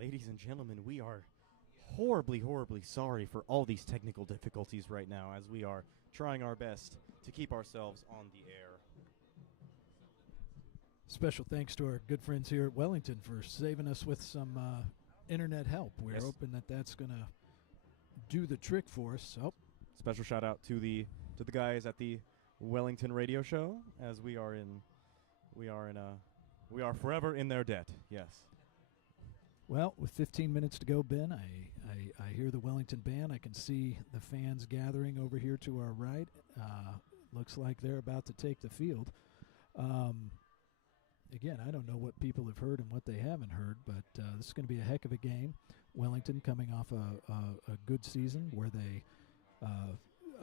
Ladies and gentlemen, we are horribly sorry for all these technical difficulties right now as we are trying our best to keep ourselves on the air. Special thanks to our good friends here at Wellington for saving us with some internet help. We're hoping that that's going to do the trick for us. So, special shout out to the guys at the Wellington radio show, as we are forever in their debt. Yes. Well, with 15 minutes to go, Ben, I hear the Wellington band. I can see the fans gathering over here to our right. Looks like they're about to take the field. Again, I don't know what people have heard and what they haven't heard, but this is going to be a heck of a game. Wellington coming off a good season where they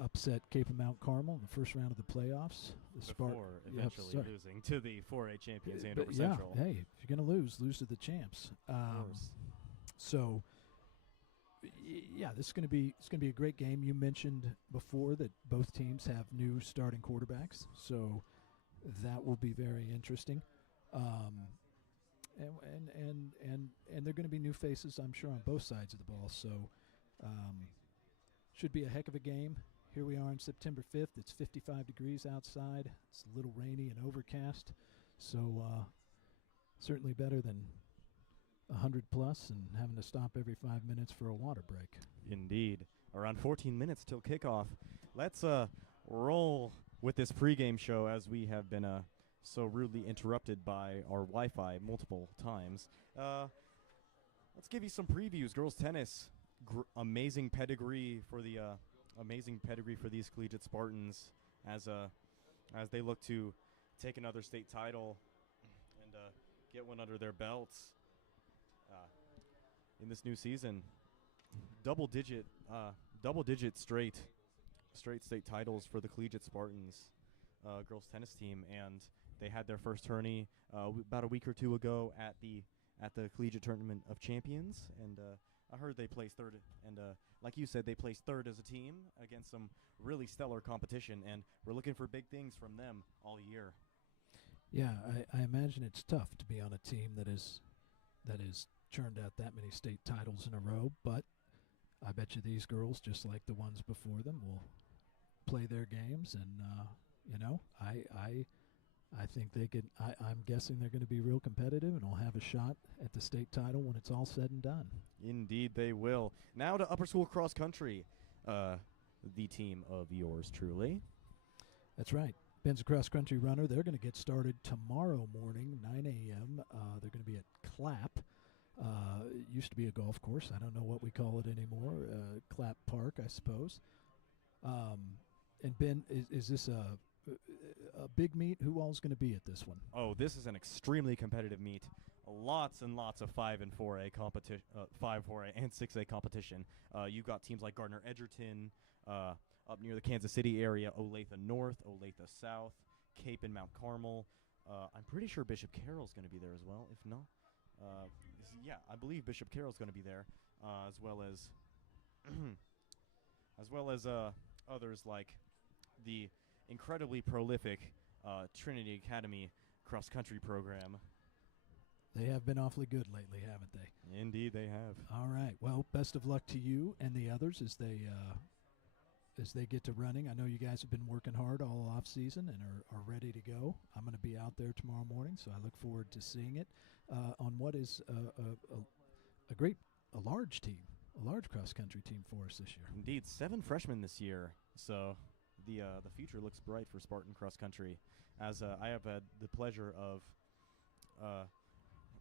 upset Cape and Mount Carmel in the first round of the playoffs. Before eventually losing to the 4A champions, Andover Central. Yeah, hey, if you're going to lose to the champs. Of course. So, yeah, this is going to be a great game. You mentioned before that both teams have new starting quarterbacks, so that will be very interesting. And they're going to be new faces, I'm sure, on both sides of the ball. So, should be a heck of a game. Here we are on September 5th. It's 55 degrees outside. It's a little rainy and overcast. So certainly better than 100 plus and having to stop every 5 minutes for a water break. Indeed. Around 14 minutes till kickoff. Let's roll with this pregame show as we have been so rudely interrupted by our Wi-Fi multiple times. Let's give you some previews. Girls tennis, amazing pedigree for these collegiate Spartans as they look to take another state title and get one under their belts in this new season. Double digit straight state titles for the collegiate Spartans girls tennis team, and they had their first tourney about a week or two ago at the Collegiate Tournament of Champions, and I heard they placed third, and like you said, they placed third as a team against some really stellar competition, and we're looking for big things from them all year. Yeah, I imagine it's tough to be on a team that is churned out that many state titles in a row, but I bet you these girls, just like the ones before them, will play their games, and I think they could. I'm guessing they're going to be real competitive and will have a shot at the state title when it's all said and done. Indeed, they will. Now to upper school cross country, the team of yours truly. That's right. Ben's a cross country runner. They're going to get started tomorrow morning, 9 a.m. They're going to be at Clapp. It used to be a golf course. I don't know what we call it anymore. Clapp Park, I suppose. And Ben, is this a big meet? Who all's going to be at this one? Oh, this is an extremely competitive meet. Lots and lots of 5 and 4A competition, 5, 4A, and 6A competition. You've got teams like Gardner Edgerton, up near the Kansas City area, Olathe North, Olathe South, Cape and Mount Carmel. I'm pretty sure Bishop Carroll's going to be there as well. If not, yeah, I believe Bishop Carroll's going to be there, as well as others like the incredibly prolific Trinity Academy cross-country program. They have been awfully good lately, haven't they? Indeed, they have. All right. Well, best of luck to you and the others as they get to running. I know you guys have been working hard all off season and are ready to go. I'm going to be out there tomorrow morning, so I look forward to seeing it on what is a large team, a large cross-country team for us this year. Indeed, 7 freshmen this year, so the future looks bright for Spartan cross country, as I have had the pleasure of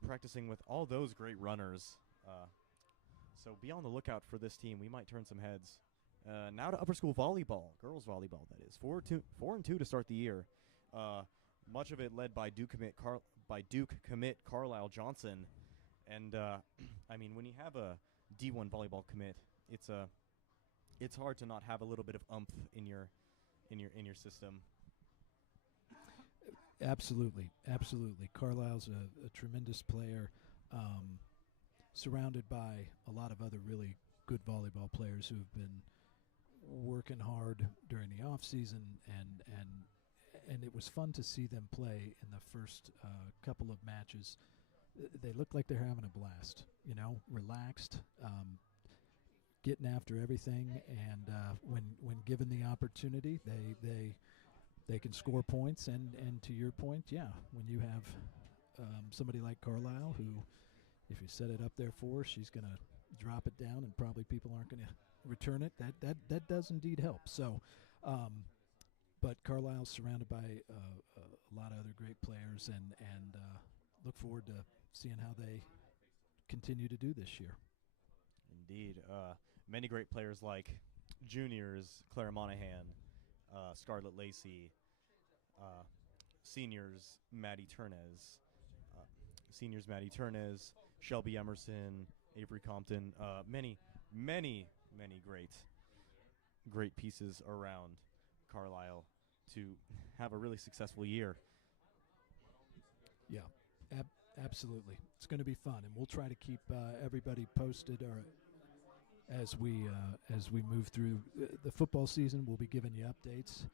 practicing with all those great runners. So be on the lookout for this team. We might turn some heads. Now to upper school volleyball, girls volleyball, that is 4-2 to start the year. Much of it led by Duke commit Carlisle Johnson, and I mean, when you have a D1 volleyball commit, it's hard to not have a little bit of umph in your system. Absolutely. Carlisle's a tremendous player, surrounded by a lot of other really good volleyball players who have been working hard during the off season, and it was fun to see them play in the first couple of matches they look like they're having a blast. Relaxed, getting after everything, and when given the opportunity, they can score points. And to your point, yeah, when you have somebody like Carlisle, who, if you set it up there for her, she's going to drop it down, and probably people aren't going to return it. That does indeed help. So, but Carlisle's surrounded by a lot of other great players, and look forward to seeing how they continue to do this year. Indeed. Many great players like juniors, Claire Monahan, Scarlett Lacey, seniors, Maddie Turnez, Shelby Emerson, Avery Compton, many great pieces around Carlisle to have a really successful year. Yeah, absolutely. It's going to be fun, and we'll try to keep everybody posted as we move through the football season. We'll be giving you updates.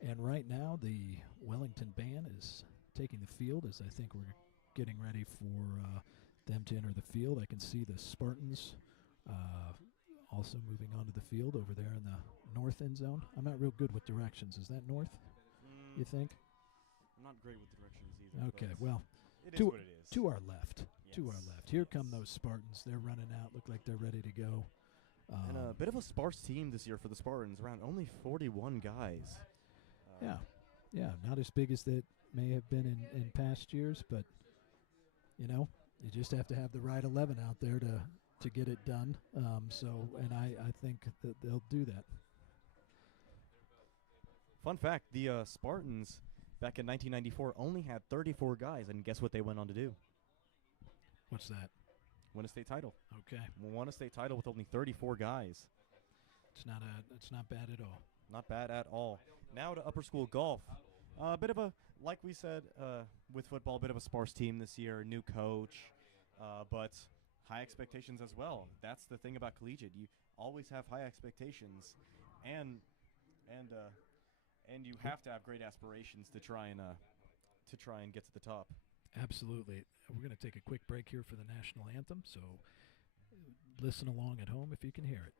And right now, the Wellington band is taking the field as I think we're getting ready for them to enter the field. I can see the Spartans also moving onto the field over there in the north end zone. I'm not real good with directions. Is that north, you think? I'm not great with directions either. Okay, well, it is what it is. to our left. Yes. To our left. Here come those Spartans. They're running out. Look like they're ready to go. And a bit of a sparse team this year for the Spartans, around only 41 guys. Yeah, not as big as that may have been in past years, but, you just have to have the right 11 out there to get it done. And I think that they'll do that. Fun fact, the Spartans back in 1994 only had 34 guys, and guess what they went on to do? What's that? Win a state title. Okay. Won a state title with only 34 guys. It's not bad at all. Not bad at all. Now to upper school golf. A bit of a, like we said, with football, a bit of a sparse team this year. New coach, but high expectations as well. That's the thing about collegiate. You always have high expectations, and you have to have great aspirations to try and get to the top. Absolutely. We're going to take a quick break here for the national anthem, so listen along at home if you can hear it.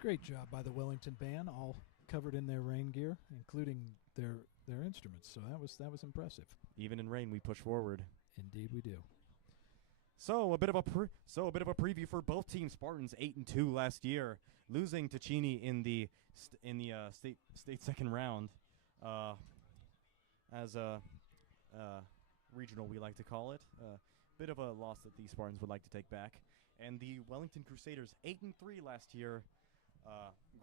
Great job by the Wellington band, all covered in their rain gear, including their instruments. So that was impressive. Even in rain, we push forward. Indeed, we do. So a bit of a preview for both teams. Spartans 8-2 last year, losing to Cheney in the state second round, as a regional we like to call it. Bit of a loss that the Spartans would like to take back. And the Wellington Crusaders 8-3 last year.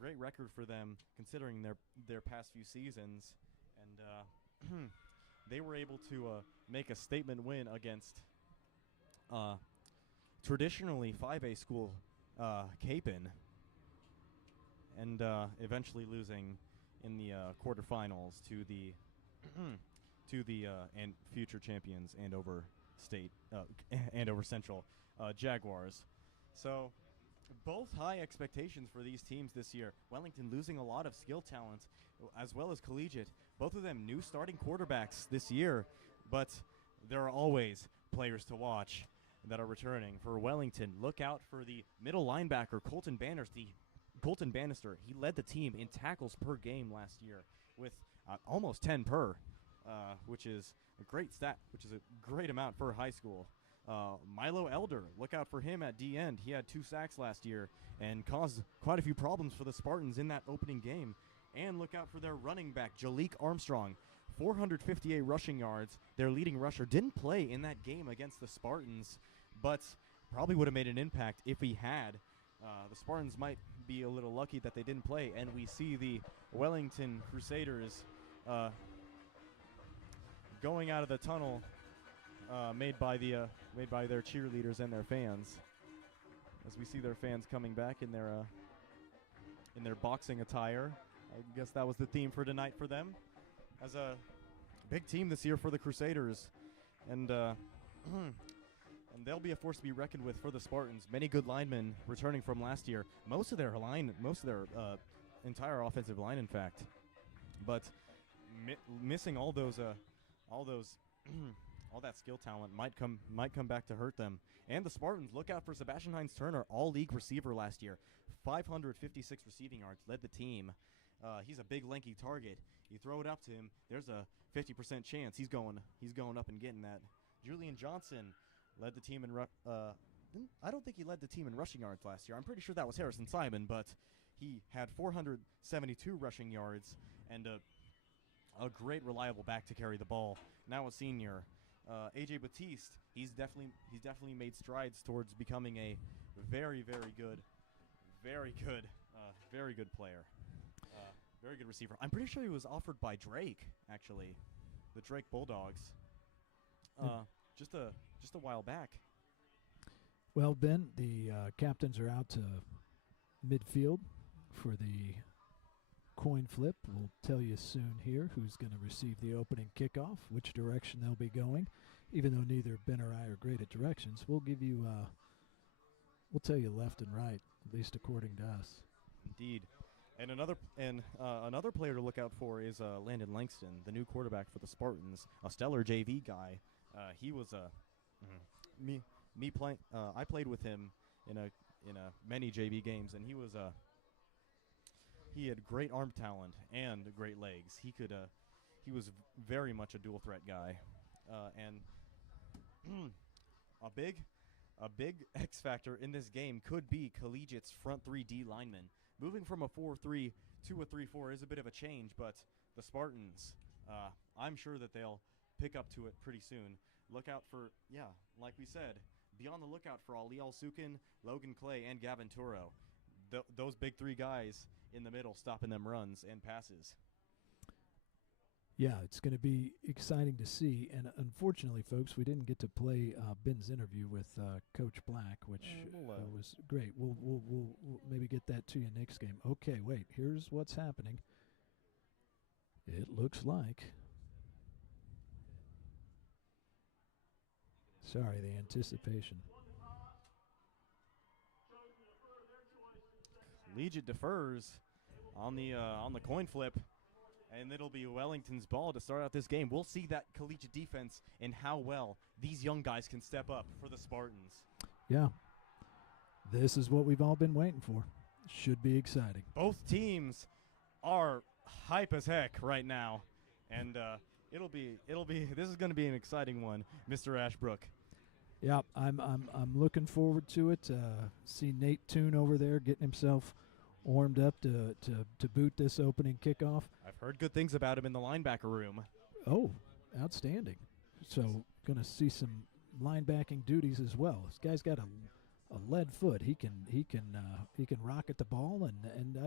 Great record for them considering their past few seasons, and they were able to make a statement win against traditionally 5A school Capon, and eventually losing in the quarterfinals to the and future champions Andover State Andover Central Jaguars. So both high expectations for these teams this year. Wellington losing a lot of skill talent as well as collegiate. Both of them new starting quarterbacks this year, but there are always players to watch that are returning. For Wellington, look out for the middle linebacker, Colton Bannister. He led the team in tackles per game last year with almost 10 per, which is a great stat, which is a great amount for high school. Milo Elder, look out for him at D end. He had 2 sacks last year and caused quite a few problems for the Spartans in that opening game. And look out for their running back, Jalik Armstrong, 458 rushing yards. Their leading rusher didn't play in that game against the Spartans, but probably would have made an impact if he had. The Spartans might be a little lucky that they didn't play, and we see the Wellington Crusaders going out of the tunnel made by their cheerleaders and their fans. As we see their fans coming back in their boxing attire. I guess that was the theme for tonight for them. As a big team this year for the Crusaders, and they'll be a force to be reckoned with for the Spartans. Many good linemen returning from last year. Most of their entire offensive line, in fact, but missing all that skill talent might come back to hurt them. And the Spartans, look out for Sebastian Hines-Turner, all-league receiver last year, 556 receiving yards, led the team. He's a big, lanky target. You throw it up to him, there's a 50% chance he's going up and getting that. Julian Johnson led the team in I don't think he led the team in rushing yards last year. I'm pretty sure that was Harrison Simon, but he had 472 rushing yards and a great, reliable back to carry the ball. Now a senior. AJ Batiste, he's definitely made strides towards becoming a very, very good player. Very good receiver. I'm pretty sure he was offered by Drake, actually, the Drake Bulldogs, just a while back. Well, Ben, the captains are out to midfield for the coin flip. We'll tell you soon here who's going to receive the opening kickoff, which direction they'll be going. Even though neither Ben or I are great at directions, we'll tell you left and right, at least according to us. Indeed. And another player to look out for is Landon Langston, the new quarterback for the Spartans, a stellar JV guy. He was I played with him in many JV games, and he had great arm talent and great legs. He was very much a dual threat guy, and a big X factor in this game could be Collegiate's front 3D linemen. Moving from a 4-3 to a 3-4 is a bit of a change, but the Spartans, I'm sure that they'll pick up to it pretty soon. Look out for, like we said, be on the lookout for Ali Al-Sukin, Logan Clay, and Gavin Turo. Those big 3 guys in the middle stopping them runs and passes. Yeah, it's going to be exciting to see. And unfortunately, folks, we didn't get to play Ben's interview with Coach Black, which was great. We'll maybe get that to you next game. Okay, wait, here's what's happening. It looks like. Sorry, the anticipation. Collegiate defers on the coin flip. And it'll be Wellington's ball to start out this game. We'll see that collegiate defense and how well these young guys can step up for the Spartans. Yeah. This is what we've all been waiting for. Should be exciting. Both teams are hype as heck right now. And this is going to be an exciting one, Mr. Ashbrook. Yeah, I'm looking forward to it. See Nate Toon over there getting himself warmed up to boot this opening kickoff. I've heard good things about him in the linebacker room. Oh, outstanding. So going to see some linebacking duties as well. This guy's got a lead foot. He can rocket the ball, and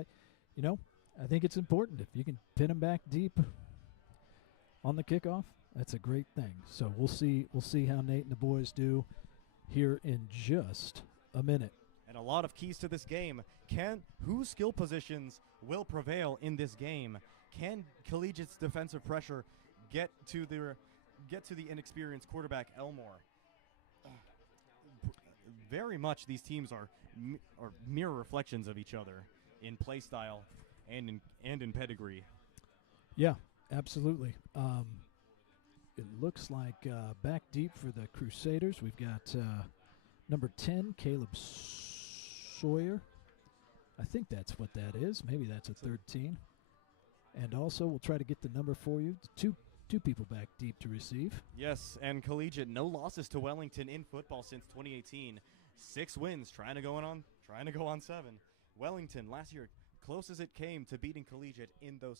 I think it's important if you can pin him back deep on the kickoff. That's a great thing. So we'll see how Nate and the boys do here in just a minute. And a lot of keys to this game. Whose skill positions will prevail in this game? Can Collegiate's defensive pressure get to the inexperienced quarterback Elmore? Very much these teams are mirror reflections of each other in play style and in pedigree. Yeah, absolutely. It looks like back deep for the Crusaders. We've got number 10, Caleb Sawyer. I think that's what that is. Maybe that's a 13. And also, we'll try to get the number for you. Two people back deep to receive. Yes, and collegiate, no losses to Wellington in football since 2018. 6 wins, trying to go on 7. Wellington last year, close as it came to beating collegiate in those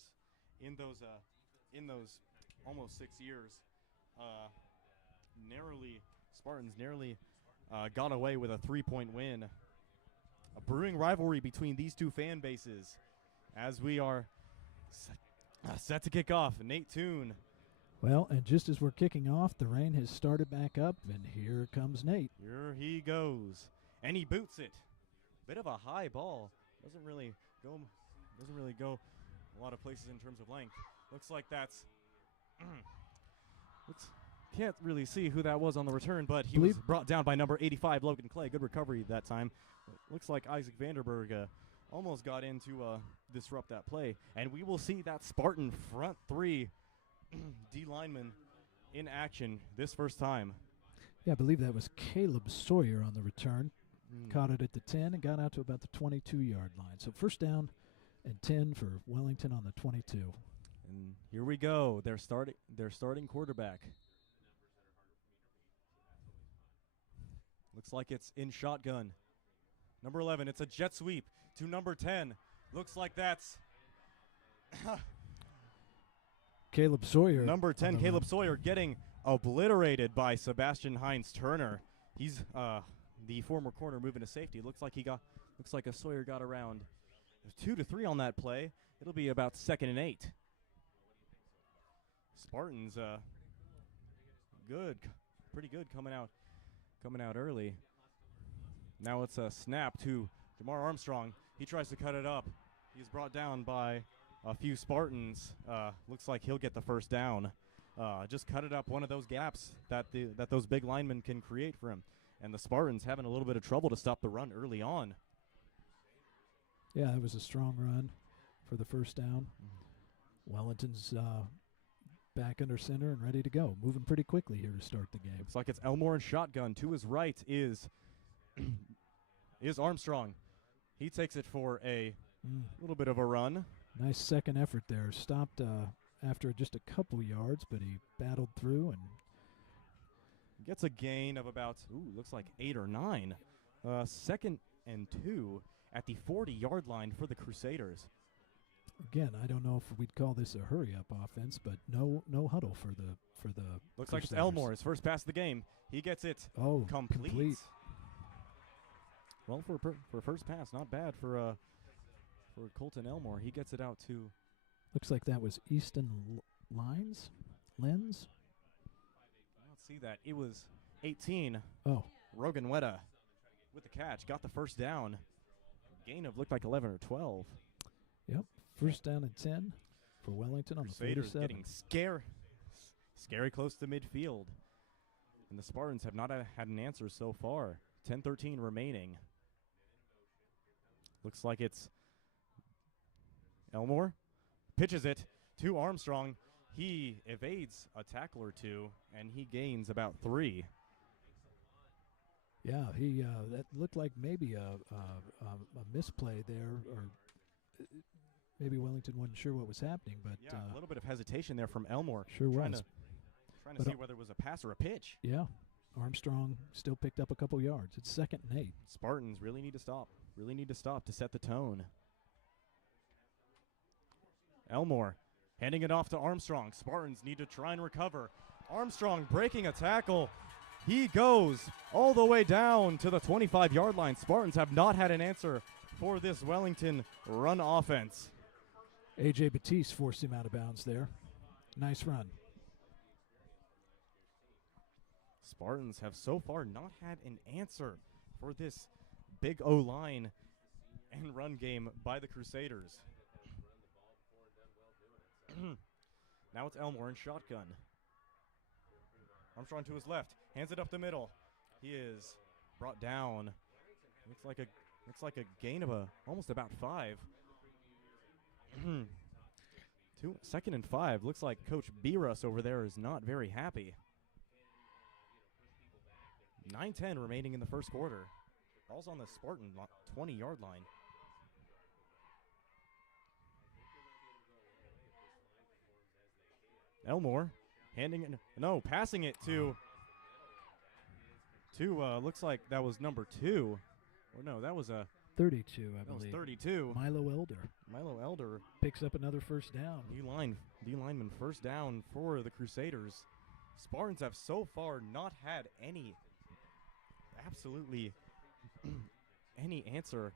almost 6 years. Spartans narrowly got away with a 3-point win. A brewing rivalry between these two fan bases as we are set to kick off. Nate Toon. Well, and just as we're kicking off, the rain has started back up, and here comes Nate. Here he goes, and he boots it. Bit of a high ball. Doesn't really go a lot of places in terms of length. Looks like that's can't really see who that was on the return, but he was brought down by number 85, Logan Clay. Good recovery that time. Looks like Isaac Vanderberg almost got in to disrupt that play. And we will see that Spartan front 3 D lineman in action this first time. Yeah, I believe that was Caleb Sawyer on the return. Caught it at the 10 and got out to about the 22-yard line. So first down and 10 for Wellington on the 22. And here we go. Their starting quarterback. Looks like it's in shotgun. Number 11, it's a jet sweep to number 10. Looks like that's Caleb Sawyer. Number 10, Caleb Sawyer, getting obliterated by Sebastian Hines-Turner. He's the former corner moving to safety. Looks like Sawyer got around 2 to 3 on that play. It'll be about 2nd and 8. Spartans, pretty good coming out early. Now it's a snap to Jamar Armstrong. He tries to cut it up. He's brought down by a few Spartans. Looks like he'll get the first down. Just cut it up one of those gaps that those big linemen can create for him. And the Spartans having a little bit of trouble to stop the run early on. Yeah, it was a strong run for the first down. Wellington's back under center and ready to go. Moving pretty quickly here to start the game. Looks like it's Elmore in shotgun. To his right is Armstrong. He takes it for a little bit of a run. Nice second effort there. Stopped after just a couple yards, but he battled through and gets a gain of about, looks like 8 or 9. 2nd and 2 at the 40-yard line for the Crusaders. Again, I don't know if we'd call this a hurry-up offense, but no huddle for the Looks Crusaders. like it's Elmore, his first pass of the game. He gets it complete. Well, for a first pass, not bad for Colton Elmore. He gets it out to. Looks like that was Easton Lens. Let's see that. It was 18. Oh. Rogan Weta with the catch. Got the first down. Gain of looked like 11 or 12. Yep. First down and 10 for Wellington on the 47. Getting scary close to midfield. And the Spartans have not had an answer so far. 10-13 remaining. Looks like it's Elmore. Pitches it to Armstrong. He evades a tackle or two, and he gains about 3. Yeah, he that looked like maybe a misplay there, or maybe Wellington wasn't sure what was happening. But a little bit of hesitation there from Elmore. Sure trying was. Trying to see whether it was a pass or a pitch. Yeah, Armstrong still picked up a couple yards. It's 2nd and 8. Spartans really need to stop. Really need to stop to set the tone. Elmore handing it off to Armstrong. Spartans need to try and recover. Armstrong breaking a tackle. He goes all the way down to the 25-yard line. Spartans have not had an answer for this Wellington run offense. A.J. Batiste forced him out of bounds there. Nice run. Spartans have so far not had an answer for this big O-line and run game by the Crusaders. Now it's Elmore in shotgun. Armstrong to his left, hands it up the middle. He is brought down. Looks like a gain of almost about 5. Second and 5. Looks like Coach Beerus over there is not very happy. 9:10 remaining in the first quarter. Ball's on the Spartan 20-yard line. Elmore handing it, passing it to looks like that was number 2. Or no, that was 32, I that was believe. 32. Milo Elder Milo Elder picks up another first down. D lineman first down for the Crusaders. Spartans have so far not had absolutely any answer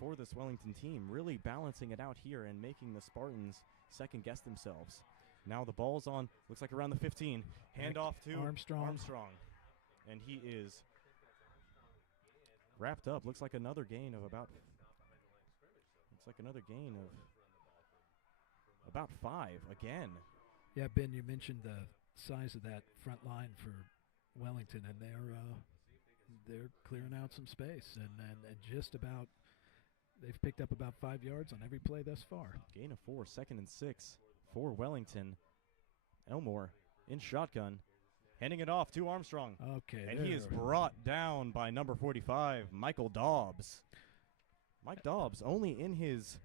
for this Wellington team, really balancing it out here and making the Spartans second guess themselves. Now the ball's on, looks like around the 15. Handoff to Armstrong. And he is wrapped up. Looks like another gain of about 5 again. Yeah, Ben, you mentioned the size of that front line for Wellington, and they're clearing out some space, and just about they've picked up about 5 yards on every play thus far. Gain of 4, 2nd and 6 for Wellington. Elmore in shotgun, handing it off to Armstrong. Okay, and he is brought down by number 45, Michael Dobbs. Mike Dobbs only in his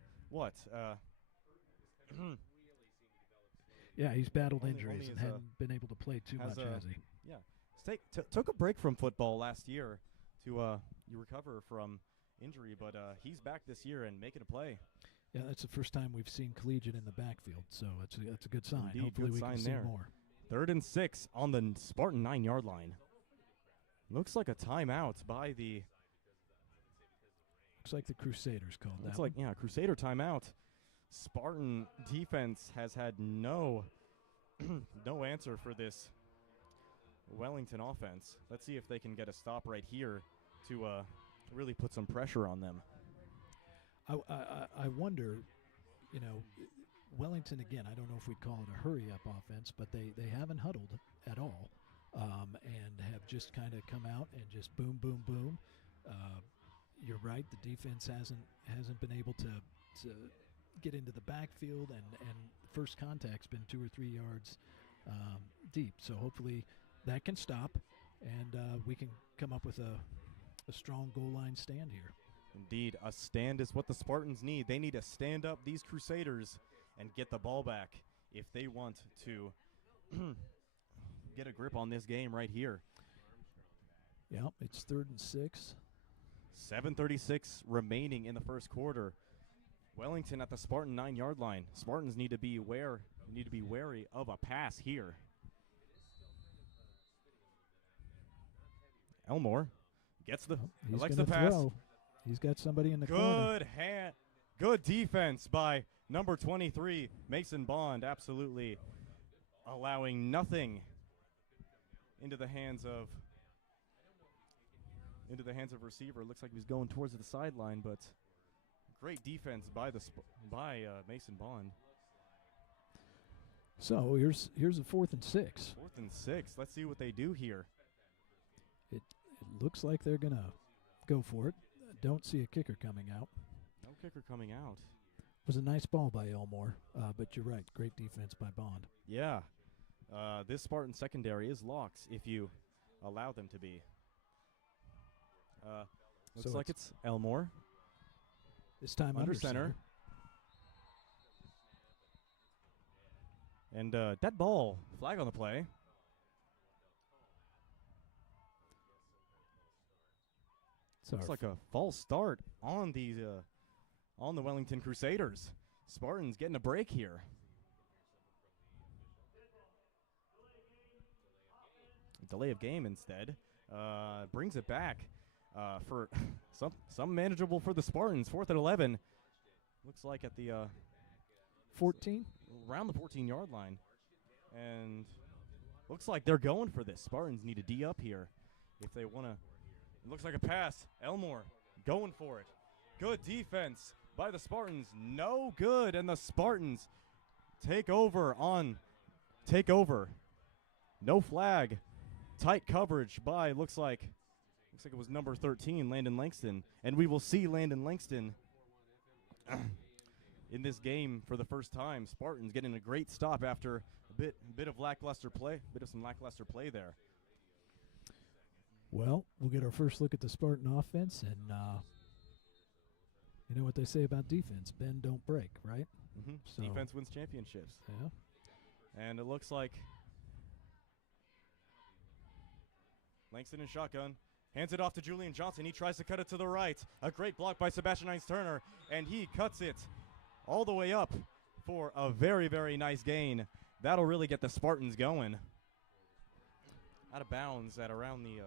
yeah, he's battled injuries and hadn't been able to play too much, has he? Yeah, took a break from football last year to recover from injury, but he's back this year and making a play. Yeah, that's the first time we've seen collegiate in the backfield, so that's a good sign. Indeed, hopefully good we sign can there. see more. 3rd and 6 on the Spartan 9-yard line. Looks like a timeout by the. Looks like the Crusaders called that. Looks like Crusader timeout. Spartan defense has had no answer for this Wellington offense. Let's see if they can get a stop right here to really put some pressure on them. I wonder, Wellington, again, I don't know if we'd call it a hurry-up offense, but they haven't huddled at all and have just kind of come out and just boom, boom, boom. You're right, the defense hasn't been able to get into the backfield, and first contact's been 2 or 3 yards deep. So hopefully that can stop, and we can come up with a strong goal line stand here. Indeed, a stand is what the Spartans need. They need to stand up these Crusaders and get the ball back if they want to get a grip on this game right here. Yeah, it's 3rd and 6. 7:36 remaining in the first quarter. Wellington at the Spartan 9-yard line. Spartans need to be wary of a pass here. Elmore gets elects the pass. Throw. He's got somebody in the corner. Good defense by number 23, Mason Bond, absolutely allowing nothing into the hands of receiver. Looks like he was going towards the sideline, but great defense by Mason Bond. So here's a 4th and 6. 4th and 6. Let's see what they do here. It looks like they're gonna go for it. Don't see a kicker coming out. No kicker coming out. It was a nice ball by Elmore, but you're right. Great defense by Bond. Yeah. This Spartan secondary is locks if you allow them to be. Looks like it's Elmore. This time under center. And dead ball. Flag on the play. Looks like a false start on the Wellington Crusaders. Spartans getting a break here. Delay of game instead. Brings it back for some manageable for the Spartans. 4th and 11. Looks like at the 14? Around the 14-yard line. And looks like they're going for this. Spartans need to D up here if they want to. Looks like a pass. Elmore going for it. Good defense by the Spartans. No good. And the Spartans take over. No flag. Tight coverage by looks like it was number 13, Landon Langston. And we will see Landon Langston in this game for the first time. Spartans getting a great stop after a bit of lackluster play, there. Well, we'll get our first look at the Spartan offense, and you know what they say about defense: bend, don't break, right? Mm-hmm. So Defense wins championships. Yeah. And it looks like Langston in shotgun. Hands it off to Julian Johnson. He tries to cut it to the right. A great block by Sebastian Hines-Turner, and he cuts it all the way up for a very, very nice gain. That'll really get the Spartans going. Out of bounds at around the,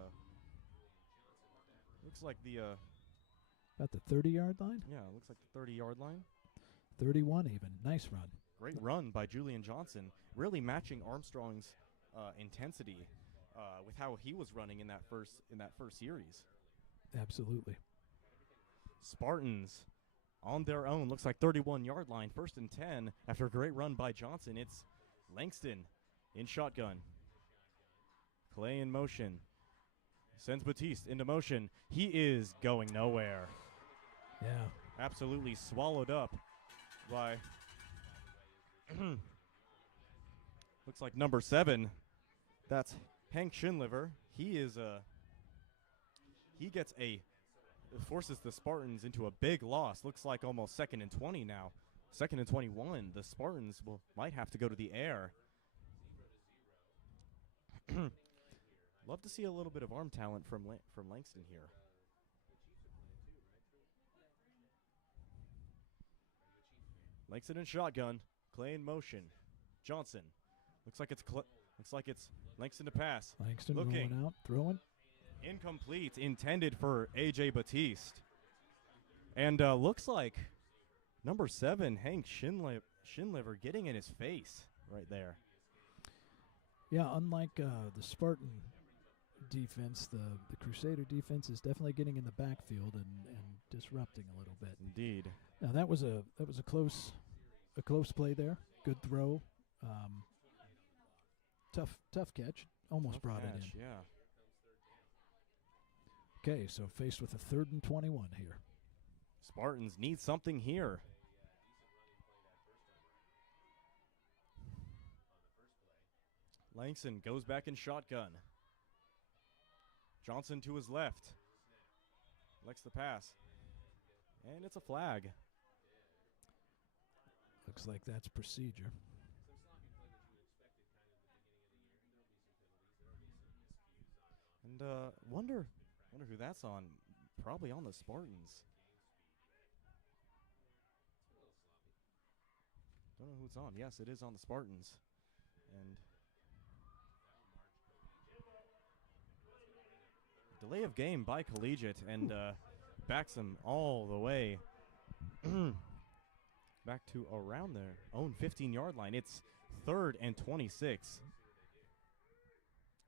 looks like the, about the 30-yard line? yeah, looks like the 30-yard line. 31 even. Nice run. Great run by Julian Johnson, really matching Armstrong's intensity with how he was running in that first series. Absolutely. Spartans on their own, looks like 31-yard line, 1st and 10 after a great run by Johnson. It's Langston in shotgun. Clay in motion. Sends Batiste into motion. He is going nowhere. Yeah. Absolutely swallowed up by looks like number 7. That's Hank Schindliver. He forces the Spartans into a big loss. Looks like almost 2nd and 20 now. 2nd and 21. The Spartans might have to go to the air. Love to see a little bit of arm talent from Langston here. Langston in shotgun. Clay in motion. Johnson. Looks like it's Langston to pass. Langston looking rolling out, throwing. Incomplete. Intended for A.J. Batiste. And looks like number 7, Hank Schindliver, getting in his face right there. Yeah, unlike the Spartan defense, the Crusader defense is definitely getting in the backfield and disrupting a little bit. Indeed. Now that was a close play there. Good throw. Tough catch. Almost brought it in. Yeah. Okay, so faced with a 3rd and 21 here. Spartans need something here. Langston goes back in shotgun. Johnson to his left. Likes the pass. And it's a flag. Looks like that's procedure. And wonder who that's on. Probably on the Spartans. Don't know who it's on. Yes, it is on the Spartans. And delay of game by Collegiate, and backs them all the way back to around their own 15-yard line. It's 3rd and 26.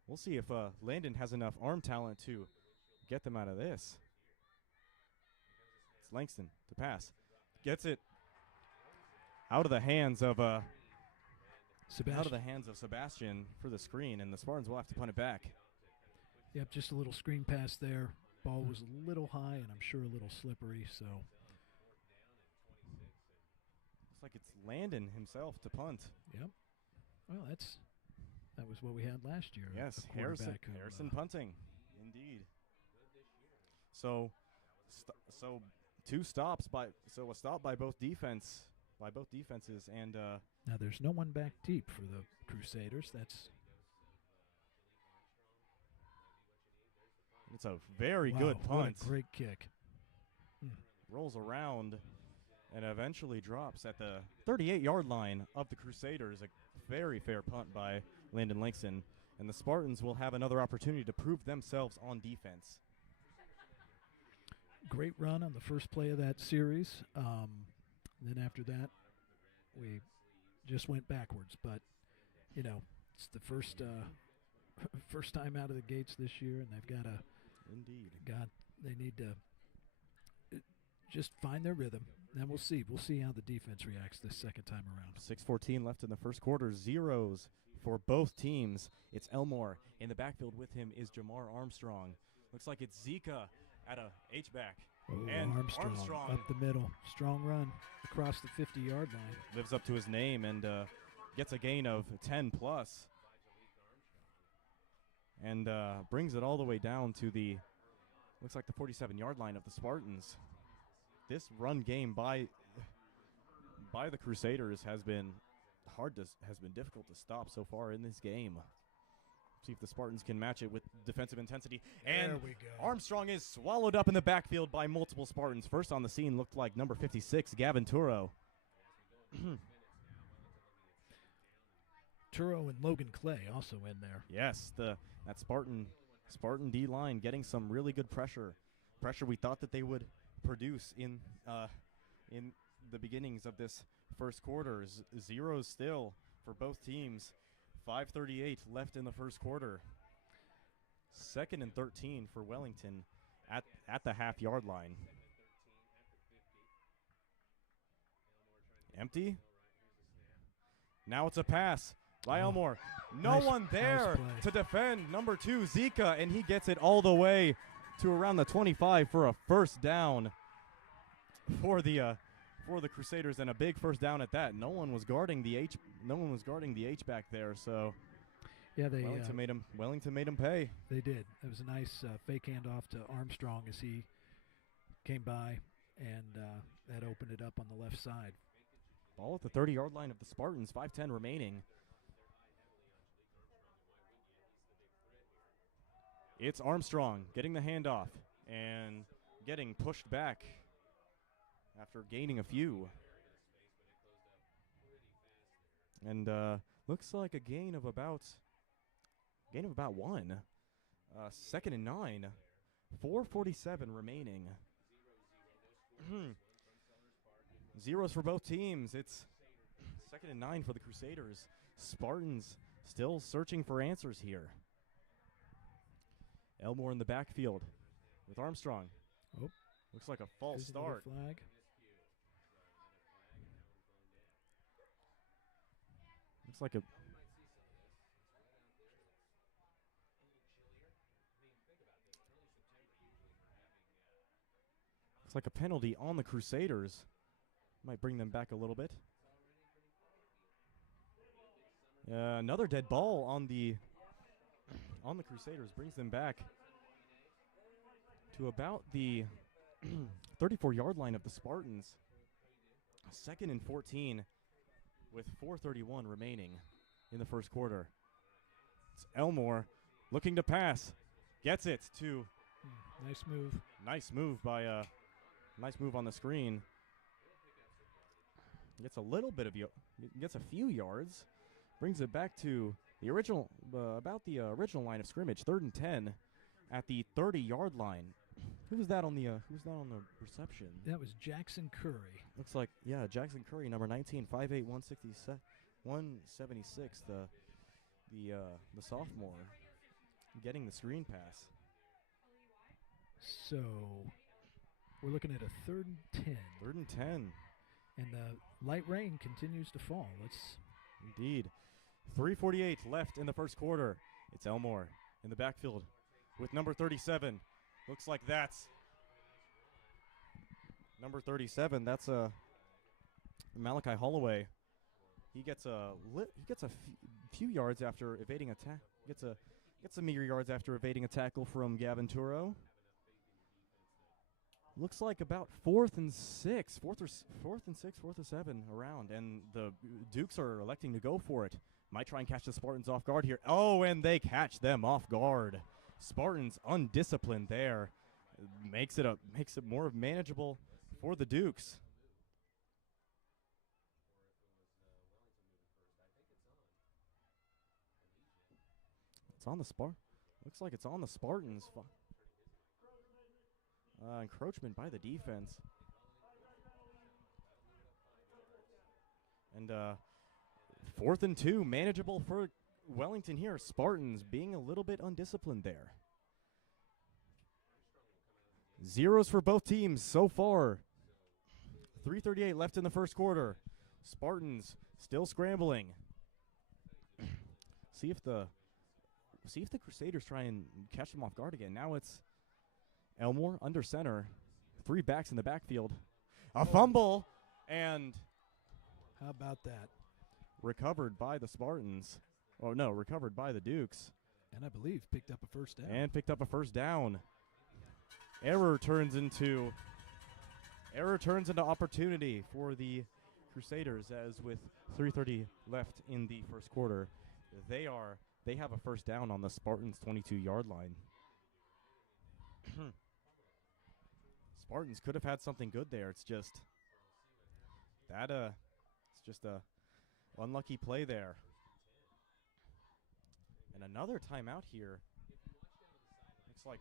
We'll see if Landon has enough arm talent to get them out of this. It's Langston to pass. Gets it out of the hands of Sebastian for the screen, and the Spartans will have to punt it back. Yep, just a little screen pass there. Ball was a little high and I'm sure a little slippery, so. Looks like it's Landon himself to punt. Yep. Well, that was what we had last year. Yes, Harrison punting. Indeed. So a stop by both defenses, and now there's no one back deep for the Crusaders. It's a very good punt. What a great kick. Rolls around and eventually drops at the 38-yard line of the Crusaders. A very fair punt by Landon Langston. And the Spartans will have another opportunity to prove themselves on defense. Great run on the first play of that series. Then after that, we just went backwards. But, it's the first time out of the gates this year, and they've got to they need to just find their rhythm. And we'll see. We'll see how the defense reacts this second time around. 6:14 left in the first quarter. Zeros for both teams. It's Elmore. In the backfield with him is Jamar Armstrong. Looks like it's Zika at a H-back. Oh, And Armstrong up the middle. Strong run across the 50-yard line. lives up to his name and gets a gain of 10 plus. And brings it all the way down to the, looks like the 47-yard line of the Spartans. This run game by the Crusaders has been difficult to stop so far in this game. See if the Spartans can match it with defensive intensity. And there we go. Armstrong is swallowed up in the backfield by multiple Spartans. First on the scene looked like number 56, Gavin Turo. Turo and Logan Clay also in there. Yes, that Spartan D-line getting some really good pressure we thought that they would produce in the beginnings of this first quarter. Zeros still for both teams. 5:38 left in the first quarter. 2nd and 13 for Wellington at the half-yard line. Empty. Now it's a pass by Elmore. No one there to defend number 2, Zika, and he gets it all the way to around the 25 for a first down for the Crusaders, and a big first down at that. No one was guarding the H back there, so yeah, Wellington made him pay. They did. It was a nice fake handoff to Armstrong as he came by, and that opened it up on the left side. Ball at the 30-yard line of the Spartans, 5:10 remaining. It's Armstrong getting the handoff and getting pushed back after gaining a few. And looks like a gain of about 1. 2nd and 9. 4:47 remaining. Zeros for both teams. It's 2nd and 9 for the Crusaders. Spartans still searching for answers here. Elmore in the backfield with Armstrong. Oh. Looks like a false start. Flag. Looks like a penalty on the Crusaders. Might bring them back a little bit. Another dead ball on the Crusaders brings them back to about the 34-yard line of the Spartans. 2nd and 14 with 4:31 remaining in the first quarter. It's Elmore looking to pass. Gets it to nice move. Nice move on the screen. Gets a little bit of gets a few yards. Brings it back to the original about the original line of scrimmage. 3rd and 10 at the 30-yard line. Who's that on the reception? That was Jackson Curry. Looks like Jackson Curry, number 19, 5'8", 176. The sophomore getting the screen pass. So we're looking at a 3rd and 10. 3rd and 10. And the light rain continues to fall. Indeed. 3:48 left in the first quarter. It's Elmore in the backfield with number 37. Looks like that's number 37. That's Malachi Holloway. He gets a few yards after evading a gets some meager yards after evading a tackle from Gavin Turo. Looks like about 4th and 6, 4th and 7 around, and the Dukes are electing to go for it. Might try and catch the Spartans off guard here. Oh, and they catch them off guard. Spartans undisciplined there. Makes it more manageable for the Dukes. It's on the Looks like it's on the Spartans. Encroachment by the defense. And 4th and 2, manageable for Wellington here. Spartans being a little bit undisciplined there. Zeros for both teams so far. 3:38 left in the first quarter. Spartans still scrambling. See if the Crusaders try and catch them off guard again. Now it's Elmore under center. three backs in the backfield. A fumble, and How about that? recovered by the Spartans. Oh, no, recovered by the Dukes. And I believe picked up a first down. And picked up a first down. Error turns into opportunity for the Crusaders, as with 3:30 left in the first quarter, they have a first down on the Spartans' 22-yard line. Spartans could have had something good there. It's just a unlucky play there. And another timeout here. Looks like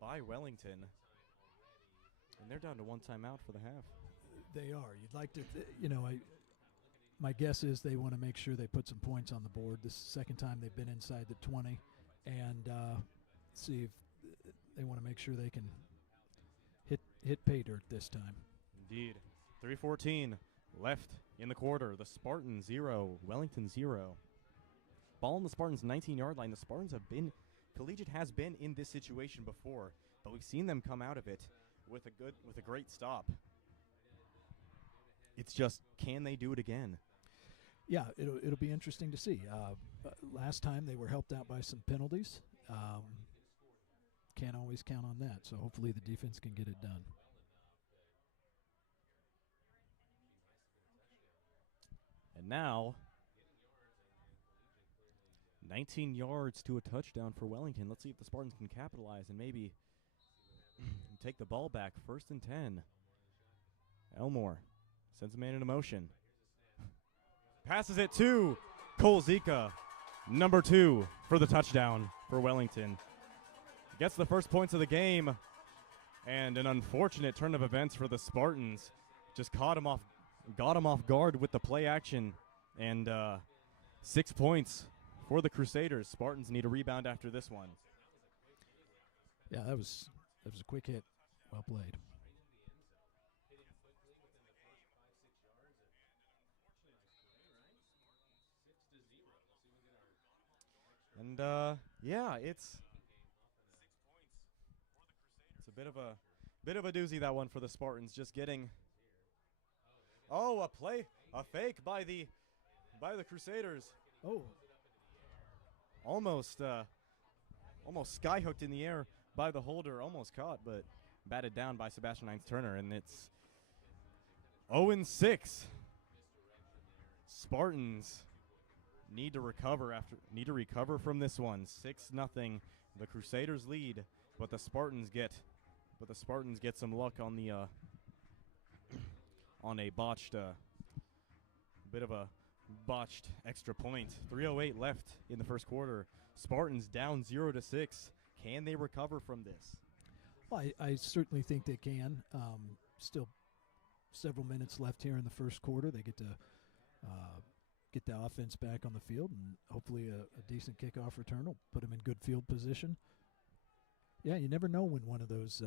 by Wellington. And they're down to one timeout for the half. They are. You'd like to, my guess is they want to make sure they put some points on the board. This is the second time they've been inside the 20, and see if they want to make sure they can hit pay dirt this time. Indeed. 3:14 left in the quarter. The Spartans 0, Wellington 0. Ball on the Spartans' 19-yard line. Collegiate has been in this situation before, but we've seen them come out of it with a great stop. It's just, can they do it again? Yeah, it'll be interesting to see. Last time they were helped out by some penalties. Can't always count on that, so hopefully the defense can get it done. And now, 19 yards to a touchdown for Wellington. Let's see if the Spartans can capitalize and maybe take the ball back. 1st and 10. Elmore sends a man into motion. Passes it to Cole Zika, number 2, for the touchdown for Wellington. Gets the first points of the game, and an unfortunate turn of events for the Spartans. Just got him off guard with the play action, and 6 points for the Crusaders. Spartans need a rebound after this one. Yeah, that was a quick hit. Well played. And yeah, it's a bit of a doozy, that one, for the Spartans. Just getting a fake by the Crusaders. Oh, Almost skyhooked in the air by the holder, almost caught, but batted down by Sebastian Hines-Turner, and it's 0-6. Spartans need to recover from this one. 6-0. The Crusaders lead, but the Spartans get some luck on the on a botched bit of a botched extra point. 3:08 left in the first quarter. Spartans down 0-6. Can they recover from this? well, I certainly think they can. Still several minutes left here in the first quarter. They get to get the offense back on the field, and hopefully a decent kickoff return will put them in good field position. Yeah, you never know when one of those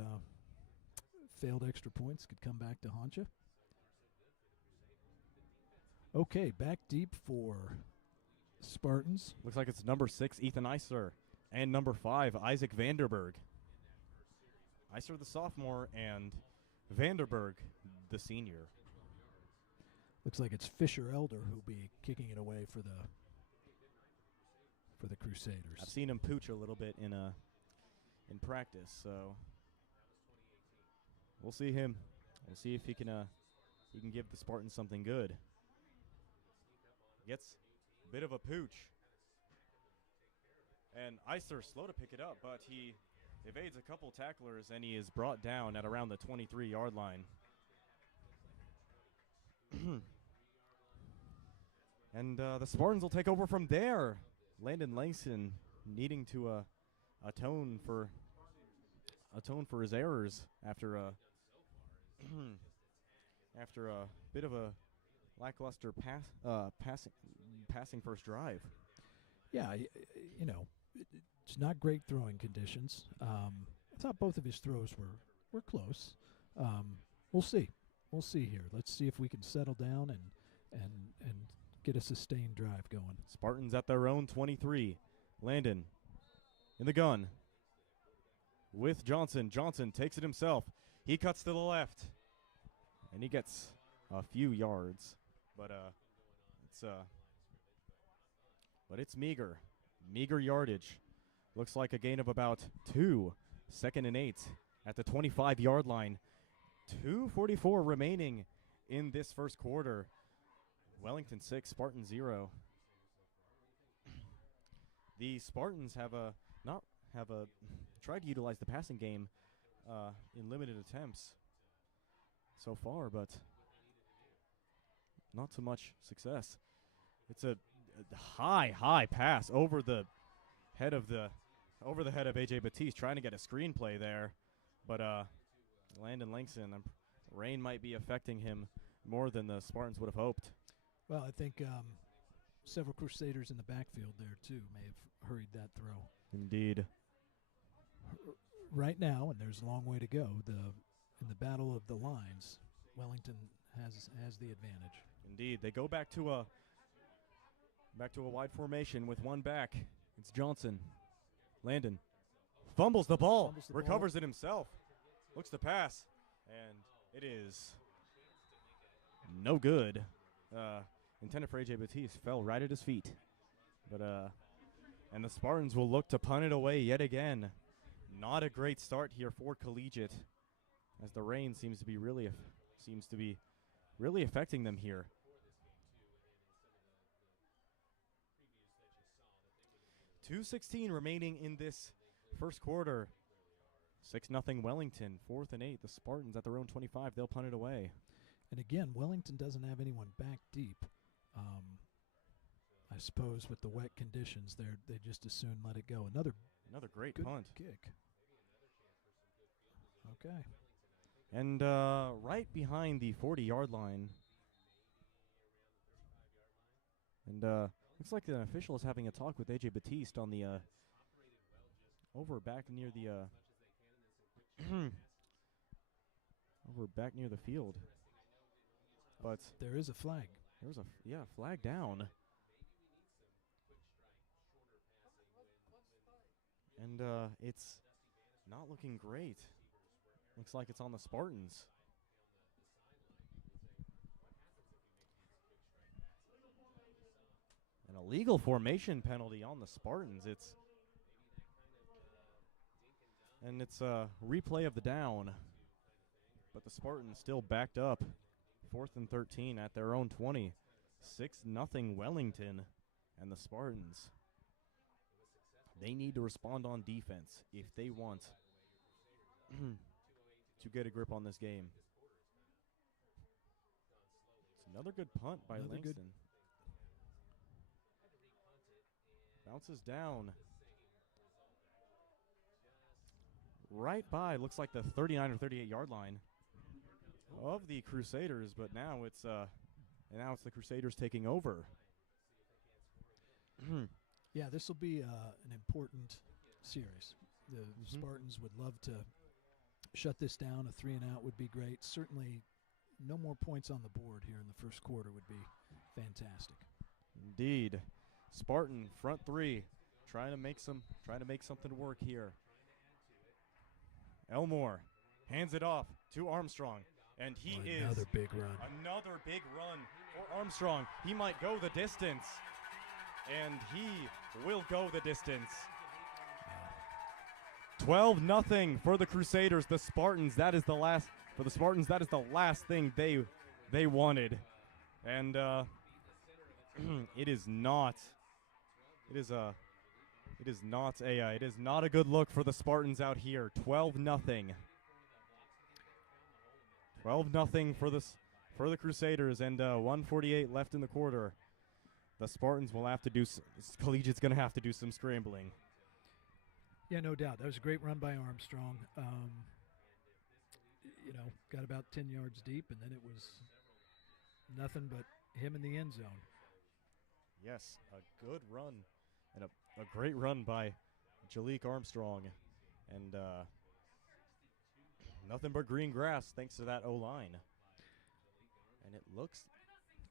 failed extra points could come back to haunt you. Okay, back deep for Spartans. Looks like it's number 6, Ethan Iser, and number 5, Isaac Vanderberg. Iser, the sophomore, and Vanderberg, the senior. Looks like it's Fisher Elder who'll be kicking it away for the Crusaders. I've seen him pooch a little bit in practice, so we'll see him. We'll see if he can give the Spartans something good. Gets a bit of a pooch, and Iser slow to pick it up, but he evades a couple tacklers, and he is brought down at around the 23-yard line. And the Spartans will take over from there. Landon Langston needing to atone for his errors after a bit of a lackluster passing first drive. Yeah, it's not great throwing conditions. I thought both of his throws were close. We'll see. We'll see here. Let's see if we can settle down and get a sustained drive going. Spartans at their own 23. Landon in the gun with Johnson. Johnson takes it himself. He cuts to the left, and he gets a few yards, but it's meager yardage. Looks like a gain of about 2. 2nd and 8 at the 25-yard line. 2:44 remaining in this first quarter. Wellington 6, Spartan 0. The Spartans have tried to utilize the passing game in limited attempts so far, but not so much success. It's a high pass over the head of AJ Batiste, trying to get a screenplay there, but Landon Langston, rain might be affecting him more than the Spartans would have hoped. Well, I think several Crusaders in the backfield there too may have hurried that throw. Indeed. Right now, and there's a long way to go, in the battle of the lines, Wellington has the advantage. Indeed. They go back to a wide formation with one back. It's Johnson. Landon fumbles the ball, recovers it himself, looks to pass, and it is no good. Intended for AJ Batiste, fell right at his feet. But and the Spartans will look to punt it away yet again. Not a great start here for Collegiate, as the rain seems to be really affecting them here. 2:16 remaining in this first quarter. 6-0 Wellington. 4th and 8. The Spartans at their own 25. They'll punt it away. And again, Wellington doesn't have anyone back deep. I suppose with the wet conditions, they just as soon let it go. Another great good punt. Kick. Okay. And right behind the 40-yard line. And looks like the official is having a talk with AJ Batiste on the back near the field. But there is a flag. There's a flag down. And it's not looking great. Looks like it's on the Spartans. An illegal formation penalty on the Spartans. It's a replay of the down. But the Spartans still backed up. 4th and 13 at their own 20. 6-0 Wellington. And the Spartans, they need to respond on defense if they want to get a grip on this game. It's another good punt by Langston. Bounces down. Right by, looks like the 39 or 38-yard line of the Crusaders, but now it's the Crusaders taking over. Yeah, this will be an important series. The Spartans would love to shut this down. A 3-and-out would be great. Certainly, no more points on the board here in the first quarter would be fantastic. Indeed, Spartan front three, trying to make something work here. Elmore hands it off to Armstrong, and another big run. Another big run for Armstrong. He might go the distance, and he will go the distance. 12-0 for the Crusaders. The Spartans, that is the last thing they wanted. And it is not a good look for the Spartans out here. 12-0. 12-0 for the Crusaders, and 1:48 left in the quarter. The Spartans will have to do Collegiate's going to have to do some scrambling. Yeah, no doubt. That was a great run by Armstrong. Got about 10 yards deep, and then it was nothing but him in the end zone. Yes, a good run and a great run by Jalik Armstrong. And nothing but green grass thanks to that O-line. And it looks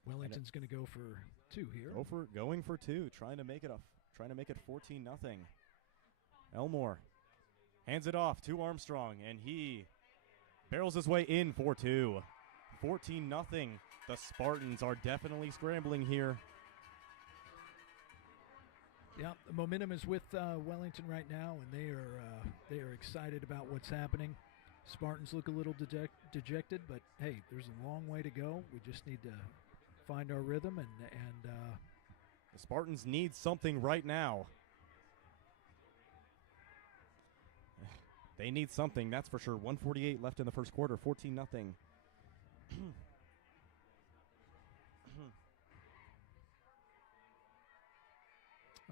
Wellington's going to go for 2 here. Going for 2, trying to make it 14-0. Elmore hands it off to Armstrong, and he Barrels his way in for 2. 14-0. The Spartans are definitely scrambling here. Yeah, the momentum is with Wellington right now, and they are excited about what's happening. Spartans look a little dejected, but hey, there's a long way to go. We just need to find our rhythm, and the Spartans need something right now. They need something, that's for sure. 1:48 left in the first quarter, 14-0.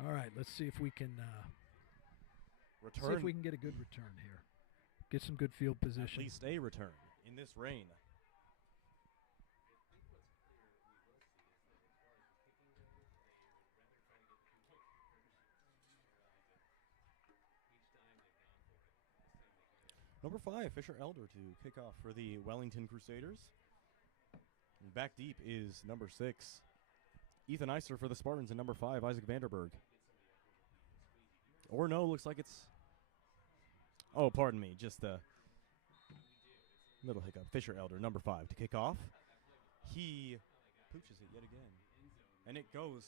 All right, let's see if we can return. see if we can get a good return here. Get some good field position. At least a return in this rain. Number 5, Fisher Elder to kick off for the Wellington Crusaders. And back deep is number 6, Ethan Eisler for the Spartans, and number 5, Isaac Vanderberg. Or no, looks like it's... Oh, pardon me, just a little hiccup. Fisher Elder, number 5, to kick off. He pooches it yet again. And it goes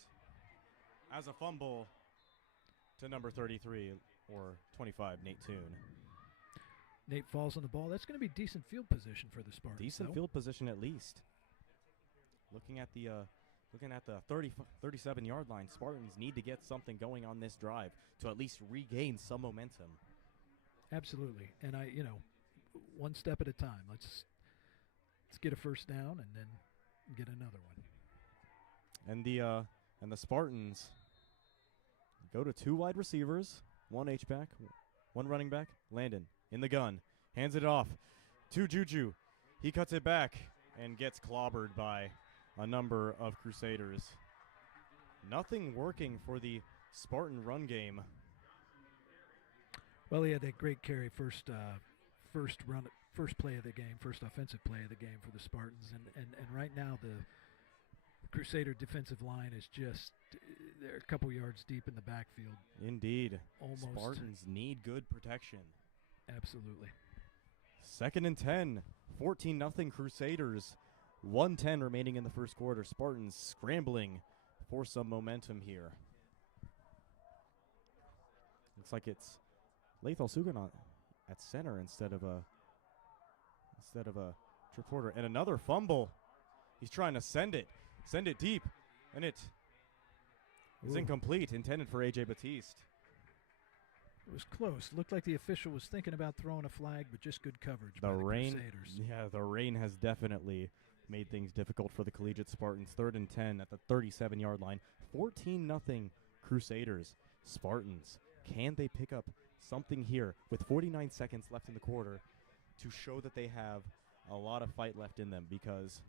as a fumble to number 33, or 25, Nate Toon. Nate falls on the ball. That's going to be decent field position for the Spartans. Decent field position at least. Looking at the 37-yard line, Spartans need to get something going on this drive to at least regain some momentum. Absolutely, and one step at a time. Let's get a first down and then get another one. And the Spartans go to 2 wide receivers, 1 H-back, 1 running back. Landon in the gun, hands it off to Juju. He cuts it back and gets clobbered by a number of Crusaders. Nothing working for the Spartan run game. Well, he had that great carry first play of the game, first offensive play of the game for the Spartans, and right now the Crusader defensive line is just they're a couple yards deep in the backfield. Indeed. Almost. Spartans need good protection. Absolutely. 2nd and 10, 14-0 Crusaders. 1:10 remaining in the first quarter. Spartans scrambling for some momentum here. Looks like it's Lathal Suganot at center instead of a Trip Porter. And another fumble. He's trying to send it deep, and it is incomplete, intended for A.J. Batiste. It was close. Looked like the official was thinking about throwing a flag, but just good coverage by the Crusaders. Yeah, the rain has definitely made things difficult for the Collegiate Spartans. 3rd and 10 at the 37-yard line. 14-0 Crusaders. Spartans, can they pick up something here with 49 seconds left in the quarter to show that they have a lot of fight left in them? Because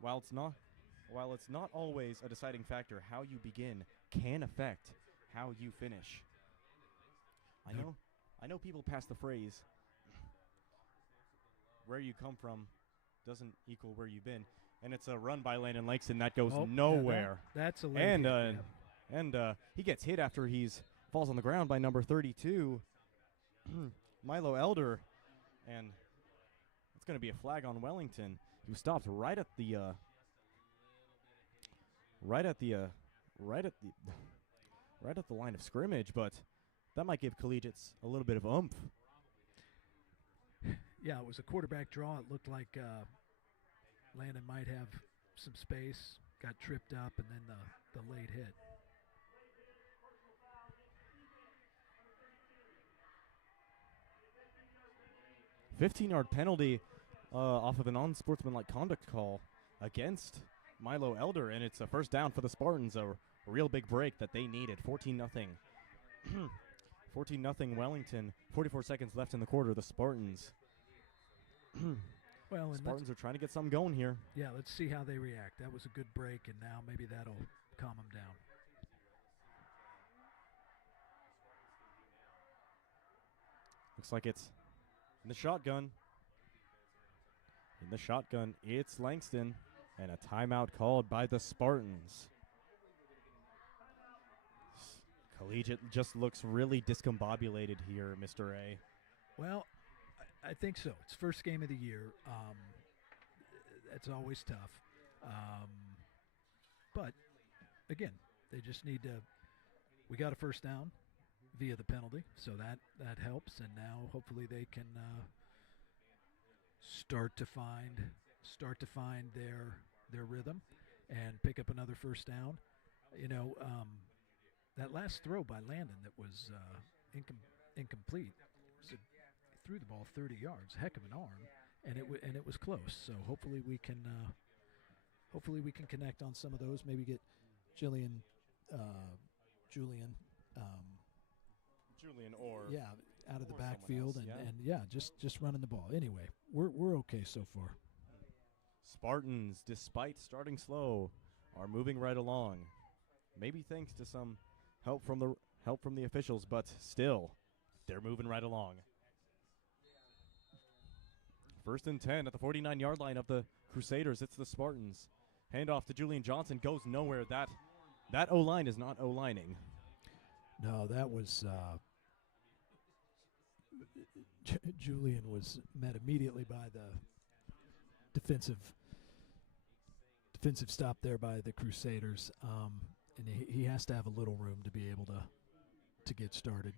while it's not always a deciding factor, how you begin can affect how you finish. I know people pass the phrase, where you come from doesn't equal where you've been. And it's a run by Landon Langston that goes nowhere. Yeah, that's a late hit, And he gets hit after falls on the ground by number 32, Milo Elder. And it's going to be a flag on Wellington, who stopped right at the line of scrimmage, but that might give Collegiates a little bit of oomph. Yeah, it was a quarterback draw. It looked like Landon might have some space, got tripped up, and then the late hit. A 15-yard penalty off of an unsportsmanlike conduct call against Milo Elder, and it's a first down for the Spartans, a real big break that they needed. 14-0. 14-0 Wellington. 44 seconds left in the quarter. The Spartans. Spartans are trying to get something going here. Yeah, let's see how they react. That was a good break, and now maybe that'll calm them down. Looks like it's in the shotgun. In the shotgun, it's Langston, and a timeout called by the Spartans. Collegiate just looks really discombobulated here, Mr. A. Well, I think so. It's first game of the year. That's always tough. But again, they just need to. We got a first down via the penalty, so that helps. And now hopefully they can start to find their rhythm and pick up another first down. That last throw by Landon that was incomplete. He threw the ball 30 yards, heck of an arm, and it was close. So hopefully we can connect on some of those. Maybe get Julian, out of the backfield and just running the ball. Anyway, we're okay so far. Spartans, despite starting slow, are moving right along. Maybe thanks to some help from the officials, but still, they're moving right along. 1st and 10 at the 49-yard line of the Crusaders. It's the Spartans. Handoff to Julian Johnson, goes nowhere. That O-line is not O-lining. No, that was Julian was met immediately by the defensive stop there by the Crusaders, and he has to have a little room to be able to get started.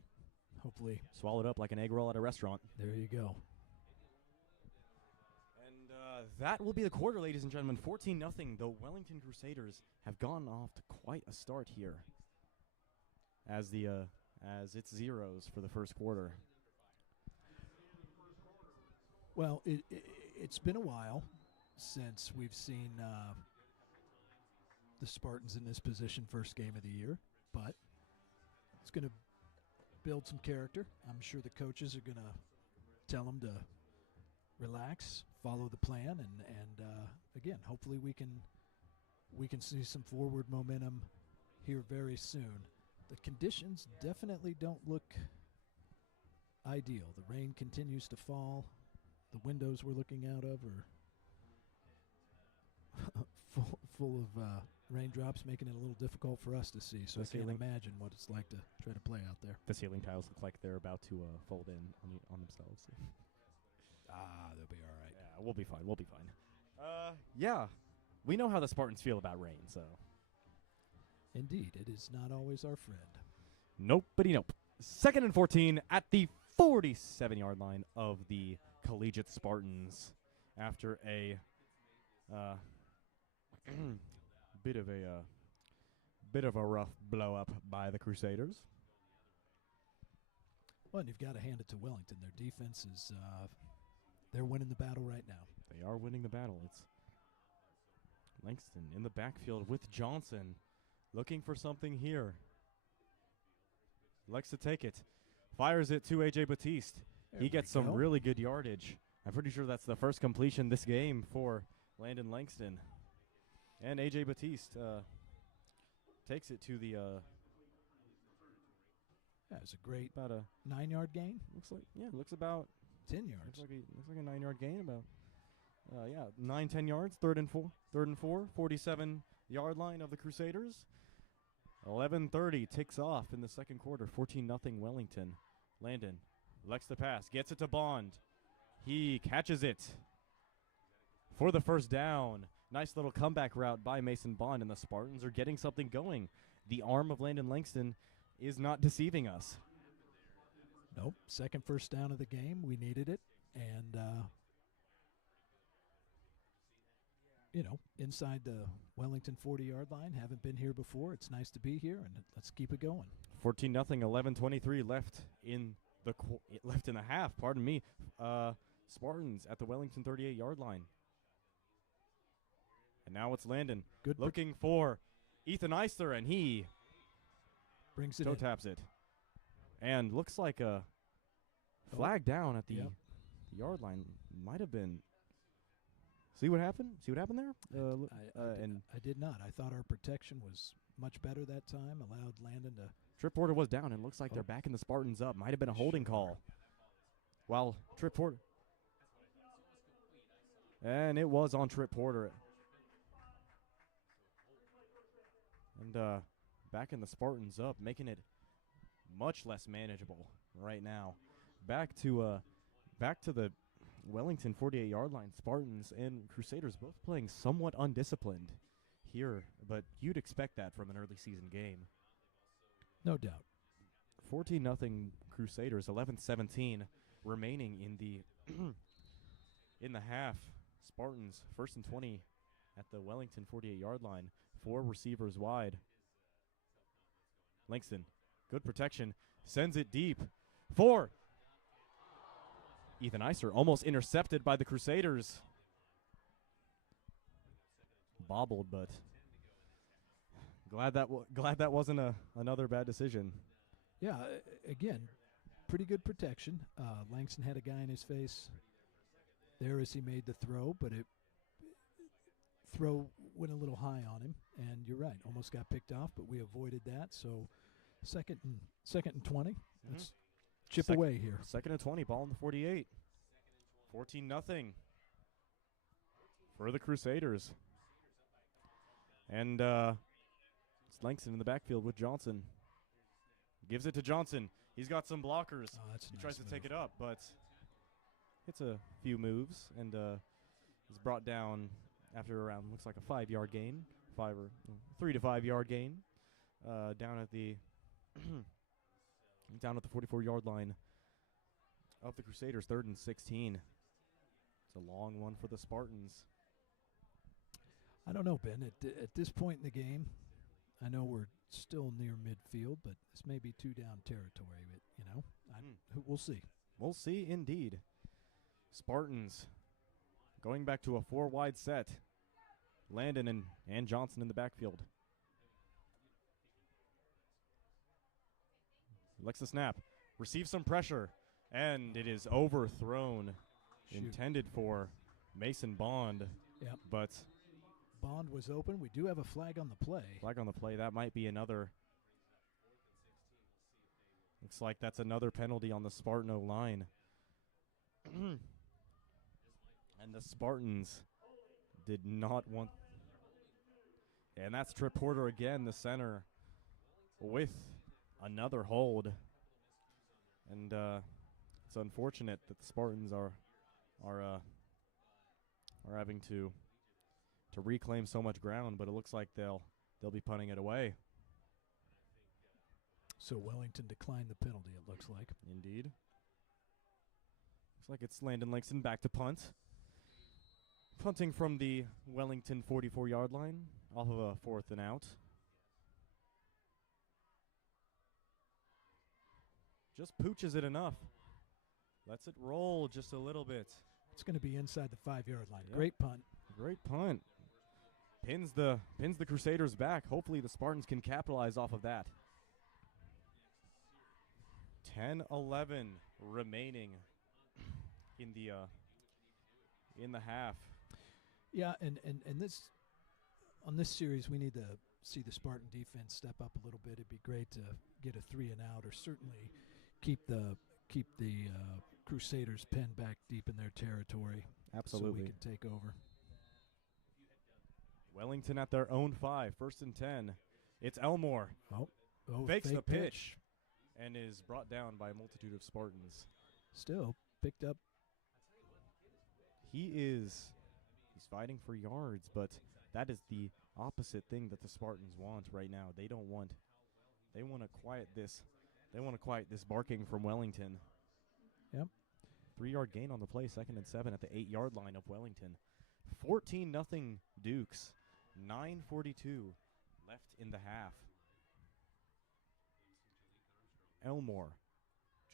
Hopefully, swallowed up like an egg roll at a restaurant. There you go. And that will be the quarter, ladies and gentlemen. 14-0. The Wellington Crusaders have gone off to quite a start here, as it's zeros for the first quarter. Well, it's been a while since we've seen the Spartans in this position first game of the year, but it's going to build some character. I'm sure the coaches are going to tell them to relax, follow the plan, and again, hopefully we can see some forward momentum here very soon. The conditions definitely don't look ideal. The rain continues to fall. The windows we're looking out of are full of raindrops, making it a little difficult for us to see. So I can't imagine what it's like to try to play out there. The ceiling tiles look like they're about to fold in on themselves. They'll be all right. Yeah, we'll be fine. We'll be fine. Yeah, we know how the Spartans feel about rain, so. Indeed, it is not always our friend. Nope-bitty nope. 2nd and 14 at the 47-yard line of the Collegiate Spartans after a bit of a rough blow-up by the Crusaders. Well, and you've got to hand it to Wellington. Their defense is they're winning the battle right now. They are winning the battle. It's Langston in the backfield with Johnson, looking for something here. Likes to take it. Fires it to A.J. Batiste. He gets some really good yardage. I'm pretty sure that's the first completion this game for Landon Langston. And A.J. Batiste takes it to the that was a great about a 9-yard gain. Looks about 10 yards. Looks like a 9-yard gain, about 9-10 yards. 3rd and 4 47-yard line of the Crusaders. 11:30 ticks off in the second quarter. 14-0 Wellington. Landon likes the pass, gets it to Bond. He catches it for the first down. Nice little comeback route by Mason Bond, and the Spartans are getting something going. The arm of Landon Langston is not deceiving us. Nope. Second first down of the game. We needed it. And, inside the Wellington 40-yard line. Haven't been here before. It's nice to be here, and let's keep it going. 14-0, 11:23 left in the half. Pardon me. Spartans at the Wellington 38-yard line. And now it's Landon looking for Ethan Eisler, and he brings it toe taps it. And looks like a flag down at the yard line. Might have been. See what happened? See what happened there? I did not. I thought our protection was much better that time. Allowed Landon to. Trip Porter was down, and looks like they're backing the Spartans up. Might have been a holding call. While Trip Porter. And it was on Trip Porter. And backing the Spartans up, making it much less manageable right now. Back to back to the Wellington 48-yard line. Spartans and Crusaders both playing somewhat undisciplined here, but you'd expect that from an early season game. No doubt. 14-0 Crusaders, 11-17 remaining in the in the half. Spartans 1st and 20 at the Wellington 48-yard line. 4 receivers wide. Langston, good protection, sends it deep. 4. Ethan Iser almost intercepted by the Crusaders. Bobbled, but glad that wasn't another bad decision. Yeah, again, pretty good protection. Langston had a guy in his face there as he made the throw, but throw went a little high on him, and you're right, almost got picked off, but we avoided that. So second and 20. Let's chip away here. 2nd and 20, ball in the 48. 14-0 for the Crusaders. And it's Langston in the backfield with Johnson. Gives it to Johnson. He's got some blockers. Oh, that's a he nice tries to move. take it up, but hits a few moves and is brought down after around, looks like a 5-yard gain, 3 to 5 yard gain, down at the down at the 44-yard line of the Crusaders. 3rd and 16. It's a long one for the Spartans. I don't know, Ben. At this point in the game, I know we're still near midfield, but this may be 2 down territory. But, we'll see. We'll see indeed. Spartans going back to a 4-wide set. Landon and Johnson in the backfield. Alexa snap. Receives some pressure, and it is overthrown. Intended for Mason Bond. Yep. But Bond was open. We do have a flag on the play. Flag on the play. That might be another. Looks like that's another penalty on the Spartan O-line. And the Spartans did not want. And that's Trip Porter again, the center, with another hold. And it's unfortunate that the Spartans are having to reclaim so much ground, but it looks like they'll be punting it away. So Wellington declined the penalty, it looks like. Indeed. Looks like it's Landon Langston back to punt. Punting from the Wellington 44-yard line off of a 4th and out. Just pooches it enough. Lets it roll just a little bit. It's going to be inside the 5-yard line. Yep. Great punt. Great punt. Pins the Crusaders back. Hopefully the Spartans can capitalize off of that. 10-11 remaining in the half. Yeah, and this on this series we need to see the Spartan defense step up a little bit. It'd be great to get a 3 and out, or certainly keep the Crusaders pinned back deep in their territory. Absolutely. So we can take over. Wellington at their own 5, 1st and 10. It's Elmore. Oh, fakes fake the pitch and is brought down by a multitude of Spartans. Still picked up. He's fighting for yards, but that is the opposite thing that the Spartans want right now. They want to quiet this. They want to quiet this barking from Wellington. Yep. 3-yard gain on the play, 2nd and 7 at the 8-yard line of Wellington. 14-0 Dukes. 9:42 left in the half. Elmore.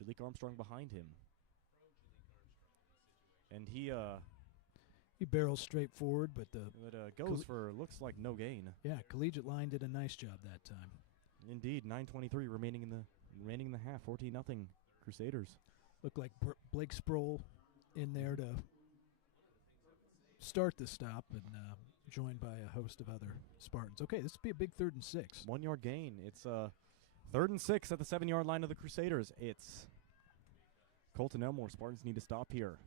Jalik Armstrong behind him. And he barrels straight forward, but goes for, looks like, no gain. Yeah, Collegiate line did a nice job that time. Indeed, 9:23 remaining in the half. 14-0 Crusaders. Looked like Blake Sproul in there to start the stop, and joined by a host of other Spartans. Okay, this would be a big 3rd and 6. 1-yard gain. It's 3rd and 6 at the 7-yard line of the Crusaders. It's Colton Elmore. Spartans need to stop here.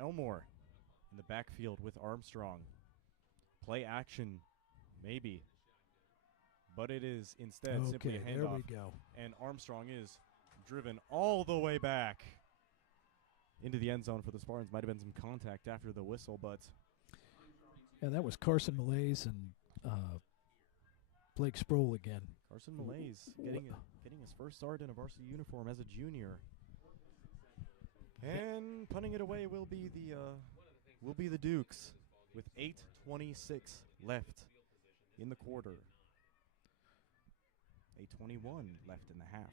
Elmore in the backfield with Armstrong. Play action, maybe. But it is instead simply a handoff. There we go. And Armstrong is driven all the way back into the end zone for the Spartans. Might have been some contact after the whistle, but Yeah, that was Carson Malaise and Blake Sproul again. Carson Malaise getting his first start in a varsity uniform as a junior. And punting it away will be the Dukes with 8:26 left in the quarter. 8:21 left in the half.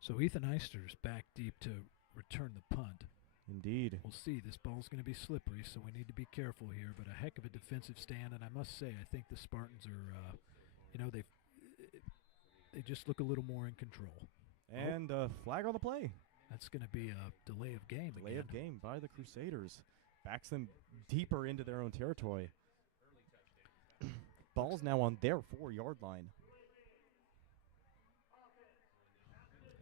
So Ethan Eister's back deep to return the punt. Indeed. We'll see. This ball's going to be slippery, so we need to be careful here. But a heck of a defensive stand, and I must say, I think the Spartans are, they just look a little more in control. And flag on the play. That's going to be a delay of game Delay again. of game by the Crusaders. Backs them deeper into their own territory. Ball's now on their 4-yard line.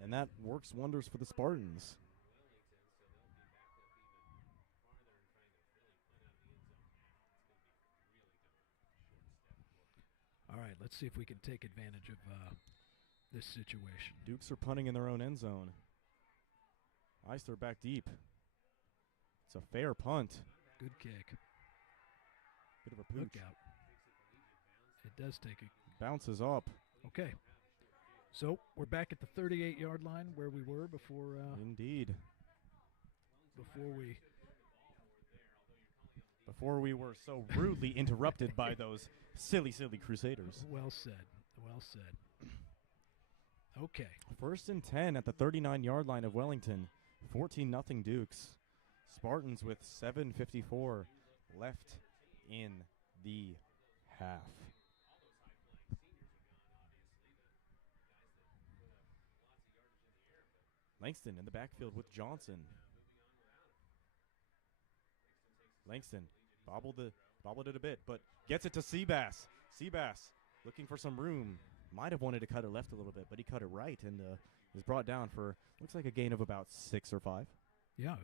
And that works wonders for the Spartans. All right, let's see if we can take advantage of this situation. Dukes are punting in their own end zone. Eister back deep. It's a fair punt. Good kick. Bit of a pooch. Look out. It does take it. Bounces up. Okay. So we're back at the 38-yard line where we were before. Indeed. Before we were so rudely interrupted by those silly Crusaders. Well said. Well said. Okay. 1st and 10 at the 39-yard line of Wellington. 14-0 Dukes. Spartans with 7:54 left in the half. Langston in the backfield with Johnson. Langston bobbled it a bit, but gets it to Seabass. Seabass looking for some room. Might have wanted to cut it left a little bit, but he cut it right and is brought down for, looks like a gain of about 6 or 5. Yeah.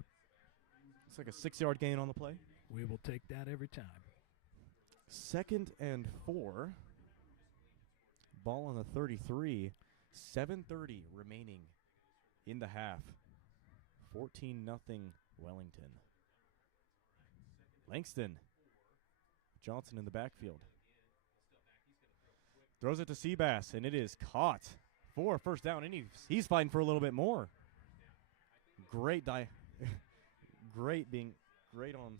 Looks like a 6-yard gain on the play. We will take that every time. 2nd and 4. Ball on the 33. 7:30 remaining in the half. 14-0 Wellington. Langston. Johnson in the backfield. Throws it to Seabass, and it is caught for a first down, and he's fighting for a little bit more. Great on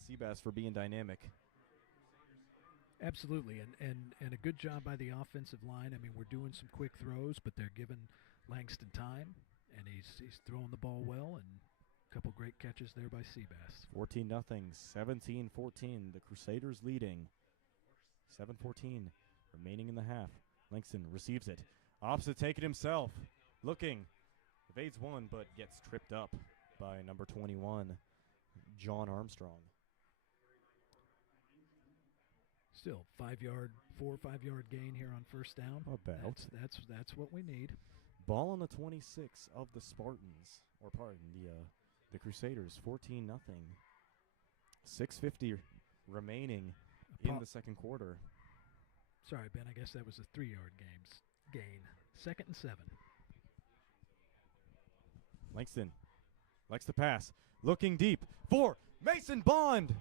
Seabass for being dynamic. Absolutely, and a good job by the offensive line. I mean, we're doing some quick throws, but they're giving Langston time, and he's throwing the ball well, and a couple great catches there by Seabass. 14-0, 17-14. The Crusaders leading. 7:14 remaining in the half. Langston receives it. Opposite take it himself. Looking. Evades one, but gets tripped up by number 21, John Armstrong. Still 4 or 5 yard gain here on first down. About. That's what we need. Ball on the 26 of the Spartans, or pardon, the Crusaders, 14-0. 6:50 remaining in the second quarter. Sorry, Ben, I guess that was a 3-yard gain. 2nd and 7. Langston likes to pass. Looking deep for Mason Bond.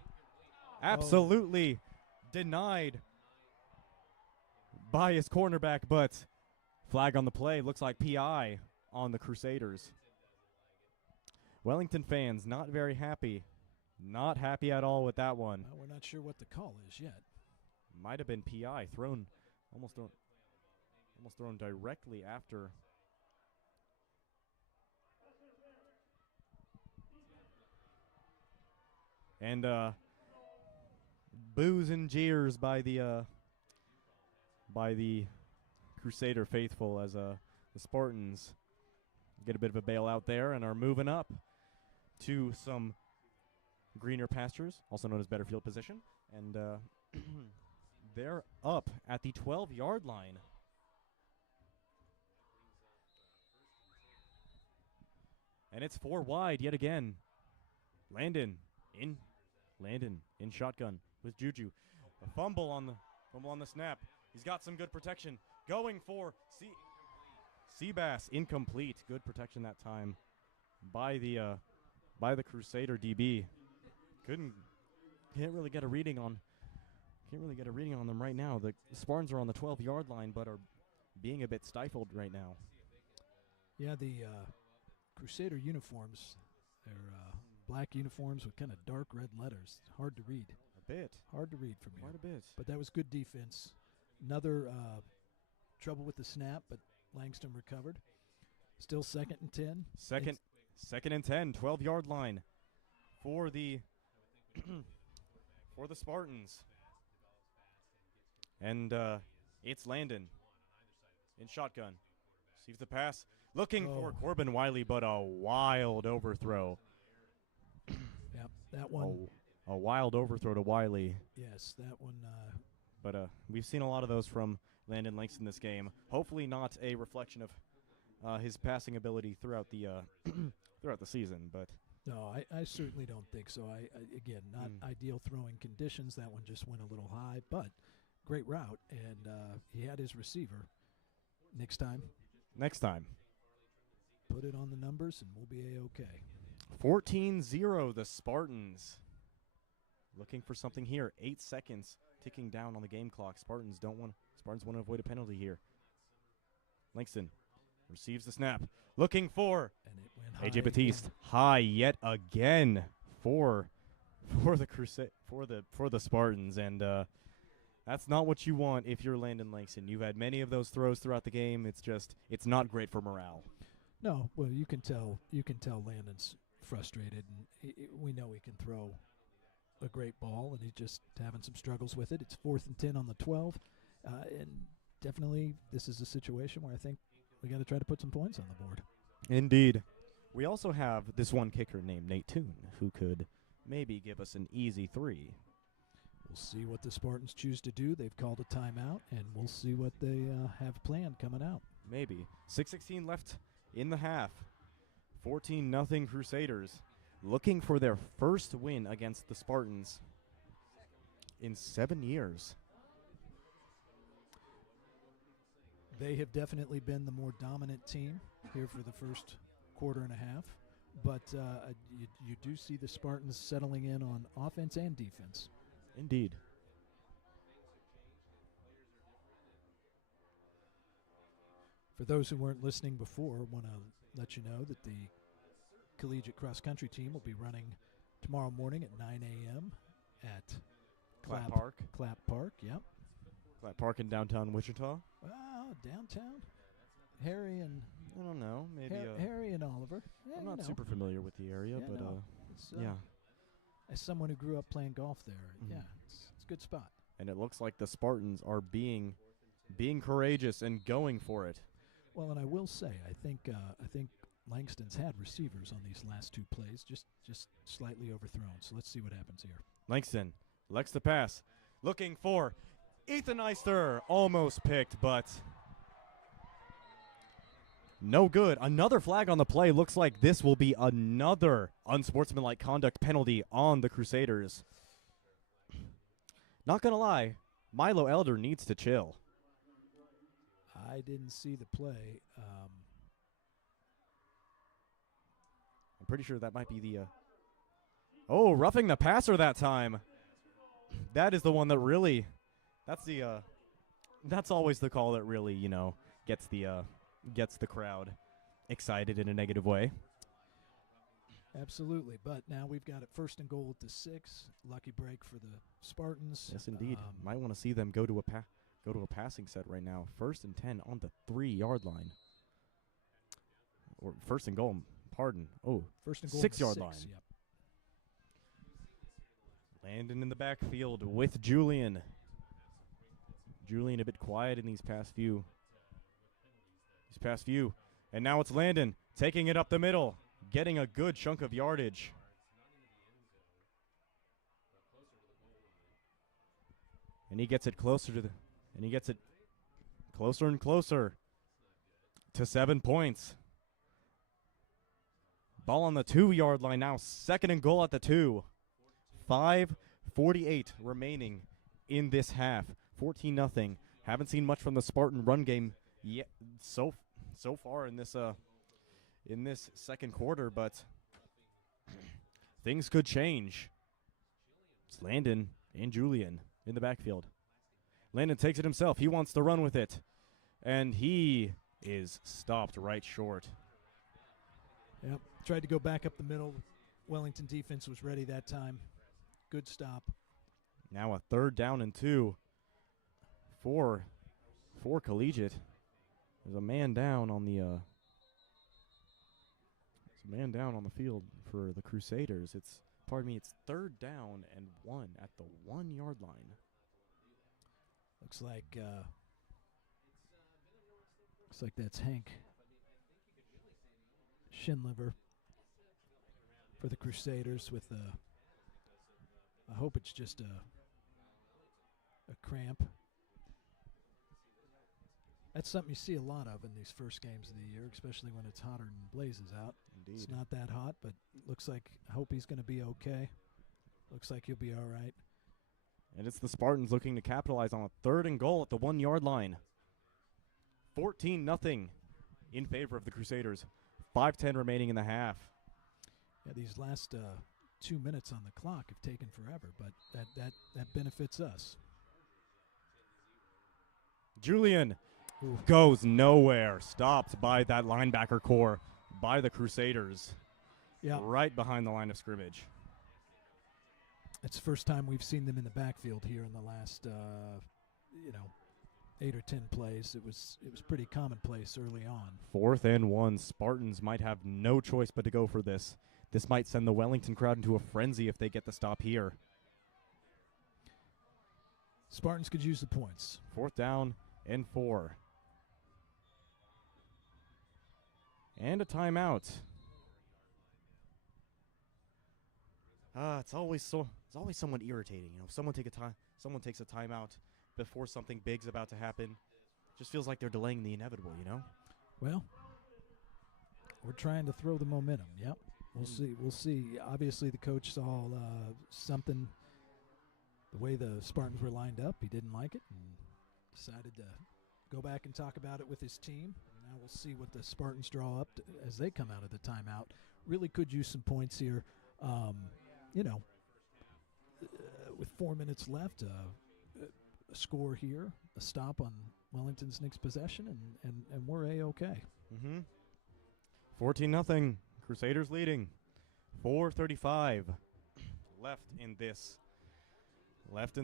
Absolutely denied by his cornerback, but flag on the play. Looks like PI on the Crusaders. Wellington fans not very happy. Not happy at all with that one. Well, we're not sure what the call is yet. Might have been PI almost thrown directly after. And boos and jeers by the Crusader faithful as the Spartans get a bit of a bailout there and are moving up to some greener pastures, also known as better field position. And they're up at the 12-yard line. And it's 4 wide yet again. Landon in shotgun with Juju. A fumble on the snap. He's got some good protection. Going for Seabass incomplete. Good protection that time by the Crusader DB. Can't really get a reading on them right now. The Spartans are on the 12-yard line, but are being a bit stifled right now. Yeah, the Crusader uniforms, they're black uniforms with kind of dark red letters. Hard to read. A bit. Hard to read from here. Quite a bit. But that was good defense. Another trouble with the snap, but Langston recovered. Still 2nd and 10. Second and 10, 12-yard line for the for the Spartans. And it's Landon in shotgun. Receives the pass. Looking for Corbin Wiley, but a wild overthrow. Yep, that one. A wild overthrow to Wiley. Yes, that one. But we've seen a lot of those from Landon Langston this game. Hopefully not a reflection of his passing ability throughout the throughout the season. But no, I certainly don't think so. Again, not ideal throwing conditions. That one just went a little high, but great route, and he had his receiver. Next time. Put it on the numbers, and we'll be A-okay. 14-0, the Spartans. Looking for something here. 8 seconds ticking down on the game clock. Spartans want to avoid a penalty here. Langston receives the snap. Looking for and it went AJ Batiste. High yet again for the Spartans, and that's not what you want if you're Landon Langston. You've had many of those throws throughout the game. It's not great for morale. No, well, you can tell Landon's frustrated, and we know he can throw a great ball, and he's just having some struggles with it. It's 4th and 10 on the 12, and definitely this is a situation where I think we got to try to put some points on the board. Indeed. We also have this one kicker named Nate Toon, who could maybe give us an easy 3. We'll see what the Spartans choose to do. They've called a timeout, and we'll see what they have planned coming out. Maybe. 6:16 left in the half. 14-0 Crusaders, looking for their first win against the Spartans in 7 years. They have definitely been the more dominant team here for the first quarter and a half, but you do see the Spartans settling in on offense and defense. Indeed. For those who weren't listening before, I want to let you know that the collegiate cross-country team will be running tomorrow morning at 9 a.m. at Clapp Park. Clapp Park, yep. Clapp Park in downtown Wichita. Wow, downtown. Harry and I don't know, maybe Harry and Oliver. Yeah, I'm not super familiar with the area, yeah, but no. yeah. As someone who grew up playing golf there, yeah, it's a good spot. And it looks like the Spartans are being courageous and going for it. Well, and I will say, I think Langston's had receivers on these last 2 plays, just slightly overthrown. So let's see what happens here. Langston elects the pass, looking for Ethan Eister, almost picked, but no good. Another flag on the play. Looks like this will be another unsportsmanlike conduct penalty on the Crusaders. Not gonna lie, Milo Elder needs to chill. I didn't see the play. I'm pretty sure that might be the roughing the passer that time. That is the one that really, that's always the call that really, gets the crowd excited in a negative way. Absolutely, but now we've got it 1st and goal at the 6. Lucky break for the Spartans. Yes, indeed. Might want to see them go to a passing set right now. 1st and 10 on the 3-yard line. Or 1st and goal, pardon. Oh, 1st and goal 6-yard line. Yep. Landon in the backfield with Julian. Julian a bit quiet in these past few. And now it's Landon taking it up the middle, getting a good chunk of yardage. And he gets it closer and closer to 7 points. Ball on the 2-yard line now, 2nd and goal at the 2. 5:48 remaining in this half. 14-0. Haven't seen much from the Spartan run game yet so far in this second quarter, but things could change. It's Landon and Julian in the backfield. Landon takes it himself. He wants to run with it, and he is stopped right short. Yep, tried to go back up the middle. Wellington defense was ready that time. Good stop. Now a 3rd down and 2 for Collegiate. There's a man down on the field for the Crusaders. It's 3rd down and 1 at the 1-yard line. Looks like that's Hank Schindliver for the Crusaders with I hope it's just a cramp. That's something you see a lot of in these first games of the year, especially when it's hotter than blazes out. Indeed. It's not that hot, but looks like I hope he's going to be okay. Looks like he'll be all right. And it's the Spartans looking to capitalize on a 3rd and goal at the 1-yard line. 14-0 in favor of the Crusaders. 5:10 remaining in the half. Yeah, these last 2 minutes on the clock have taken forever, but that benefits us. Julian Ooh. goes nowhere. Stopped by that linebacker core by the Crusaders. Yeah. Right behind the line of scrimmage. It's the first time we've seen them in the backfield here in the last 8 or 10 plays. It was pretty commonplace early on. 4th and 1. Spartans might have no choice but to go for this. This might send the Wellington crowd into a frenzy if they get the stop here. Spartans could use the points. 4th down and 4. And a timeout. It's always somewhat irritating. If someone takes a timeout before something big's about to happen. Just feels like they're delaying the inevitable, Well, we're trying to throw the momentum. Yep. We'll see. Obviously, the coach saw something, the way the Spartans were lined up. He didn't like it and decided to go back and talk about it with his team. Now we'll see what the Spartans draw up as they come out of the timeout. Really could use some points here. With 4 minutes left, a score here, a stop on Wellington's next possession, and we're A-okay. 14-0. Crusaders leading. 4:35 left in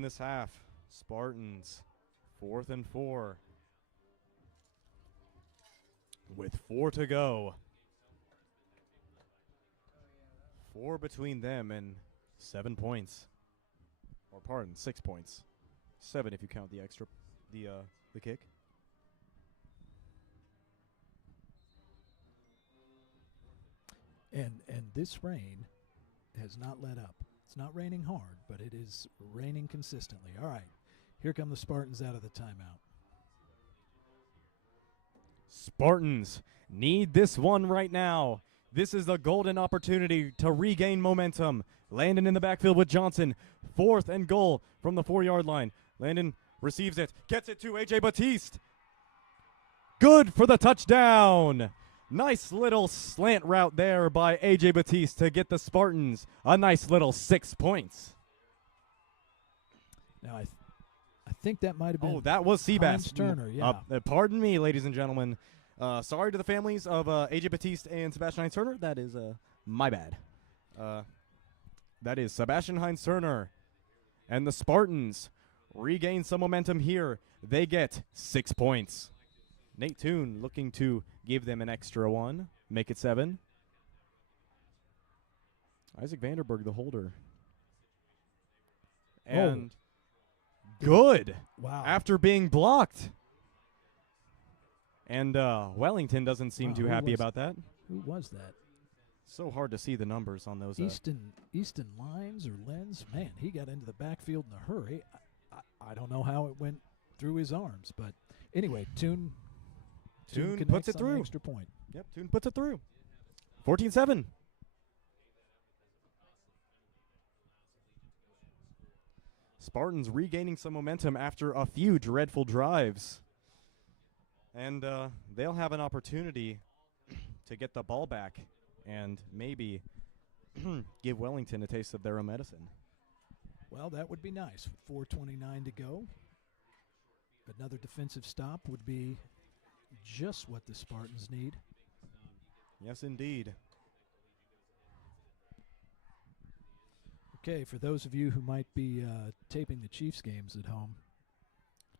this half. Spartans 4th and 4 with 4 to go. 4 between them and 7 points. Or pardon, 6 points. 7 if you count the extra, the kick. And this rain has not let up. It's not raining hard, but it is raining consistently. All right, here come the Spartans out of the timeout. Spartans need this one right now. This is the golden opportunity to regain momentum. Landon in the backfield with Johnson. 4th and goal from the 4-yard line. Landon receives it, gets it to A.J. Batiste. Good for the touchdown. Nice little slant route there by A.J. Batiste to get the Spartans a nice little 6 points. Now, I think that might have been. Oh, that was Seabass. Heinz Turner, yeah. Pardon me, ladies and gentlemen. Sorry to the families of A.J. Batiste and Sebastian Heinz Turner. That is my bad. That is Sebastian Heinz Turner. And the Spartans regain some momentum here. They get 6 points. Nate Toon looking to give them an extra 1, make it 7. Isaac Vanderberg, the holder. And good. Wow. After being blocked. And Wellington doesn't seem too happy about that. Who was that? So hard to see the numbers on those. Easton Lines or Lenz? Man, he got into the backfield in a hurry. I don't know how it went through his arms, but anyway, Toon puts it on through. The extra point. Yep, Toon puts it through. 14-7. Spartans regaining some momentum after a few dreadful drives. And they'll have an opportunity to get the ball back and maybe give Wellington a taste of their own medicine. Well, that would be nice. 4:29 to go. Another defensive stop would be just what the Spartans need. Yes, indeed. Okay, for those of you who might be taping the Chiefs games at home,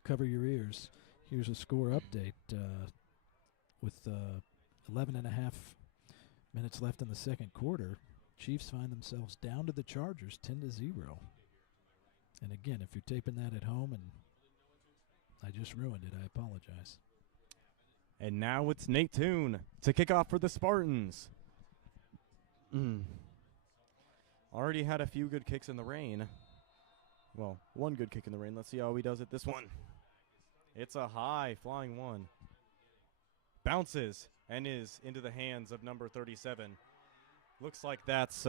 cover your ears. Here's a score update with 11 and a half minutes left in the second quarter. Chiefs find themselves down to the Chargers 10-0. And again, if you're taping that at home and I just ruined it, I apologize. And now it's Nate Toon to kick off for the Spartans. Already had a few good kicks in the rain. Well, one good kick in the rain. Let's see how he does it this one. It's a high flying one. Bounces and is into the hands of number 37. Looks like that's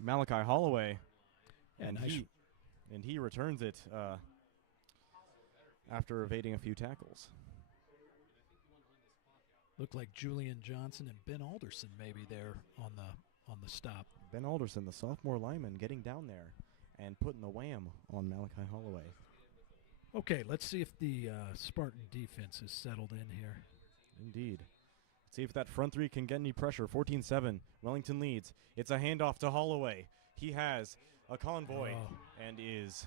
Malachi Holloway. Yeah, and nice. he returns it after evading a few tackles. Looked like Julian Johnson and Ben Alderson maybe there on the stop. Ben Alderson, the sophomore lineman, getting down there and putting the wham on Malachi Holloway. Okay, let's see if the Spartan defense is settled in here. Indeed. Let's see if that front three can get any pressure. 14-7, Wellington leads. It's a handoff to Holloway. He has a convoy and is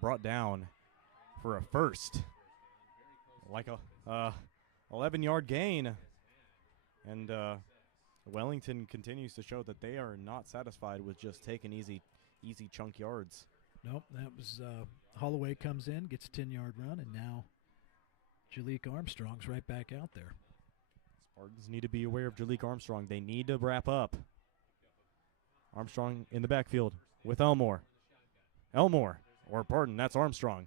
brought down for a first. Like a 11-yard gain. And Wellington continues to show that they are not satisfied with just taking easy chunk yards. Nope, that was Holloway comes in, gets a 10-yard run, and now Jalik Armstrong's right back out there. Spartans need to be aware of Jalik Armstrong. They need to wrap up. Armstrong in the backfield with Elmore. That's Armstrong.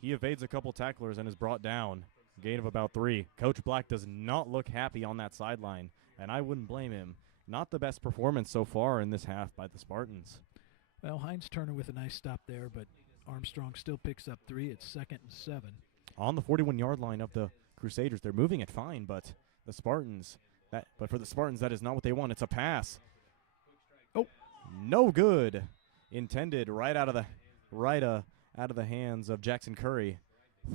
He evades a couple tacklers and is brought down. Gain of about 3. Coach Black does not look happy on that sideline, and I wouldn't blame him. Not the best performance so far in this half by the Spartans. Well, Heinz Turner with a nice stop there, but Armstrong still picks up 3. It's 2nd and 7. On the 41-yard line of the Crusaders, they're moving it fine, but for the Spartans, that is not what they want. It's a pass. Oh, no good. Intended right out of the hands of Jackson Curry.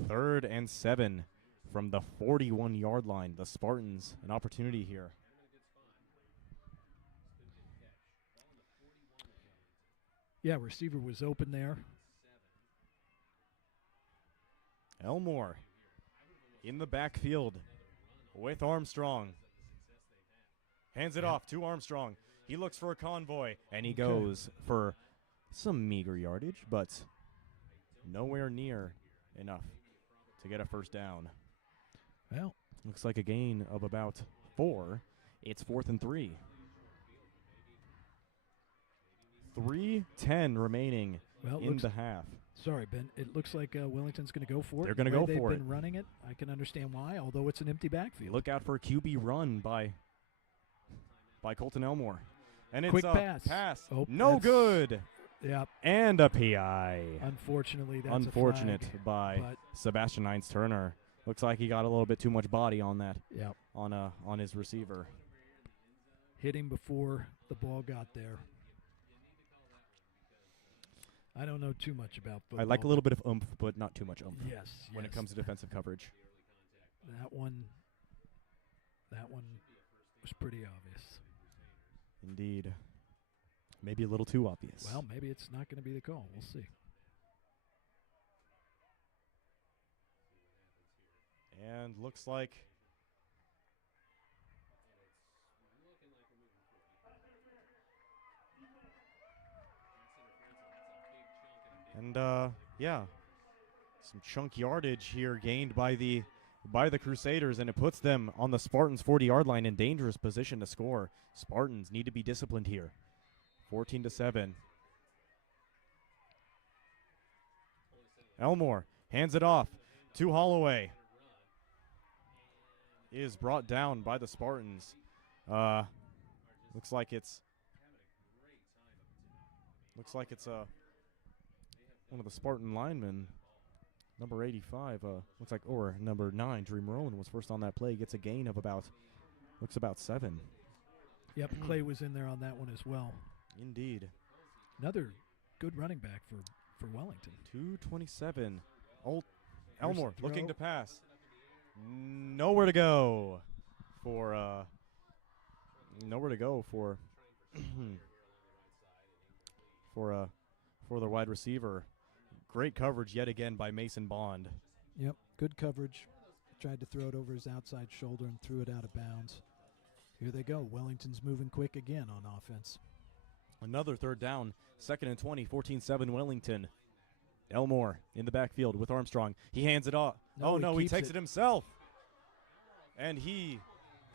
3rd and 7 from the 41-yard line. The Spartans, an opportunity here. Yeah, receiver was open there. Elmore in the backfield with Armstrong. Hands it off to Armstrong. He looks for a convoy, and he goes for some meager yardage, but nowhere near enough to get a first down. Well, looks like a gain of about 4. It's 4th and 3. 3:10 remaining in the half. Sorry, Ben. It looks like Wellington's going to go for it. They're going to go for it. They've been running it. I can understand why, although it's an empty backfield. Look out for a QB run by Colton Elmore. And it's quick a pass. Oh, no good. Yeah. And a PI. Unfortunately, that's unfortunate a flag, by Sebastian Heinz Turner. Looks like he got a little bit too much body on that. Yep. On his receiver. Hit him before the ball got there. I don't know too much about football. I like a little bit of oomph, but not too much oomph. Yes. When it comes to defensive coverage. That one was pretty obvious. Indeed. Maybe a little too obvious. Well, maybe it's not going to be the call. We'll see. And looks like some chunk yardage here gained by the Crusaders, and it puts them on the Spartans' 40-yard line in dangerous position to score. Spartans need to be disciplined here. 14-7. Elmore hands it off to Holloway. Is brought down by the Spartans. Looks like it's one of the Spartan linemen Number 85, looks like, or number 9, Dream Rowan was first on that play. Gets a gain of about 7. Yep, Clay was in there on that one as well. Indeed. Another good running back for Wellington. 227. Old Here's Elmore the throw. looking to pass. Nowhere to go for for the wide receiver. Great coverage yet again by Mason Bond. Yep, good coverage. Tried to throw it over his outside shoulder and threw it out of bounds. Here they go. Wellington's moving quick again on offense. Another third down, 2nd and 20, 14-7 Wellington. Elmore in the backfield with Armstrong. He hands it off. He takes it himself. And he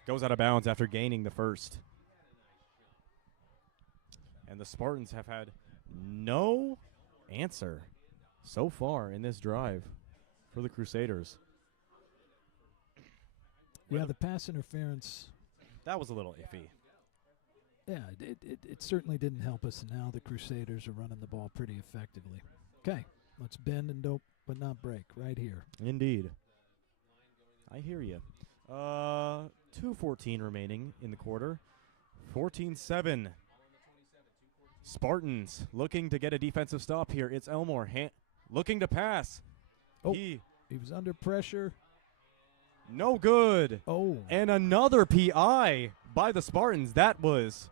goes out of bounds after gaining the first. And the Spartans have had no answer so far in this drive for the Crusaders. Yeah, the pass interference. That was a little iffy. Yeah, it certainly didn't help us. Now the Crusaders are running the ball pretty effectively. Okay, let's bend and don't, but not break right here. Indeed. I hear you. 2:14 remaining in the quarter. 14-7. Spartans looking to get a defensive stop here. It's Elmore looking to pass. Oh, he was under pressure. No good. Oh. And another PI by the Spartans. That was,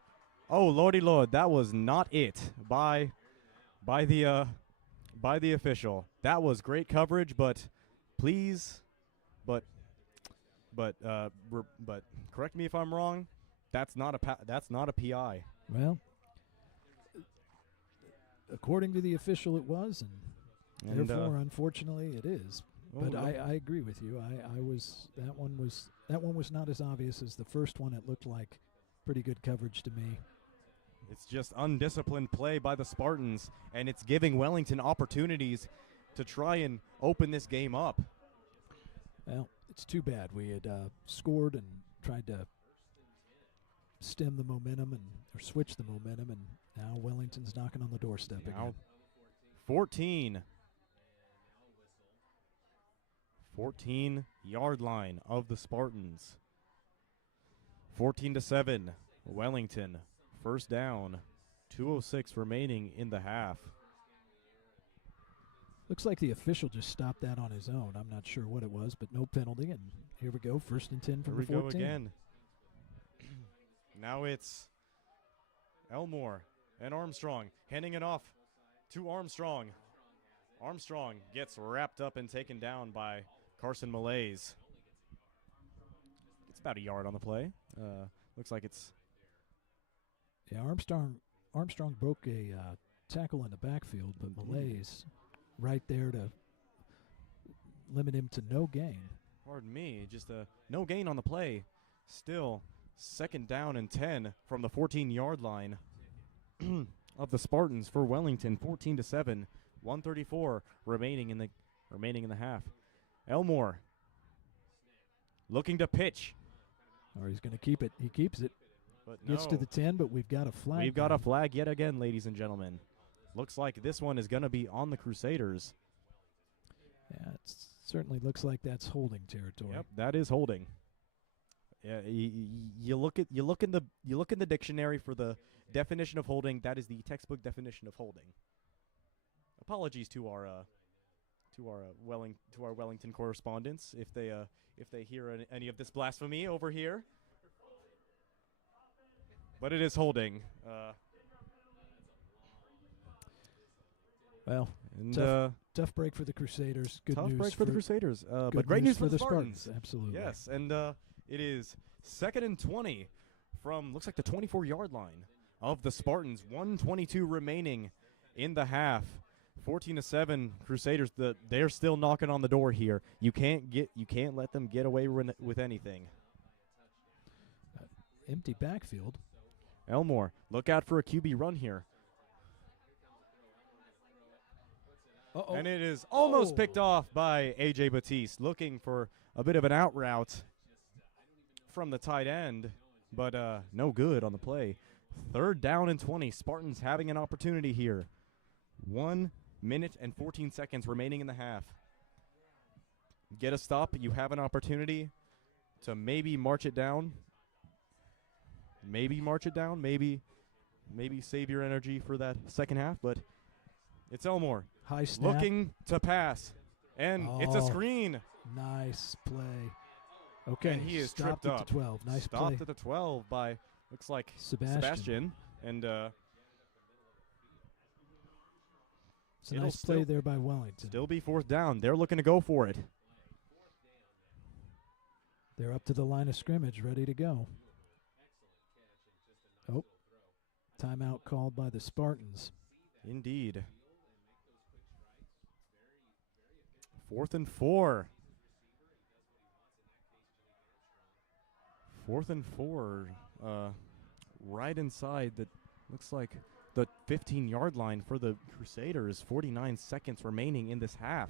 oh lordy lord, that was not it by the official. That was great coverage, but correct me if I'm wrong. That's not a PI. Well, according to the official, it was, and therefore, unfortunately, it is. But I agree with you. That one was not as obvious as the first one. It looked like pretty good coverage to me. It's just undisciplined play by the Spartans, and it's giving Wellington opportunities to try and open this game up. Well, it's too bad. We had scored and tried to stem the momentum or switch the momentum, and now Wellington's knocking on the doorstep again. 14-yard line of the Spartans. 14-7, Wellington. First down. 2:06 remaining in the half. Looks like the official just stopped that on his own. I'm not sure what it was, but no penalty. And here we go, 1st and 10 from the 14. Here we go again. Now it's Elmore and Armstrong handing it off to Armstrong. Armstrong gets wrapped up and taken down by Carson Malaise. It's about a yard on the play. Looks like it's... Yeah, Armstrong broke a tackle in the backfield, but Malaise right there to limit him to no gain. Pardon me, just no gain on the play. Still, 2nd down and 10 from the 14-yard line of the Spartans for Wellington. 14-7, 1:34 remaining in the half. Elmore looking to pitch. Or he's going to keep it. He keeps it. But Gets to the 10, but we've got a flag. We've got a flag yet again, ladies and gentlemen. Looks like this one is going to be on the Crusaders. Yeah, it certainly looks like that's holding territory. Yep, that is holding. Yeah, you look in the dictionary for the definition of holding. That is the textbook definition of holding. Apologies to our Wellington correspondents if they hear any of this blasphemy over here. But it is holding. Well, tough break for the Crusaders. Good tough news break for the Crusaders, but great news for the Spartans. Absolutely. Yes, and it is 2nd and 20 from, looks like the 24-yard line of the Spartans. 1:22 remaining in the half. 14-7 Crusaders. They're still knocking on the door here. You can't let them get away with anything. Empty backfield. Elmore, look out for a QB run here. Uh-oh. And it is almost picked off by A.J. Batiste, looking for a bit of an out route from the tight end, but no good on the play. 3rd down and 20. Spartans having an opportunity here. 1 minute and 14 seconds remaining in the half. get a stop, you have an opportunity to maybe march it down. Maybe save your energy for that second half, but it's Elmore High snap. looking to pass, and it's a screen. Nice play. Okay, and he is stopped tripped at up. the 12. Nice Stopped play. at the 12 by, looks like, Sebastian. And It's a nice play there by Wellington. Still be fourth down. They're looking to go for it. They're up to the line of scrimmage, ready to go. Oh, timeout called by the Spartans. Indeed. 4th and 4. 4th and 4. Right inside the, looks like the 15-yard line for the Crusaders. 49 seconds remaining in this half.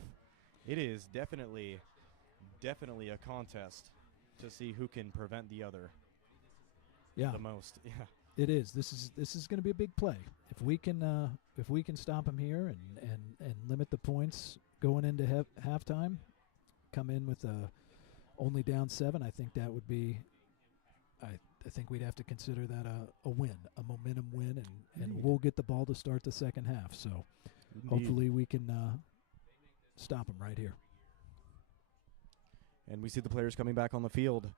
It is definitely a contest to see who can prevent the other the most. Yeah. It is. This is going to be a big play. If we can stop them here and limit the points going into halftime, come in with only down 7, I think that would be. I think we'd have to consider that a win, a momentum win, and we'll get the ball to start the second half. So hopefully we can stop them right here. And we see the players coming back on the field.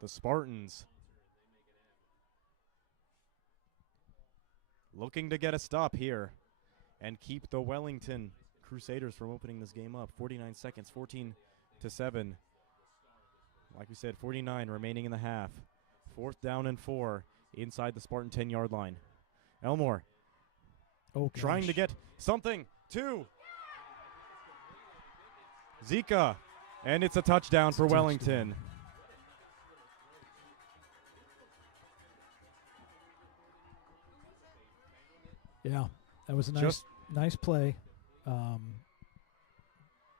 The Spartans looking to get a stop here and keep the Wellington Crusaders from opening this game up. 49 seconds, 14-7. Like we said, 49 remaining in the half. 4th down and 4 inside the Spartan 10-yard line. Elmore trying to get something to Zika, and it's a touchdown for Wellington. Yeah, that was a nice play.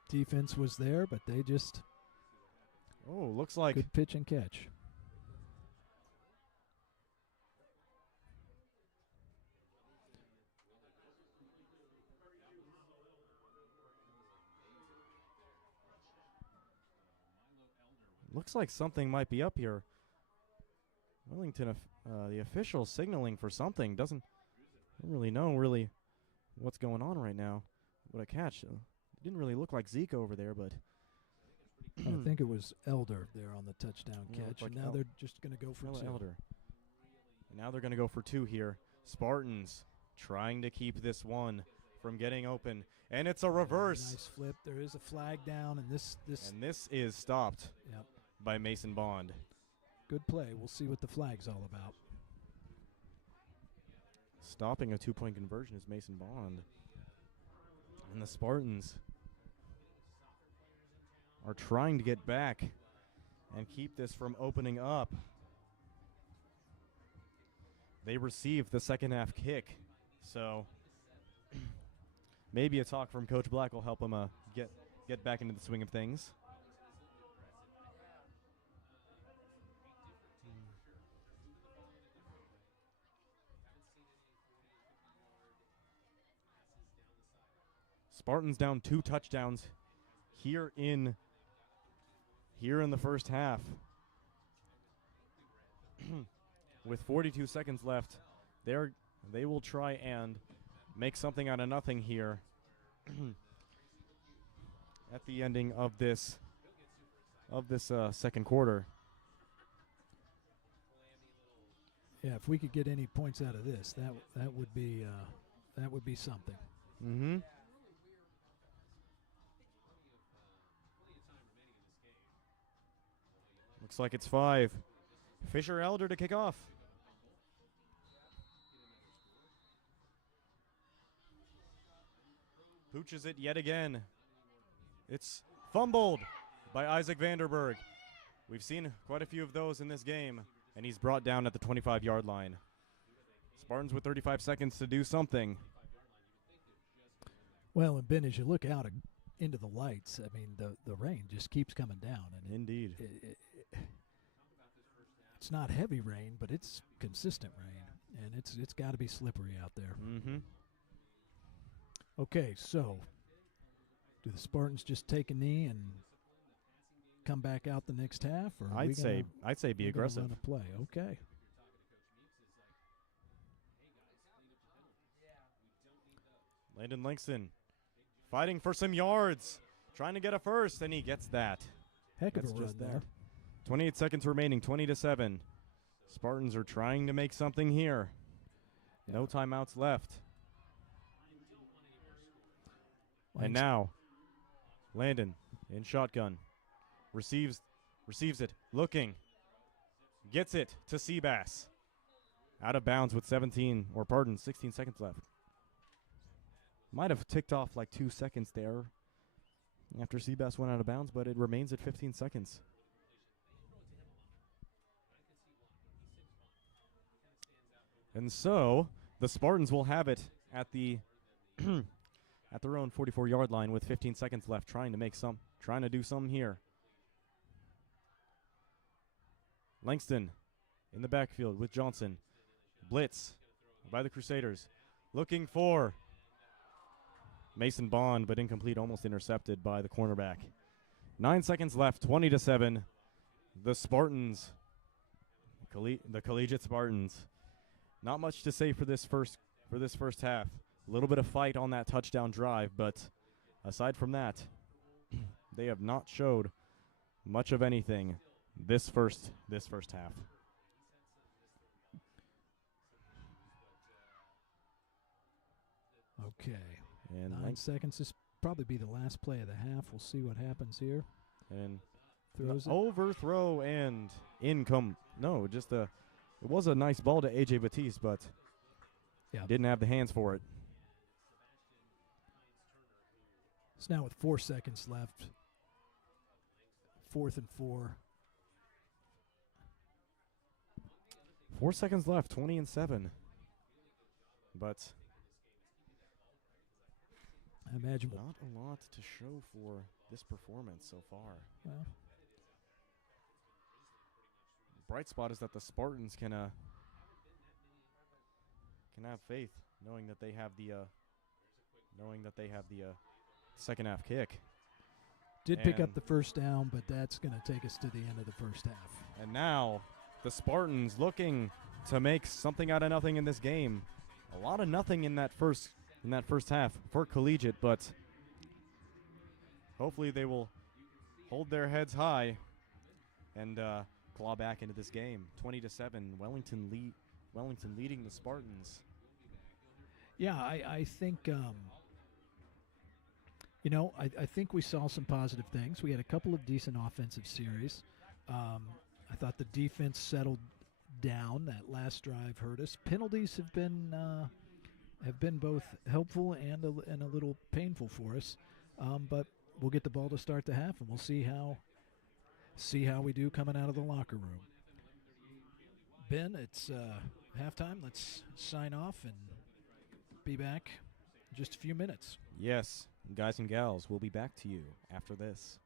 Defense was there, but they just looks like good pitch and catch. Looks like something might be up here. Wellington, the official signaling for something. Don't really know what's going on right now. What a catch. It didn't really look like Zeke over there, but I think it was Elder there on the touchdown catch. Like and now they're just going to go for 2. Elder. And now they're going to go for 2 here. Spartans trying to keep this one from getting open. And it's a reverse. Nice flip. There is a flag down, and this is stopped yep. by Mason Bond. Good play. We'll see what the flag's all about. Stopping a 2-point conversion is Mason Bond. And the Spartans are trying to get back and keep this from opening up. They received the second half kick, so maybe a talk from Coach Black will help them get back into the swing of things. Spartans down 2 touchdowns here in the first half. With 42 seconds left, they will try and make something out of nothing here at the ending of this second quarter. Yeah, if we could get any points out of this, that would be something. Mm-hmm. Looks like it's 5. Fisher Elder to kick off. Pooches it yet again. It's fumbled by Isaac Vanderberg. We've seen quite a few of those in this game, and he's brought down at the 25-yard line. Spartans with 35 seconds to do something. Well, and Ben, as you look out into the lights, I mean, the rain just keeps coming down. And indeed. It's not heavy rain, but it's consistent rain, and it's got to be slippery out there. Mm-hmm. Okay, so Do the Spartans just take a knee and come back out the next half, or I'd say be aggressive. Run a play, okay. Landon Langston fighting for some yards, trying to get a first, and he gets that. Heck of That's a run just there. that. 28 seconds remaining, 20-7. Spartans are trying to make something here. No timeouts left. And now, Landon in shotgun. Receives it, looking. Gets it to Seabass. Out of bounds with 16 seconds left. Might have ticked off like 2 seconds there after Seabass went out of bounds, but it remains at 15 seconds. And so the Spartans will have it at the at their own 44-yard line with 15 seconds left, trying to do something here. Langston in the backfield with Johnson. Blitz by the Crusaders. Looking for Mason Bond, but incomplete, almost intercepted by the cornerback. 9 seconds left, 20-7. The Spartans, the collegiate Spartans. Not much to say for this first half. A little bit of fight on that touchdown drive, but aside from that, they have not showed much of anything this first half. Okay. And 9 seconds. This probably be the last play of the half. We'll see what happens here. And throws it. Overthrow and income. No, just it was a nice ball to AJ Batiste, but didn't have the hands for it. It's now with 4 seconds left. 4th and 4. 4 seconds left, 20-7. But I imagine not a lot to show for this performance so far. Well, bright spot is that the Spartans can have faith, knowing that they have the second half kick. Did pick up the first down, but that's going to take us to the end of the first half. And now the Spartans looking to make something out of nothing in this game. A lot of nothing in that first half for collegiate, but hopefully they will hold their heads high and claw back into this game. 20-7, Wellington leading the Spartans. Yeah, I think I think we saw some positive things. We had a couple of decent offensive series. I thought the defense settled down. That last drive hurt us. Penalties have been both helpful and a little painful for us. But we'll get the ball to start the half, and we'll see how we do coming out of the locker room. Ben, it's halftime. Let's sign off and be back in just a few minutes. Yes, guys and gals, we'll be back to you after this.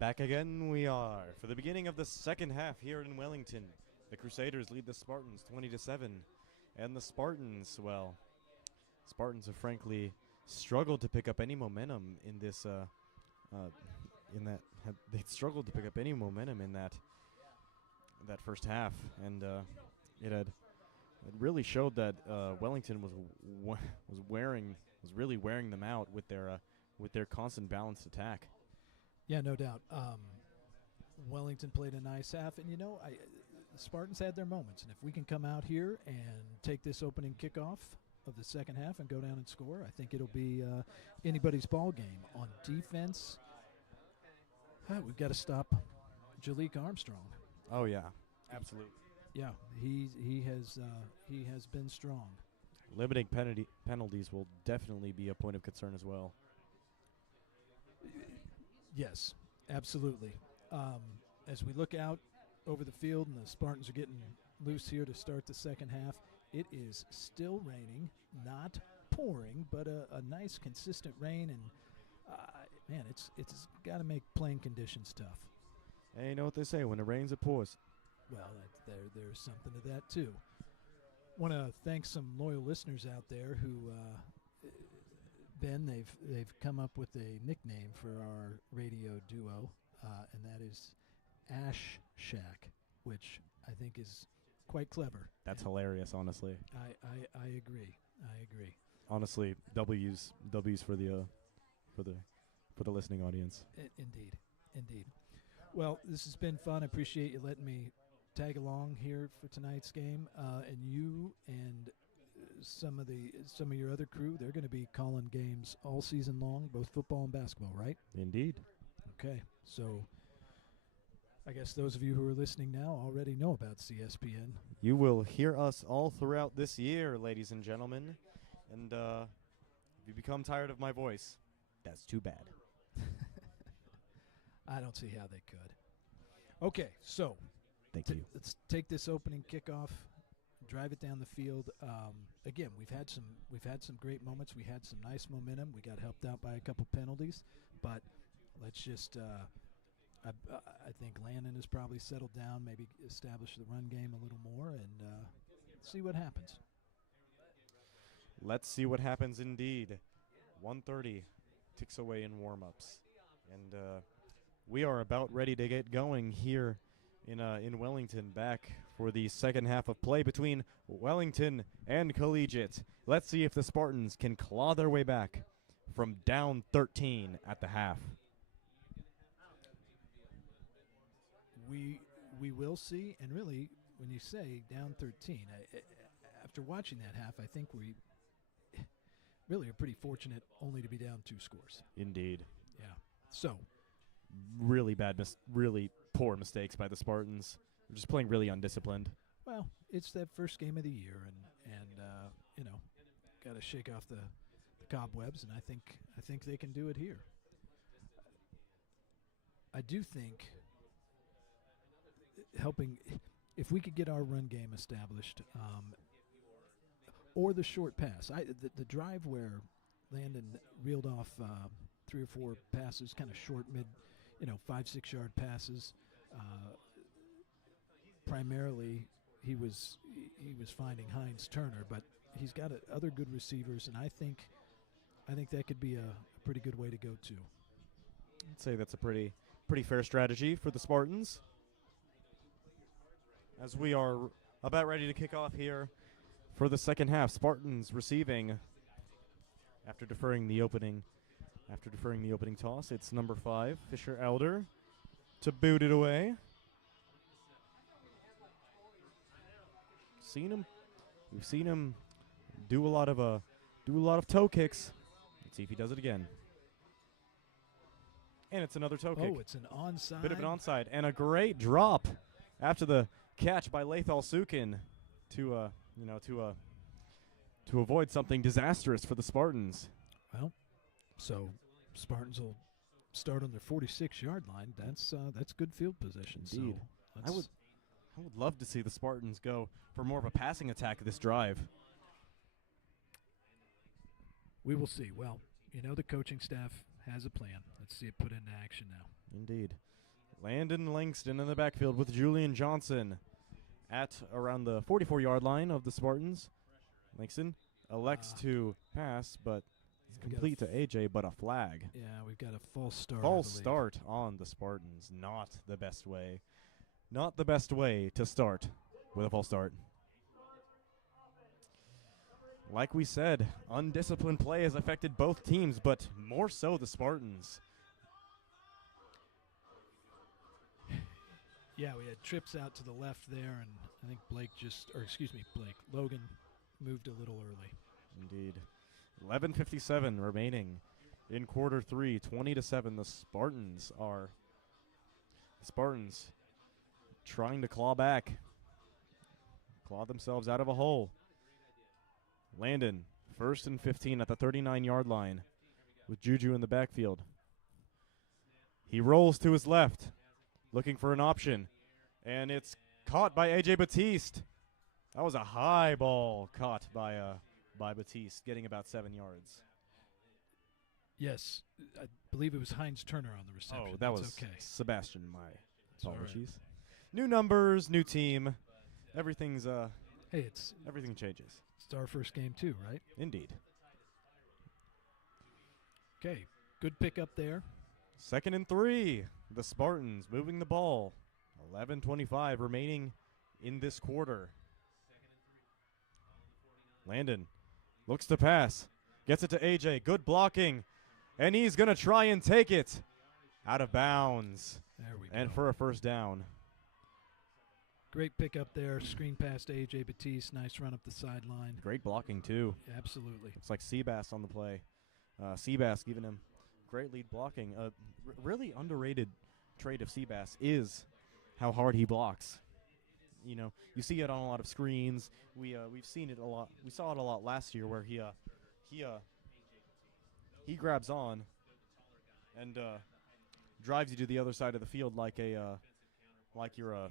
Back again we are for the beginning of the second half here in Wellington. The Crusaders lead the Spartans 20-7, and the Spartans, well, Spartans have frankly struggled to pick up any momentum in this. They struggled to pick up any momentum in that first half, and it really showed that Wellington was really wearing them out with their constant balanced attack. Yeah, no doubt. Wellington played a nice half, and the Spartans had their moments. And if we can come out here and take this opening kickoff of the second half and go down and score, I think it'll be anybody's ball game. On defense, we've got to stop Jalik Armstrong. Oh yeah, absolutely. Yeah, he has been strong. Limiting penalties will definitely be a point of concern as well. Yes, absolutely. As we look out over the field and the Spartans are getting loose here to start the second half, it is still raining, not pouring, but a nice consistent rain, and man, it's got to make playing conditions tough. Hey, you know what they say, when it rains it pours. Well, there's something to that too. Want to thank some loyal listeners out there who Ben, they've come up with a nickname for our radio duo, and that is Ash Shack, which I think is quite clever. That's hilarious, honestly. I agree. Honestly, W's for the listening audience. Indeed. Well, this has been fun. I appreciate you letting me tag along here for tonight's game, and you and some of your other crew, they're going to be calling games all season long, both football and basketball, right? Indeed. Okay, so I guess those of you who are listening now already know about CSPN. You will hear us all throughout this year, ladies and gentlemen, and if you become tired of my voice, that's too bad. I don't see how they could. Okay, so Thank you. Let's take this opening kickoff, drive it down the field. Again, we've had some great moments. We had some nice momentum. We got helped out by a couple penalties, but let's just. I think Landon has probably settled down, maybe establish the run game a little more, and see what happens. Let's see what happens indeed. 1:30 ticks away in warm-ups, and we are about ready to get going here in Wellington, back for the second half of play between Wellington and Collegiate. Let's see if the Spartans can claw their way back from down 13 at the half. We will see, and really, when you say down 13, after watching that half, I think we really are pretty fortunate only to be down 2 scores. Indeed. Yeah. So. Really poor mistakes by the Spartans. They're just playing really undisciplined. Well, it's that first game of the year, and got to shake off the cobwebs, and I think they can do it here. I do think helping, if we could get our run game established, or the short pass. The drive where Landon reeled off 3 or 4 passes, kind of short, 5-6 yard passes. Primarily, he was finding Hines Turner, but he's got other good receivers, and I think that could be a pretty good way to go too. I'd say that's a pretty fair strategy for the Spartans. As we are about ready to kick off here for the second half, Spartans receiving after deferring the opening toss. It's number 5, Fisher Elder, to boot it away. We've seen him do a lot of toe kicks. Let's see if he does it again. And it's another toe kick. Oh, it's an onside. Bit of an onside, and a great drop after the catch by Lathal Sukin to avoid something disastrous for the Spartans. Well, so Spartans will start on their 46-yard line. That's good field position. Indeed. So I would love to see the Spartans go for more of a passing attack this drive. We will see. Well, the coaching staff has a plan. Let's see it put into action now. Indeed. Landon Langston in the backfield with Julian Johnson at around the 44-yard line of the Spartans. Langston elects to pass, but it's complete to AJ, but a flag. Yeah, we've got a false start. False start on the Spartans. Not the best way. Not the best way to start with a false start. Like we said, undisciplined play has affected both teams, but more so the Spartans. Yeah, we had trips out to the left there, and I think Logan moved a little early. Indeed. 11:57 remaining in quarter 3, 20-7. The Spartans trying to claw themselves out of a hole. Landon, 1st and 15 at the 39-yard line with Juju in the backfield. He rolls to his left, looking for an option, and it's caught by A.J. Batiste. That was a high ball caught by Batiste, getting about 7 yards. Yes, I believe it was Heinz Turner on the reception. Oh, that was okay. Sebastian. My apologies. Right. New numbers, new team. Everything's everything changes. It's our first game too, right? Indeed. Okay, good pickup there. 2nd and 3. The Spartans moving the ball. 11:25 remaining in this quarter. Landon looks to pass. Gets it to AJ. Good blocking. And he's going to try and take it out of bounds. There we go. And for a first down. Great pickup there. Screen pass to A.J. Batiste. Nice run up the sideline. Great blocking, too. Absolutely. It's like Seabass on the play. Seabass giving him great lead blocking. Really underrated trait of Seabass is how hard he blocks. You know, you see it on a lot of screens. We've seen it a lot. We saw it a lot last year where he grabs on and drives you to the other side of the field like you're a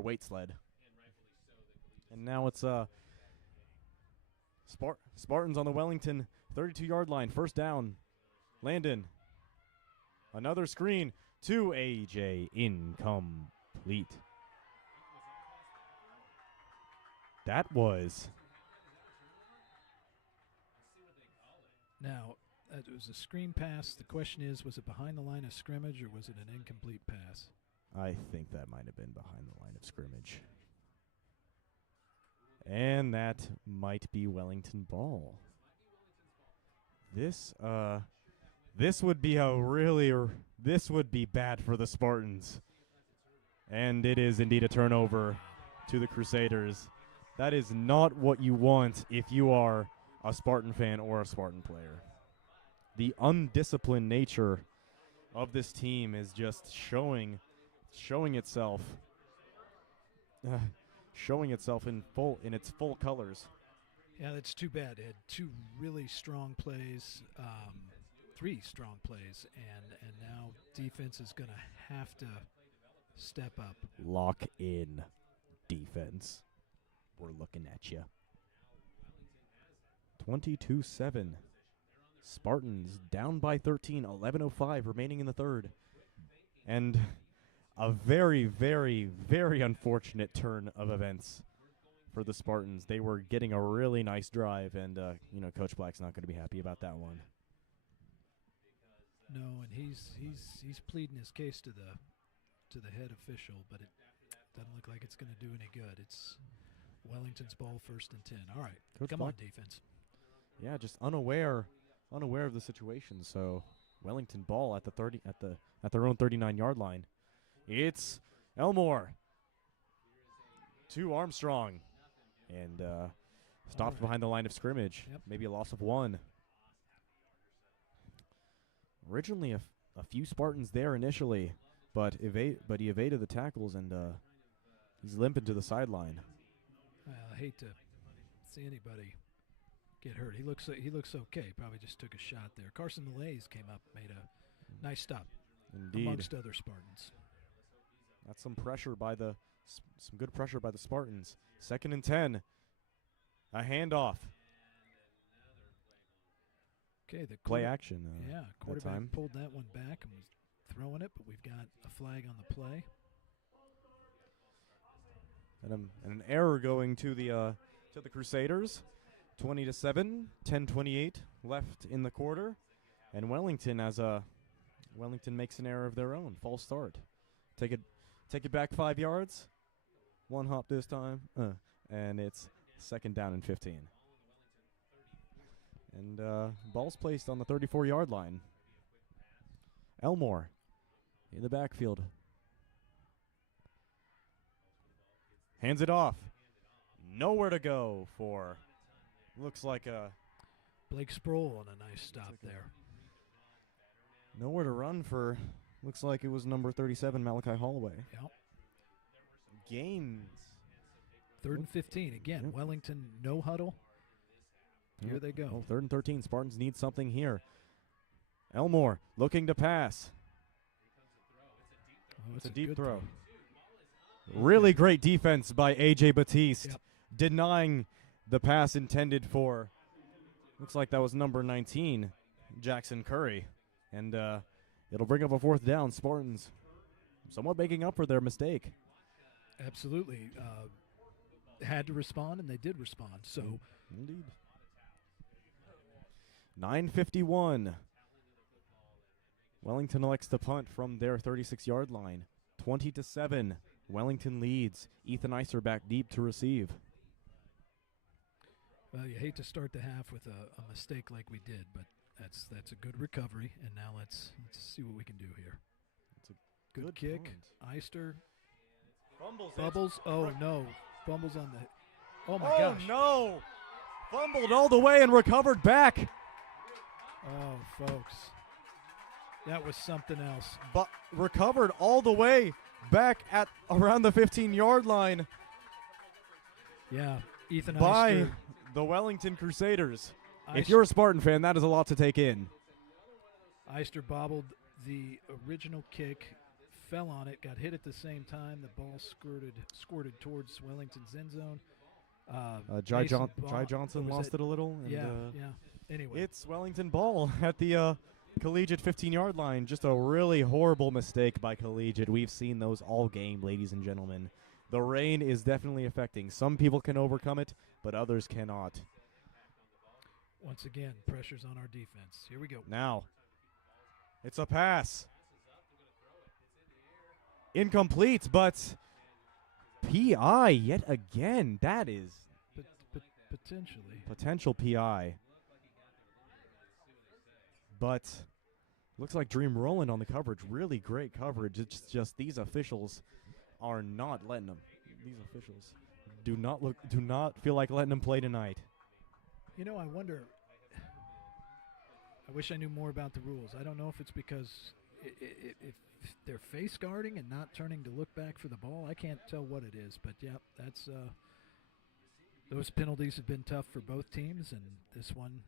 weight sled. And now it's Spartans on the Wellington 32-yard line, first down. Landon, another screen to AJ, incomplete. That was. Now, it was a screen pass. The question is, was it behind the line of scrimmage or was it an incomplete pass? I think that might have been behind the line of scrimmage. And that might be Wellington ball. This would be this would be bad for the Spartans. And it is indeed a turnover to the Crusaders. That is not what you want if you are a Spartan fan or a Spartan player. The undisciplined nature of this team is just showing itself in its full colors. Yeah, that's too bad. It had two really strong plays, 3 strong plays, and now defense is going to have to step up. Lock in, defense. We're looking at you. 22-7. Spartans down by 13, 11:05 remaining in the third. And a very, very, very unfortunate turn of events for the Spartans. They were getting a really nice drive, and Coach Black's not going to be happy about that one. No, and he's pleading his case to the head official, but it doesn't look like it's going to do any good. It's Wellington's ball, 1st and 10. All right, Coach come Black, on, defense. Yeah, just unaware of the situation. So Wellington ball at their own 39-yard line. It's Elmore to Armstrong, and stopped behind the line of scrimmage. Yep. Maybe a loss of 1. Originally a few Spartans there initially, but he evaded the tackles, and he's limping to the sideline. Well, I hate to see anybody get hurt. He looks okay. Probably just took a shot there. Carson Malays came up, made a nice stop. Indeed. Amongst other Spartans. That's some pressure by some good pressure by the Spartans. 2nd and 10. A handoff. Okay, the play action. yeah, that quarterback time. pulled that one back and was throwing it, but we've got a flag on the play. And an error going to the Crusaders. 20-7, 10:28 left in the quarter, and Wellington Wellington makes an error of their own. False start. Take it back 5 yards. One hop this time, and it's 2nd down and 15. And ball's placed on the 34-yard line. Elmore in the backfield. Hands it off. Nowhere to go for, looks like a... Blake Sproul on a nice stop there. Nowhere to run for, looks like it was number 37, Malachi Holloway. Yep. Gains. 3rd and 15. Again, Yep. Wellington no huddle. Here they go. Oh, 3rd and 13. Spartans need something here. Elmore looking to pass. Oh, It's a deep good throw. Really great defense by A.J. Batiste, Yep. denying the pass intended for, looks like that was number 19, Jackson Curry. And it'll bring up a 4th down. Spartans somewhat making up for their mistake. Absolutely. Had to respond, and they did respond. So, Indeed. 9:51. Wellington elects to punt from their 36-yard line. 20-7. Wellington leads. Ethan Iser back deep to receive. well, you hate to start the half with a mistake like we did, but that's a good recovery. And now let's see what we can do here. It's a Good kick. Ister Fumbles. bubbles. Oh no, fumbles on the. Oh my Oh gosh. no! Fumbled all the way and recovered back. Oh, folks, that was something else. But recovered all the way back at around the 15-yard line Yeah, Ethan by Ister. the Wellington Crusaders. If Ister- you're a Spartan fan, that is a lot to take in. Ister bobbled the original kick, fell on it, got hit at the same time. The ball squirted towards Wellington's end zone. Jai Mason Johnson was lost it a little. And, Yeah. Anyway, It's Wellington ball at the Collegiate 15-yard line. Just a really horrible mistake by Collegiate. We've seen those all game, ladies and gentlemen. The rain is definitely affecting. Some people can overcome it, but others cannot. once again, pressures on our defense. Here we go. Now, it's a pass. Incomplete, but PI yet again. That is Potentially. potential PI. But looks like Dream Roland on the coverage. Really great coverage. It's just these officials are not letting them. These officials do not feel like letting them play tonight. You know, I wonder. I wish I knew more about the rules. I don't know if it's because if they're face guarding and not turning to look back for the ball. I can't tell what it is, but yeah, that's those penalties have been tough for both teams, and this one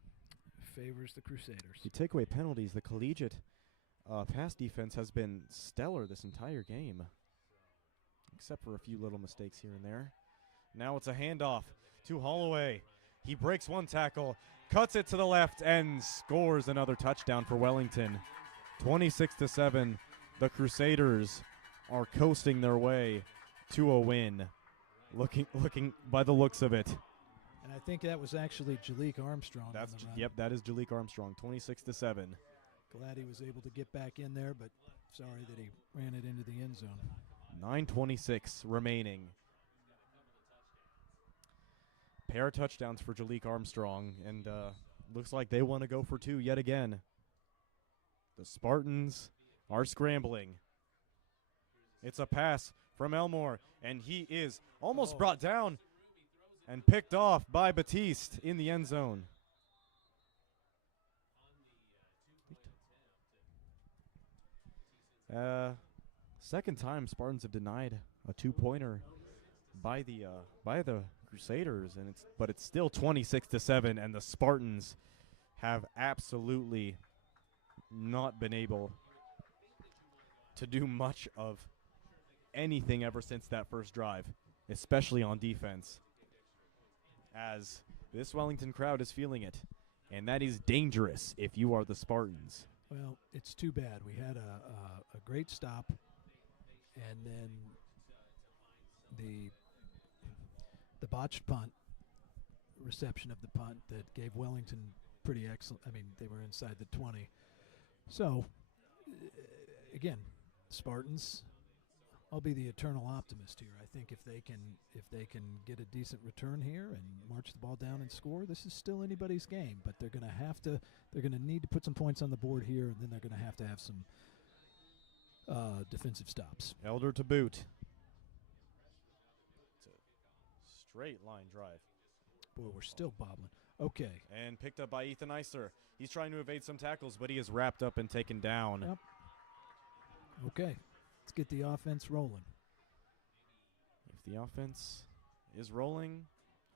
favors the Crusaders. You take away penalties, the Collegiate pass defense has been stellar this entire game, except for a few little mistakes here and there. Now it's a handoff to Holloway. He breaks one tackle, cuts it to the left, and scores another touchdown for Wellington. 26-7. The Crusaders are coasting their way to a win. Looking by the looks of it. And I think that was actually Jalik Armstrong. That's on the run. yep, that is Jalik Armstrong. 26-7. Glad he was able to get back in there, but sorry that he ran it into the end zone. 9:26 remaining. Pair of touchdowns for Jalik Armstrong, and looks like they want to go for two yet again. The Spartans are scrambling. It's a pass from Elmore, and he is almost brought down and picked off by Batiste in the end zone. Second time Spartans have denied a two-pointer by the Crusaders, and it's still 26-7, and the Spartans have absolutely not been able to do much of anything ever since that first drive, especially on defense, as this Wellington crowd is feeling it. And that is dangerous if you are the Spartans. Well, it's too bad. We had a great stop, and then the botched punt, reception of the punt that gave Wellington pretty excellent. I mean, they were inside the 20. So, again, Spartans, I'll be the eternal optimist here. I think if they can get a decent return here and march the ball down and score, this is still anybody's game. But they're going to need to put some points on the board here, and then they're going to have some defensive stops. Elder to boot. It's a straight line drive. Boy, we're still bobbling. Okay. And picked up by Ethan Iser. He's trying to evade some tackles, but he is wrapped up and taken down. Yep. Okay. Let's get the offense rolling. If the offense is rolling,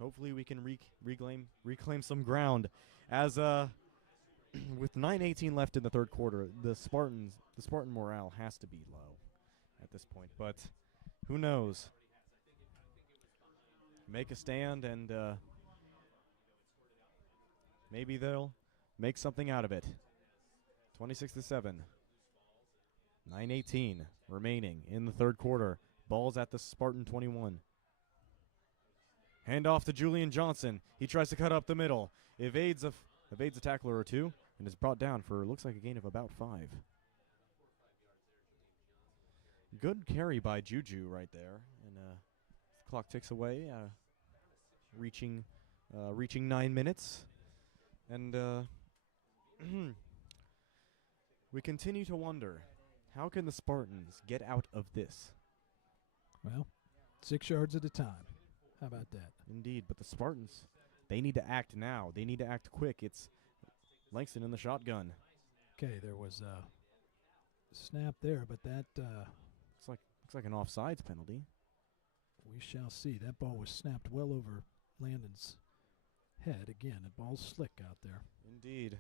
hopefully we can reclaim some ground. As with 9:18 left in the third quarter, the Spartan morale has to be low at this point. But who knows? Make a stand, and maybe they'll make something out of it. 26-7. 9:18 remaining in the third quarter. Ball's at the Spartan 21. Hand off to Julian Johnson. He tries to cut up the middle. Evades a tackler or two and is brought down for, looks like, a gain of about 5. Good carry by Juju right there. And the clock ticks away, reaching 9 minutes. And we continue to wonder, how can the Spartans get out of this? Well, 6 yards at a time. How about that? Indeed, but the Spartans, they need to act now. They need to act quick. It's Langston in the shotgun. Okay, there was a snap there, but that looks like an offsides penalty. We shall see. That ball was snapped well over Landon's head. Again, the ball's slick out there. Indeed.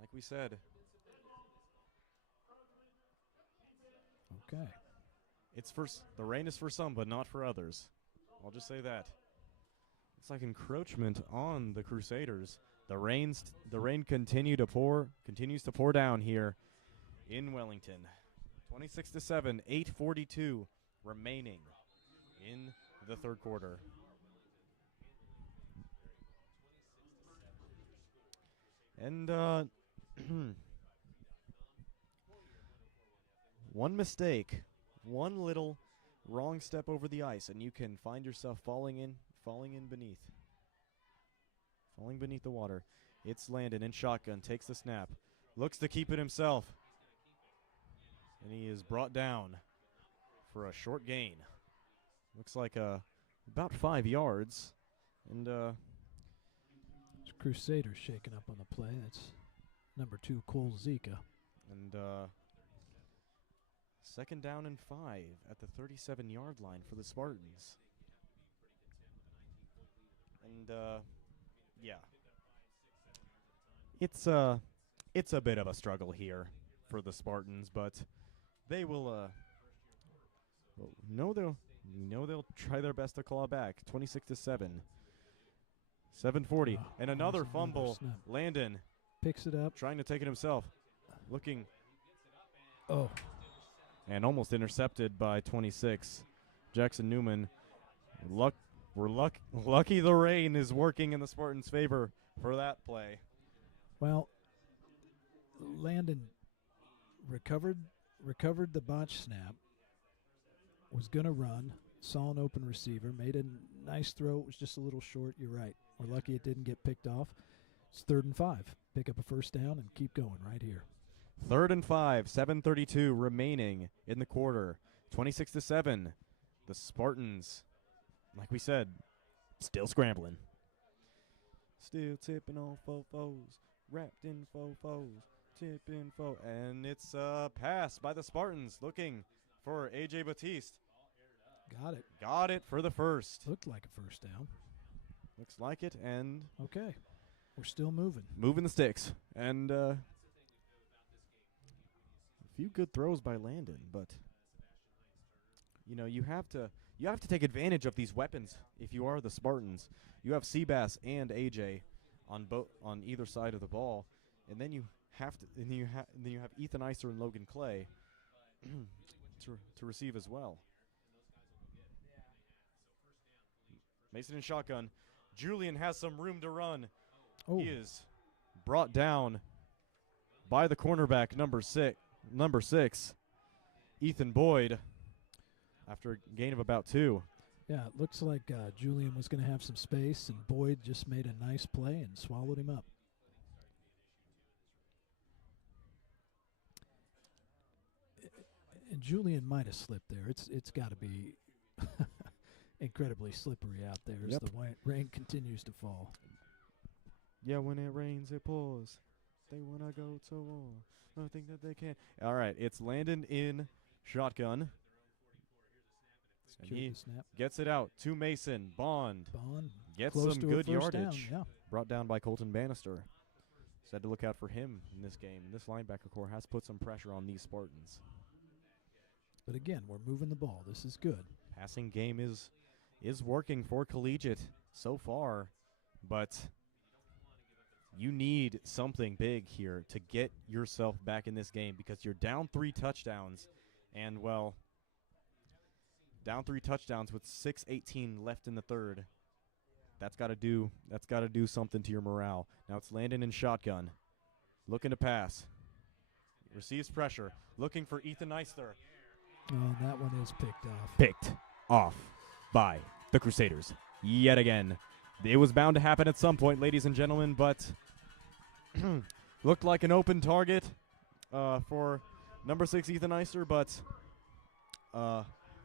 Like we said. Okay. The rain is for some, but not for others. I'll just say that. It's like encroachment on the Crusaders. The rain continues to pour down here in Wellington. 26-7, 8:42 remaining in the third quarter. And one mistake, one little wrong step over the ice, and you can find yourself falling beneath the water. It's Landon in shotgun, takes the snap, looks to keep it himself, and he is brought down for a short gain. Looks like about 5 yards, and Crusaders shaking up on the play. That's number 2, Cole Zika. And second down and 5 at the 37-yard line for the Spartans. And yeah, it's a bit of a struggle here for the Spartans, but they will they'll try their best to claw back. 26-7. 7:40 and another fumble. Landon picks it up, trying to take it himself, looking. Oh. And almost intercepted by 26. Jackson Newman. We're lucky the rain is working in the Spartans' favor for that play. Well, Landon recovered the botch snap, was going to run, saw an open receiver, made a nice throw. It was just a little short. You're right. We're lucky it didn't get picked off. It's 3rd and 5. Pick up a first down and keep going right here. 3rd and 5, 7:32 remaining in the quarter. 26-7. The Spartans, like we said, still scrambling. Still tipping on fofos, wrapped in fofos, tipping fo. And it's a pass by the Spartans looking for A.J. Batiste. Got it for the first. Looked like a first down. Looks like it, and okay. We're still moving. Moving the sticks. And a few good throws by Landon, but you have to take advantage of these weapons if you are the Spartans. You have Seabass and AJ on either side of the ball, and then you have to and then you have Ethan Iser and Logan Clay to receive as well. Mason in shotgun. Julian has some room to run. Oh. He is brought down by the cornerback number six, Ethan Boyd, after a gain of about 2. Yeah, it looks like Julian was going to have some space, and Boyd just made a nice play and swallowed him up. And Julian might have slipped there. It's got to be incredibly slippery out there as the rain continues to fall. Yeah, when it rains, it pours. They want to go to war. I think that they can. All right, it's Landon in shotgun. And he gets it out to Mason. Bond gets some good yardage. Down, yeah. Brought down by Colton Bannister. So had to look out for him in this game. This linebacker core has put some pressure on these Spartans. But again, we're moving the ball. This is good. Passing game is working for Collegiate so far, but you need something big here to get yourself back in this game because you're down 3 touchdowns, and well, down 3 touchdowns with 6:18 left in the third. That's got to do something to your morale. Now it's Landon in shotgun, looking to pass, receives pressure, looking for Ethan Eisler. Oh, that one is picked off. Picked off by the Crusaders yet again. It was bound to happen at some point, ladies and gentlemen, but looked like an open target for number 6, Ethan Eisler, but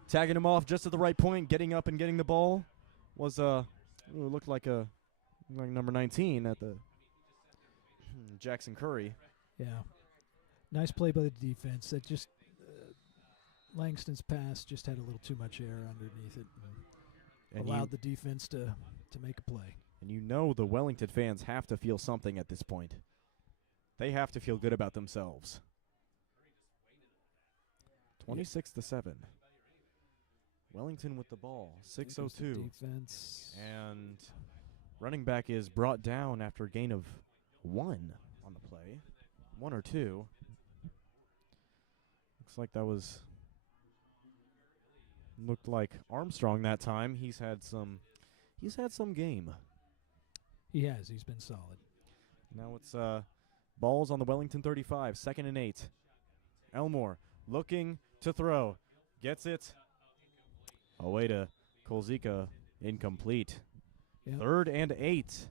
tagging him off just at the right point, getting up and getting the ball was looked like number 19 at the Jackson Curry. Yeah. Nice play by the defense. That just Langston's pass just had a little too much air underneath it and allowed the defense to make a play. And you know the Wellington fans have to feel something at this point. They have to feel good about themselves. 26-7. Wellington with the ball. 6:02. Defense. And running back is brought down after a gain of 1 on the play. 1 or 2. Looks like that was looked like Armstrong that time. He's had some game. He has. He's been solid. Now it's balls on the Wellington 35, 2nd and 8. Elmore looking to throw. Gets it away to Kolzika. Incomplete. Yep. 3rd and 8.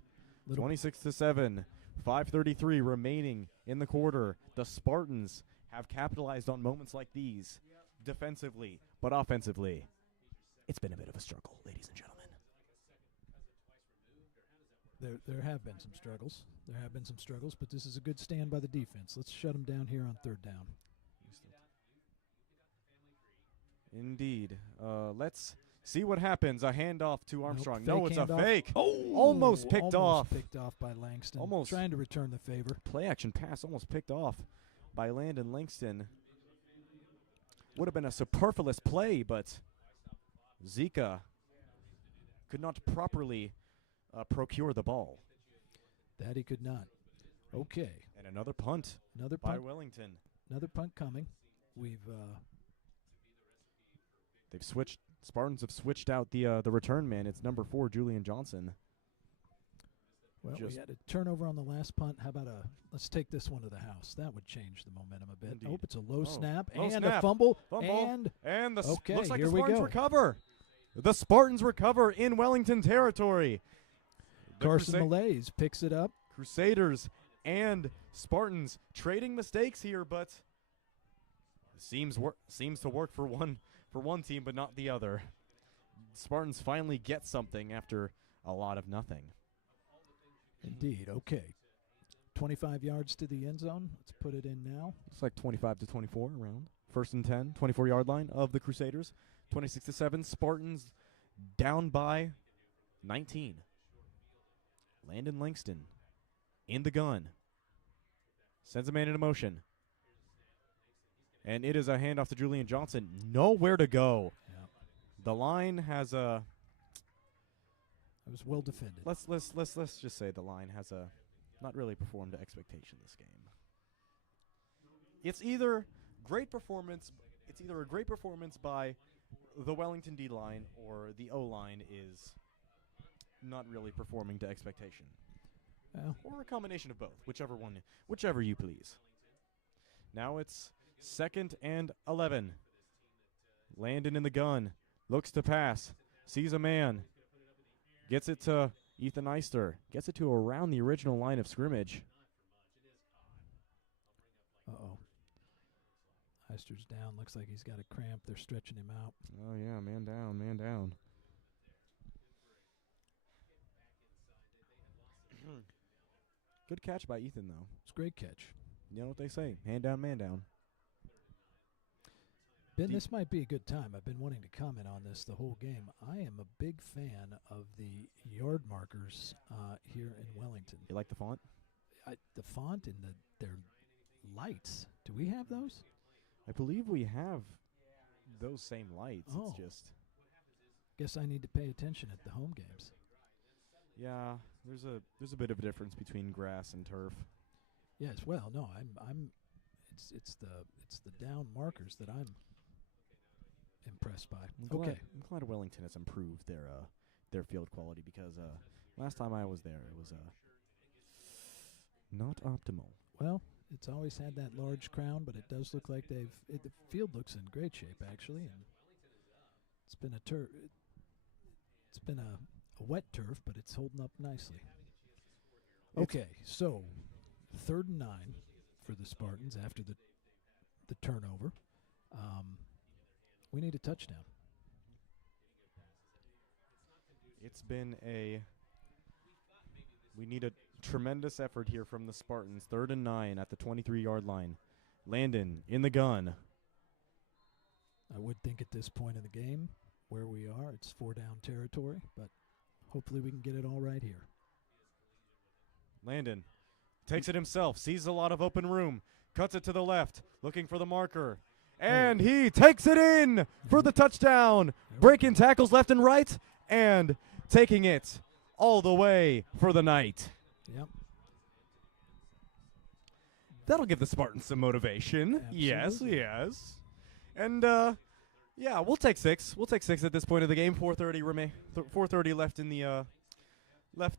26-7. 5:33 remaining in the quarter. The Spartans have capitalized on moments like these defensively, but offensively, it's been a bit of a struggle, ladies and gentlemen. There have been some struggles. But this is a good stand by the defense. Let's shut them down here on 3rd down. Indeed. Let's see what happens. A handoff to Armstrong. Nope, no, it's a handoff. fake. Oh, almost picked off. Picked off by Langston. Almost trying to return the favor. Play action pass almost picked off by Landon Langston. Would have been a superfluous play, but Zika could not properly procure the ball. That he could not. Okay. And another punt. By Wellington. Another punt coming. They've switched. Spartans have switched out the return man. It's number 4, Julian Johnson. Well, we had a turnover on the last punt. How about let's take this one to the house. That would change the momentum a bit. Indeed. I hope it's a low snap low and snap. a fumble. And looks like here the we Spartans go. recover. The Spartans recover in Wellington territory. Carson Malaise picks it up. Crusaders and Spartans trading mistakes here, but seems to work for one team, but not the other. Spartans finally get something after a lot of nothing. Indeed. Okay. 25 yards to the end zone. Let's put it in now. It's like 25-24 around. 1st and 10, 24-yard line of the Crusaders. 26-7. Spartans down by 19. Landon Langston in the gun. Sends a man into motion. And it is a handoff to Julian Johnson. Nowhere to go. Yep. The line has It was well defended. Let's just say the line has not really performed to expectation this game. It's either a great performance by the Wellington D line, or the O line is not really performing to expectation. Or a combination of both, whichever you please. Now it's 2nd and 11. Landon in the gun, looks to pass, sees a man, gets it to Ethan Eister, gets it to around the original line of scrimmage. Uh-oh. Eister's down. Looks like he's got a cramp. They're stretching him out. Oh, yeah, man down, man down. Good catch by Ethan, though. It's a great catch. You know what they say, hand down, man down. Ben, this might be a good time. I've been wanting to comment on this the whole game. I am a big fan of the yard markers here in Wellington. You like the font? The font and their lights. Do we have those? I believe we have those same lights. Oh. It's just... Guess I need to pay attention at the home games. Yeah, there's a bit of a difference between grass and turf. Yes, well, no, it's the down markers that I'm impressed by. I'm glad Wellington has improved their field quality, because last time I was there it was not optimal. Well, it's always had that large crown, but it does look like the field looks in great shape actually, and it's been a wet turf, but it's holding up nicely. Okay, so 3rd and 9 for the Spartans after the turnover. We need a touchdown. We need a tremendous effort here from the Spartans. 3rd and 9 at the 23-yard line. Landon in the gun. I would think at this point in the game, where we are, it's 4-down territory, but hopefully we can get it all right here. Landon takes it himself, sees a lot of open room, cuts it to the left, looking for the marker, and he takes it in for the touchdown. Breaking tackles left and right, and taking it all the way for the night. Yep. That'll give the Spartans some motivation. Absolutely. Yes. And yeah, we'll take 6. We'll take 6 at this point of the game. 4:30 4:30 left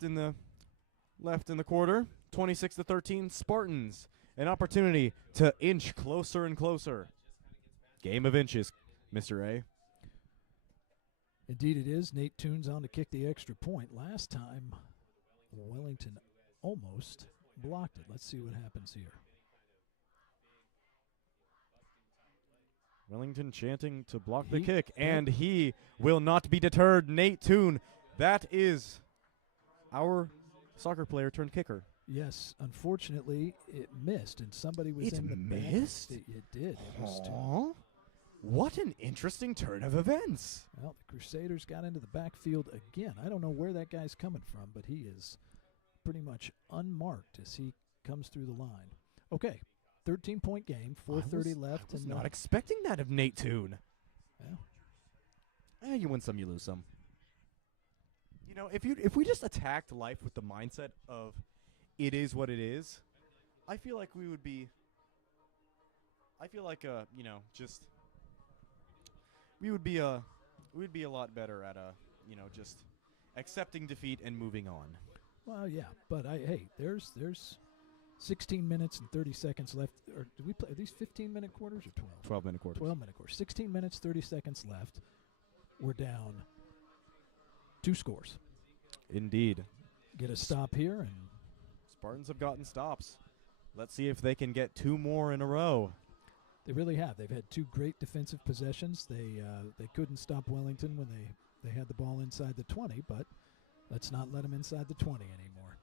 in the quarter. 26-13. Spartans, an opportunity to inch closer and closer. Game of inches, Mr. A. Indeed it is. Nate Toon's on to kick the extra point. Last time, Wellington almost blocked it. Let's see what happens here. Wellington chanting to block the kick, and he will not be deterred. Nate Toon, that is our soccer player turned kicker. Yes, unfortunately, it missed, and somebody was in the missed? back. It did. It was Aww. What an interesting turn of events. Well, the Crusaders got into the backfield again. I don't know where that guy's coming from, but he is pretty much unmarked as he comes through the line. Okay, 13-point game, 4:30 left. I was not expecting that of Nate Toon. Yeah. You win some, you lose some. You know, if we just attacked life with the mindset of it is what it is, I feel like we would be. I feel like we'd be a lot better at just accepting defeat and moving on. Well, yeah, but there's 16 minutes and 30 seconds left. Or did we play? Are these 15-minute quarters or 12? 12-minute quarters. 12-minute quarters. 16 minutes, 30 seconds left. We're down 2 scores. Indeed. Get a stop here, and Spartans have gotten stops. Let's see if they can get 2 more in a row. They really have. They've had 2 great defensive possessions. They couldn't stop Wellington when they had the ball inside the 20, but let's not let them inside the 20 anymore.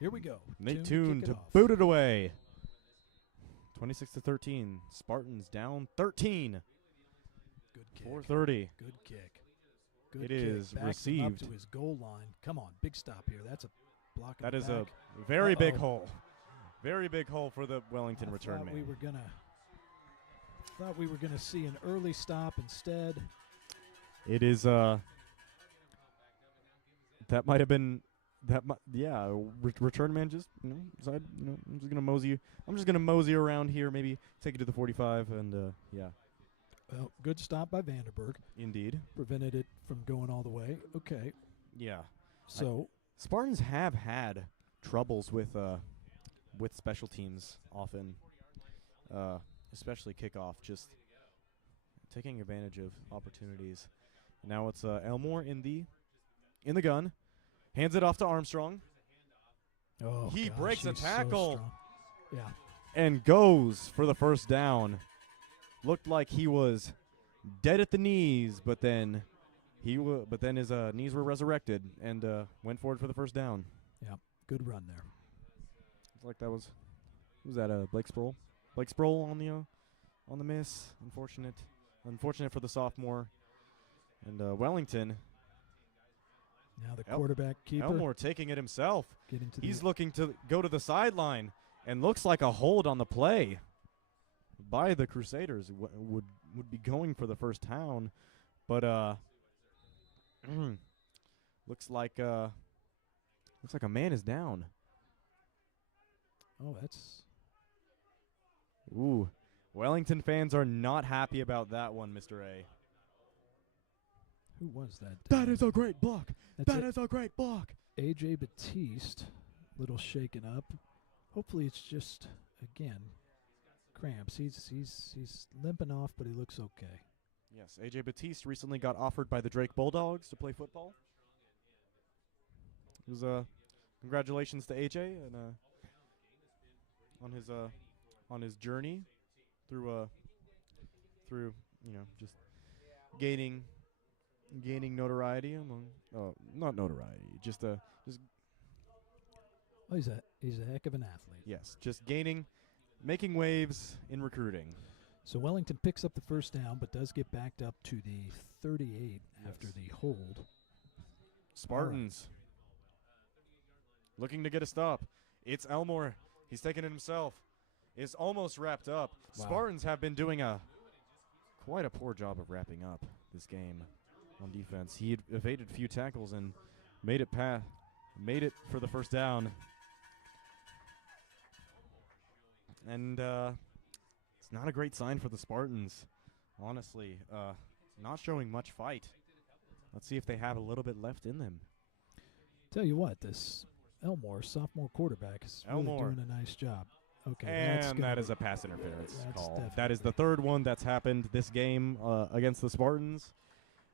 Here we go. Nate Toon to boot it away. 26-13. Spartans down 13. Good kick. 4:30. Good kick. Good it kick. is Back received. up to his goal line. Come on, big stop here. That's a block. That is back. a very big hole. Very big hole for the Wellington return man. Thought we were gonna see an early stop instead. It is that might have been return man just side, I'm just gonna mosey around here, maybe take it to the 45, and yeah. Well, good stop by Vanderberg. Indeed. Prevented it from going all the way. Okay. Yeah. So Spartans have had troubles with special teams often, especially kickoff, just taking advantage of opportunities. Now it's Elmore in the gun, hands it off to Armstrong. oh, He gosh, breaks a he's so tackle. strong. Yeah. And goes for the first down. Looked like he was dead at the knees, but then his knees were resurrected and went forward for the first down. Yeah. Good run there. It's like that was that Blake Sproul? Blake Sproul on the miss. Unfortunate for the sophomore. And Wellington. Now the quarterback keeper. Elmore taking it himself. He's looking to go to the sideline, and looks like a hold on the play by the Crusaders. Would be going for the first down, but looks like a man is down. Oh, that's. Ooh, Wellington fans are not happy about that one, Mr. A. Who was that? That is a great block. That's That is a great block. A.J. Batiste, little shaken up. Hopefully it's just, again, cramps. He's limping off, but he looks okay. Yes, A.J. Batiste recently got offered by the Drake Bulldogs to play football. It was congratulations to A.J. and on his journey through just gaining notoriety among not notoriety, just Oh, he's a heck of an athlete. yes, just making waves in recruiting. So Wellington picks up the first down, but does get backed up to the 38 after the hold. Spartans looking to get a stop. It's Elmore. He's taking it himself. It's almost wrapped up. Wow. Spartans have been doing quite a poor job of wrapping up this game on defense. He had evaded a few tackles and made it for the first down. And it's not a great sign for the Spartans, honestly. Not showing much fight. Let's see if they have a little bit left in them. Tell you what, this Elmore, sophomore quarterback, is really doing a nice job. Okay, and that is a pass interference call. definitely. That is the third one that's happened this game against the Spartans.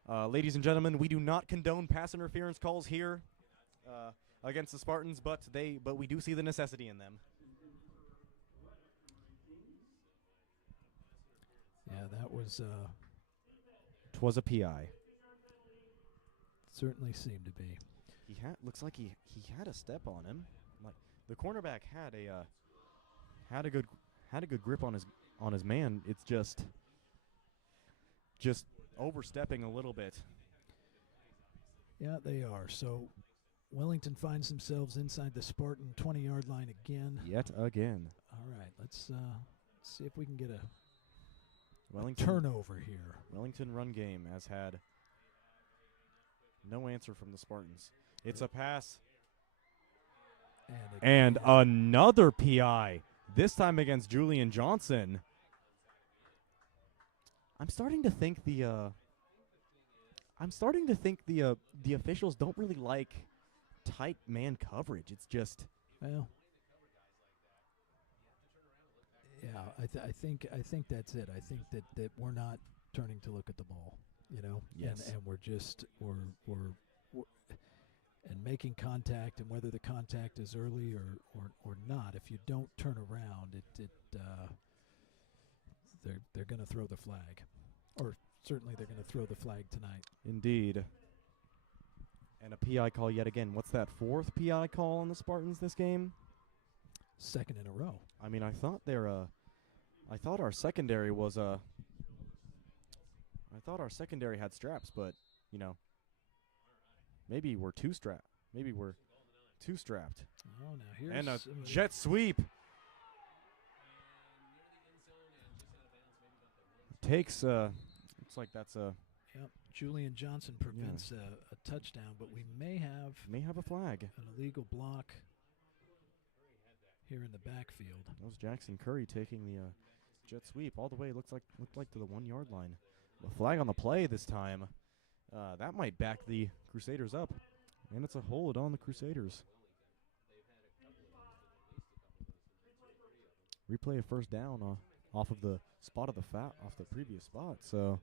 Ladies and gentlemen, we do not condone pass interference calls here against the Spartans, but we do see the necessity in them. Yeah, that was 'Twas a PI. certainly seemed to be. Looks like he had a step on him. Like the cornerback had a good grip on his man. It's just overstepping a little bit. Yeah, they are. So Wellington finds themselves inside the Spartan 20-yard line again. Yet again. All right, let's see if we can get a Wellington turnover here. Wellington run game has had no answer from the Spartans. It's a pass. And another PI, this time against Julian Johnson. I'm starting to think the officials don't really like tight man coverage. It's just, well, yeah, I think that's it. I think that we're not turning to look at the ball, Yes. and we're just we're and making contact, and whether the contact is early or not, if you don't turn around, they're going to throw the flag, or certainly they're going to throw the flag tonight. Indeed. And a PI call yet again. What's that, fourth PI call on the Spartans this game? Second in a row. I mean, I thought our secondary was I thought our secondary had straps, but maybe we're too strapped. Oh, now here's And a jet sweep. Takes looks like that's a Julian Johnson prevents a touchdown, but we may have a flag. an illegal block here in the backfield. That was Jackson Curry taking the jet sweep all the way. Looked like to the 1 yard line. A flag on the play this time. That might back the Crusaders up, and it's a hold on the Crusaders. Replay a first down off of the spot of off the previous spot. So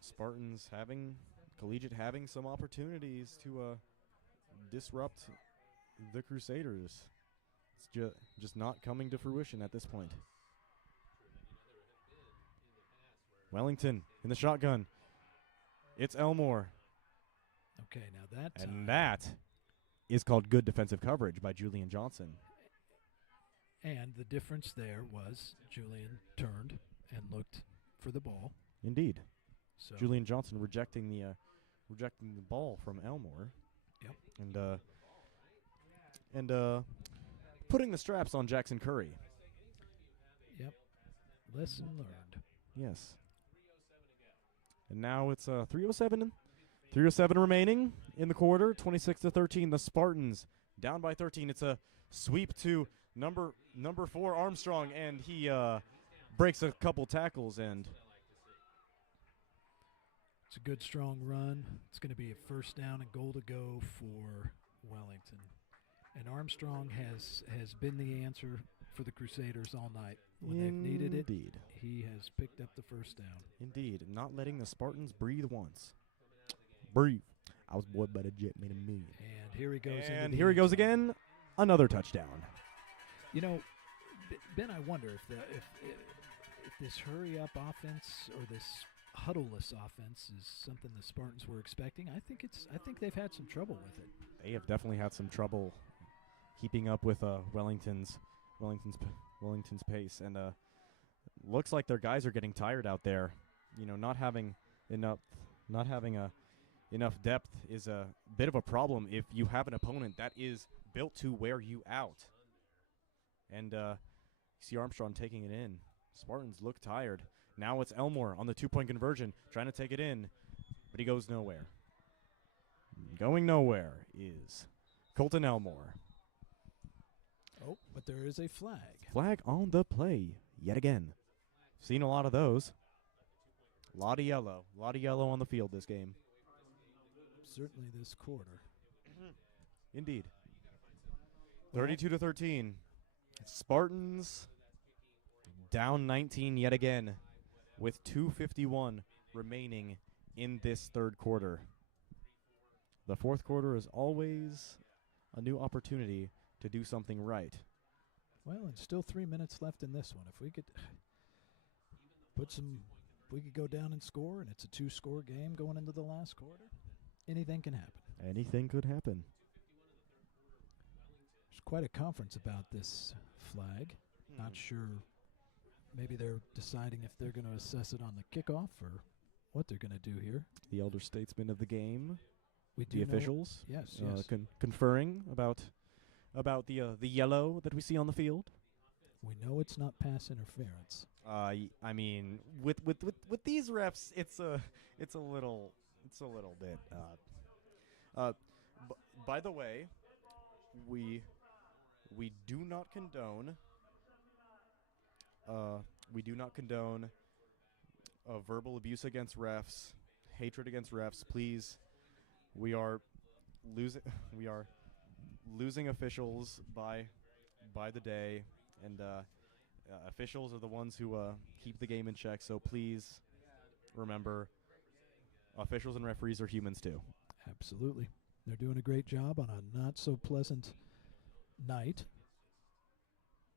Spartans Collegiate having some opportunities to disrupt the Crusaders. It's just not coming to fruition at this point. Wellington in the shotgun. It's Elmore. Okay, now that And that is called good defensive coverage by Julian Johnson. And the difference there was Julian turned and looked for the ball. Indeed. So Julian Johnson rejecting the ball from Elmore. Yep. And putting the straps on Jackson Curry. Yep. Lesson learned. Yes. And now it's 3:07 remaining in the quarter. 26-13. The Spartans down by 13. It's a sweep to number 4 Armstrong, and he breaks a couple tackles, and it's a good strong run. It's going to be a first down and goal to go for Wellington. And Armstrong has been the answer for the Crusaders all night. When they've needed it, he has picked up the first down. Indeed. Not letting the Spartans breathe once. Breathe. I was bored by the jet, made a million. And here he goes. And here he goes again. Another touchdown. You know, Ben, I wonder if this hurry-up offense or this huddleless offense is something the Spartans were expecting. I think they've had some trouble with it. They have definitely had some trouble keeping up with Wellington's pace, and looks like their guys are getting tired out there. You know, not having enough depth is a bit of a problem if you have an opponent that is built to wear you out. And you see Armstrong taking it in. Spartans look tired. Now it's Elmore on the 2-point conversion, trying to take it in, but he goes nowhere. Going nowhere is Colton Elmore. Oh, but there is a flag. Flag on the play yet again. Seen a lot of those. A lot of yellow on the field this game. Certainly this quarter. Indeed. 32-13. Spartans down 19 yet again with 2:51 remaining in this third quarter. The fourth quarter is always a new opportunity to do something right. Well, and still 3 minutes left in this one. If we could go down and score, and it's a 2-score game going into the last quarter, anything can happen. Anything could happen. There's quite a conference about this flag. Not sure. Maybe they're deciding if they're going to assess it on the kickoff or what they're going to do here. The elder statesmen of the game, The officials, yes. conferring about the yellow that we see on the field. We know it's not pass interference. I mean, with these refs, it's a little bit. By the way, we do not condone. We do not condone verbal abuse against refs, hatred against refs. Please, we are losing officials by the day, and officials are the ones who keep the game in check. So please remember, officials and referees are humans too. Absolutely, they're doing a great job on a not so pleasant night.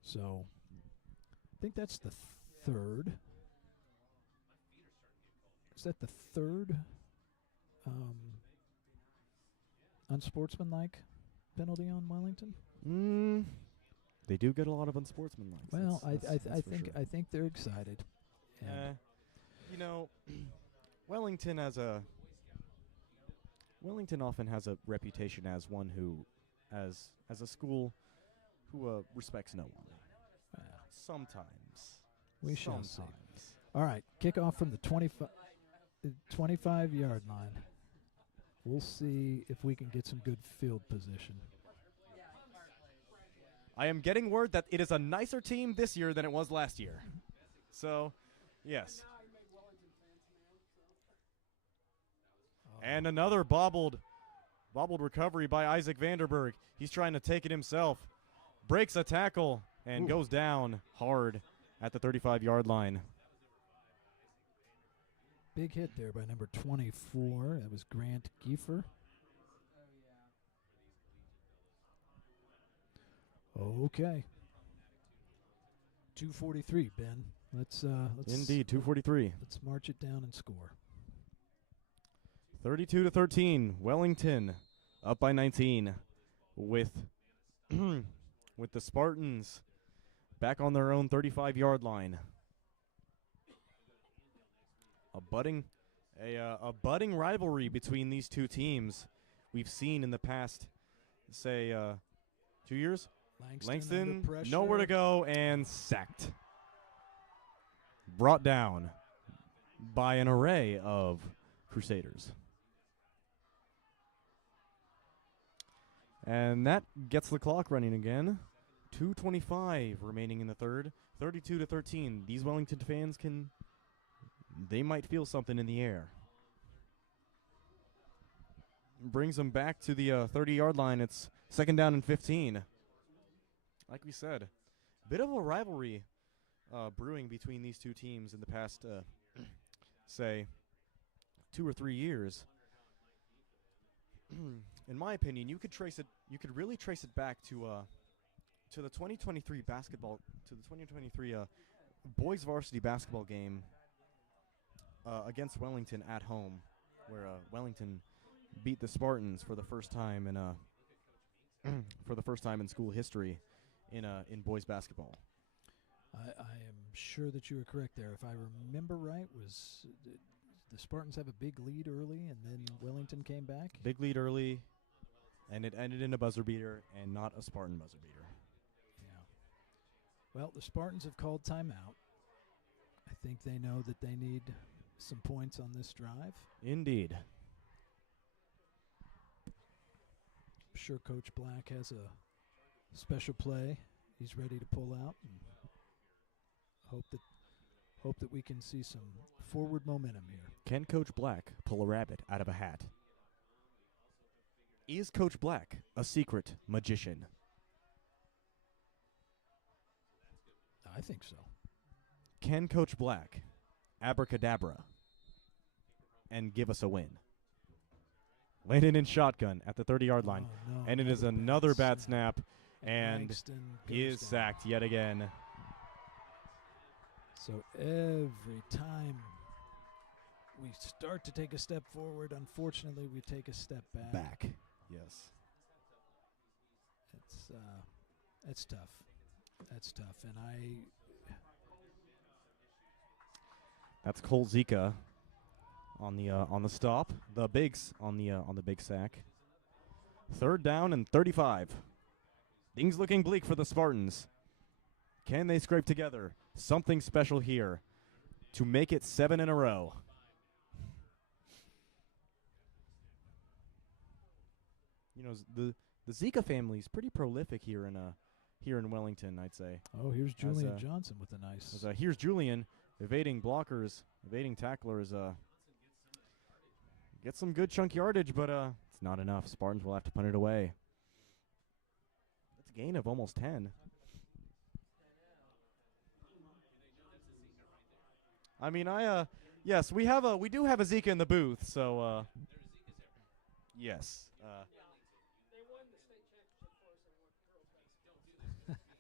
So I think that's the third. Is that the third unsportsmanlike penalty on Wellington? They do get a lot of unsportsmanlike. Well, that's sure. I think they're excited. You know, Wellington often has a reputation as one who, as a school, who respects no one. Sometimes. We shall see. All right, kickoff from the 25. 25-yard line. We'll see if we can get some good field position. I am getting word that it is a nicer team this year than it was last year. So, yes. And another bobbled recovery by Isaac Vanderberg. He's trying to take it himself. Breaks a tackle and goes down hard at the 35-yard line. Big hit there by number 24. That was Grant Giefer. Okay. 2:43, Ben. Let's Indeed, 2:43. Let's march it down and score. 32-13, Wellington up by 19 with with the Spartans back on their own 35-yard line. A budding rivalry between these two teams we've seen in the past, say, 2 years. Langston nowhere to go and sacked. Brought down by an array of Crusaders. And that gets the clock running again. 2:25 remaining in the third. 32-13. These Wellington fans they might feel something in the air. Brings them back to the 30-yard line. It's second down and 15. Like we said, a bit of a rivalry brewing between these two teams in the past, say, 2 or 3 years. In my opinion, you could really trace it back to the 2023 boys varsity basketball game against Wellington at home, where Wellington beat the Spartans for the first time in school history in boys basketball. I am sure that you are correct there. If I remember right, was the Spartans have a big lead early, and then Wellington came back? Big lead early, and it ended in a buzzer beater, and not a Spartan buzzer beater. Yeah. Well, the Spartans have called timeout. I think they know that they need some points on this drive. Indeed. I'm sure Coach Black has a special play he's ready to pull out, and hope that we can see some forward momentum here. Can Coach Black pull a rabbit out of a hat? Is Coach Black a secret magician? I think so. Can Coach Black abracadabra and give us a win? Landon in shotgun at the 30-yard line. Oh, no, and it is another bad snap, and he is down. sacked yet again. So every time we start to take a step forward, unfortunately, we take a step back. Yes. It's tough. That's tough, and That's Cole Zika on the stop. The Bigs on the big sack. Third down and 35. Things looking bleak for the Spartans. Can they scrape together something special here to make it 7 in a row? You know, the Zika family is pretty prolific here in Wellington, I'd say. Oh, here's Julian Johnson with a nice. Here's Julian evading blockers, evading tacklers. Gets some good chunk yardage, but it's not enough. Spartans will have to punt it away. That's a gain of almost 10. I mean, yes, we do have a Zika in the booth, so yes.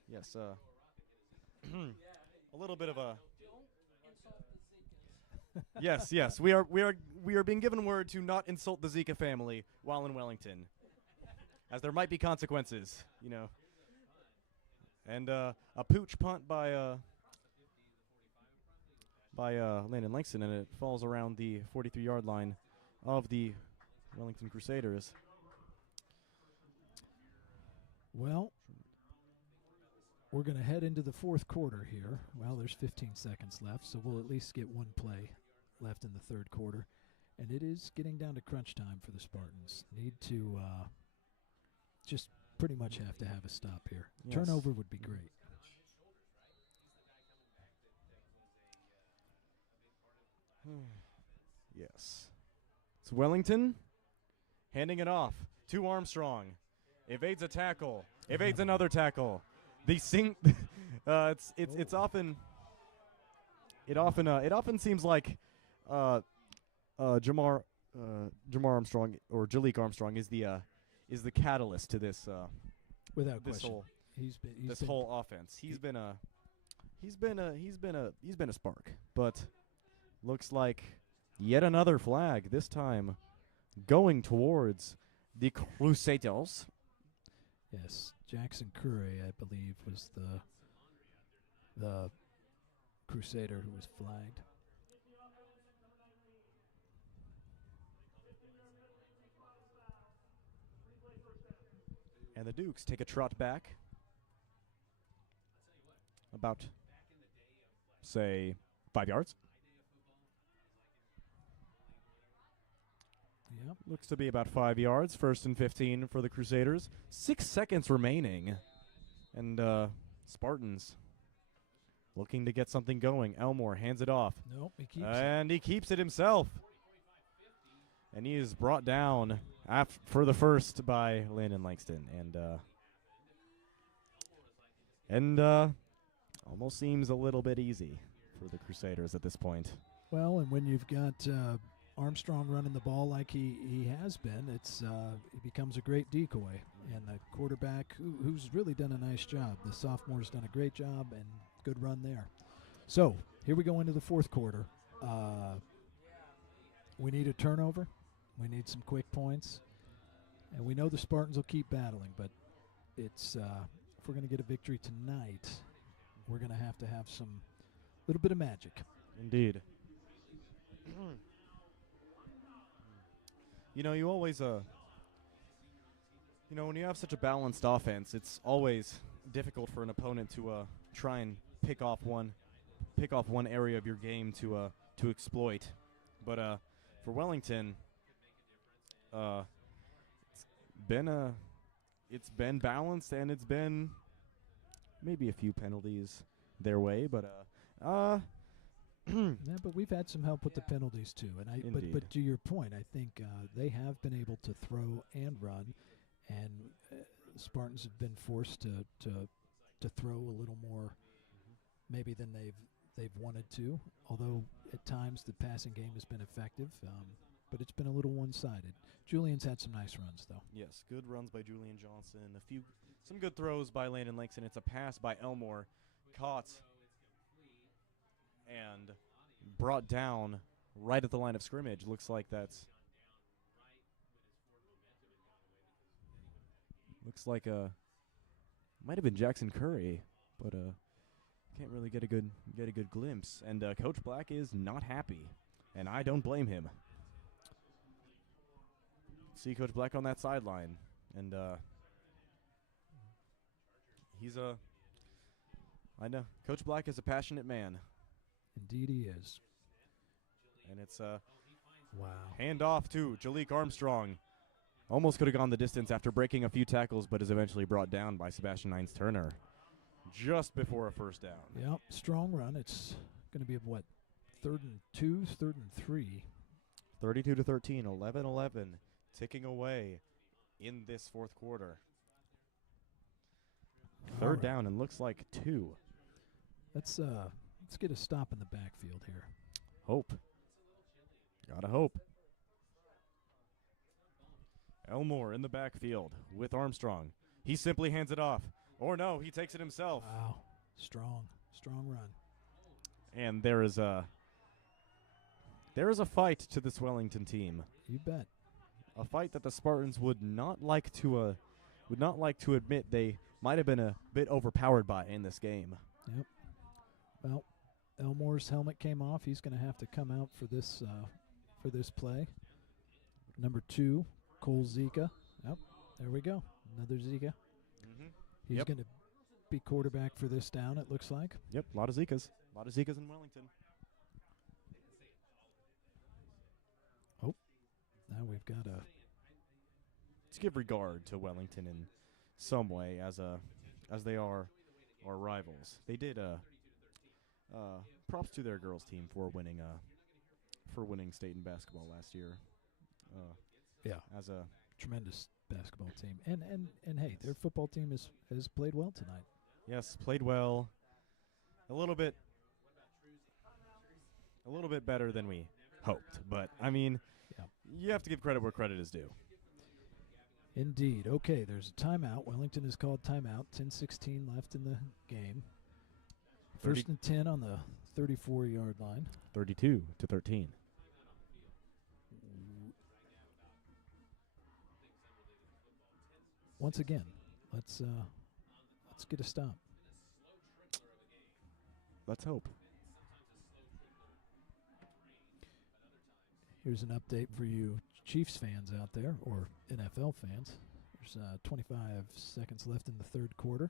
Yes, a little bit of a. Yes, we are being given word to not insult the Zika family while in Wellington, as there might be consequences, you know. And a pooch punt by Landon Langston, and it falls around the 43-yard line of the Wellington Crusaders. Well, we're going to head into the fourth quarter here. Well, there's 15 seconds left, so we'll at least get one play left in the third quarter, and it is getting down to crunch time for the Spartans. Need to just pretty much have to have a stop here. Yes. Turnover would be great. Yes. It's Wellington handing it off to Armstrong. Evades a tackle. Evades another tackle. It's often it often seems like Jamar Armstrong or Jalik Armstrong is the catalyst to this Without this question. whole He's been whole offense. He's been a spark, but looks like yet another flag, this time going towards the Crusaders. Yes, Jackson Curry, I believe, was the Crusader who was flagged. And the Dukes take a trot back about, say, 5 yards. Yep. Looks to be about 5 yards. 1st and 15 for the Crusaders. 6 seconds remaining. And Spartans looking to get something going. Elmore hands it off. Nope, he keeps it. And he keeps it himself. And he is brought down for the first by Landon Langston. And almost seems a little bit easy for the Crusaders at this point. Well, and when you've got Armstrong running the ball like he has been, it becomes a great decoy. And the quarterback, who's really done a nice job, the sophomore's done a great job, and good run there. So here we go into the fourth quarter. We need a turnover. We need some quick points. And we know the Spartans will keep battling, but it's if we're going to get a victory tonight, we're going to have some little bit of magic. Indeed. You always when you have such a balanced offense, it's always difficult for an opponent to try and pick off one area of your game to exploit. But for Wellington, it's been balanced, and it's been maybe a few penalties their way, but yeah, but we've had some help with the penalties too. And but to your point, I think they have been able to throw and run, and Spartans have been forced to throw a little more, maybe than they've wanted to. Although at times the passing game has been effective, but it's been a little one-sided. Julian's had some nice runs though. Yes, good runs by Julian Johnson. Some good throws by Landon Langston. It's a pass by Elmore, caught and brought down right at the line of scrimmage. Looks like might have been Jackson Curry, but can't really get a good glimpse. And Coach Black is not happy, and I don't blame him. See Coach Black on that sideline, and I know Coach Black is a passionate man. Indeed he is. And it's wow. Hand off to Jalik Armstrong. Almost could have gone the distance after breaking a few tackles, but is eventually brought down by Sebastian Hines-Turner just before a first down. Yep, strong run. It's going to be, 3rd and 2, 3rd and 3. 32-13, 11-11, ticking away in this fourth quarter. Third down, and looks like 2. Let's get a stop in the backfield here. Hope. Gotta hope. Elmore in the backfield with Armstrong. He simply hands it off. Or no, he takes it himself. Wow. Strong run. And there is a fight to this Wellington team. You bet. A fight that the Spartans would not like to admit they might have been a bit overpowered by in this game. Yep. Well, Elmore's helmet came off. He's going to have to come out for this play. Number 2, Cole Zika. Yep. There we go. Another Zika. Mm-hmm. He's going to be quarterback for this down, it looks like. Yep, a lot of Zikas. A lot of Zikas in Wellington. Now we've got a Let's give regard to Wellington in some way as they are our rivals. They did props to their girls team for winning state in basketball last year. yeah As a tremendous basketball team, and hey, their football team has played well tonight. yes, played well. A little bit better than we hoped, but I mean, Yeah. you have to give credit where credit is due. Indeed. Okay, there's a timeout. Wellington has called timeout. 10:16 left in the game. 30 First and 10 on the 34-yard line. 32-13. Once again, let's get a stop. Let's hope. Here's an update for you Chiefs fans out there, or NFL fans. There's 25 seconds left in the third quarter.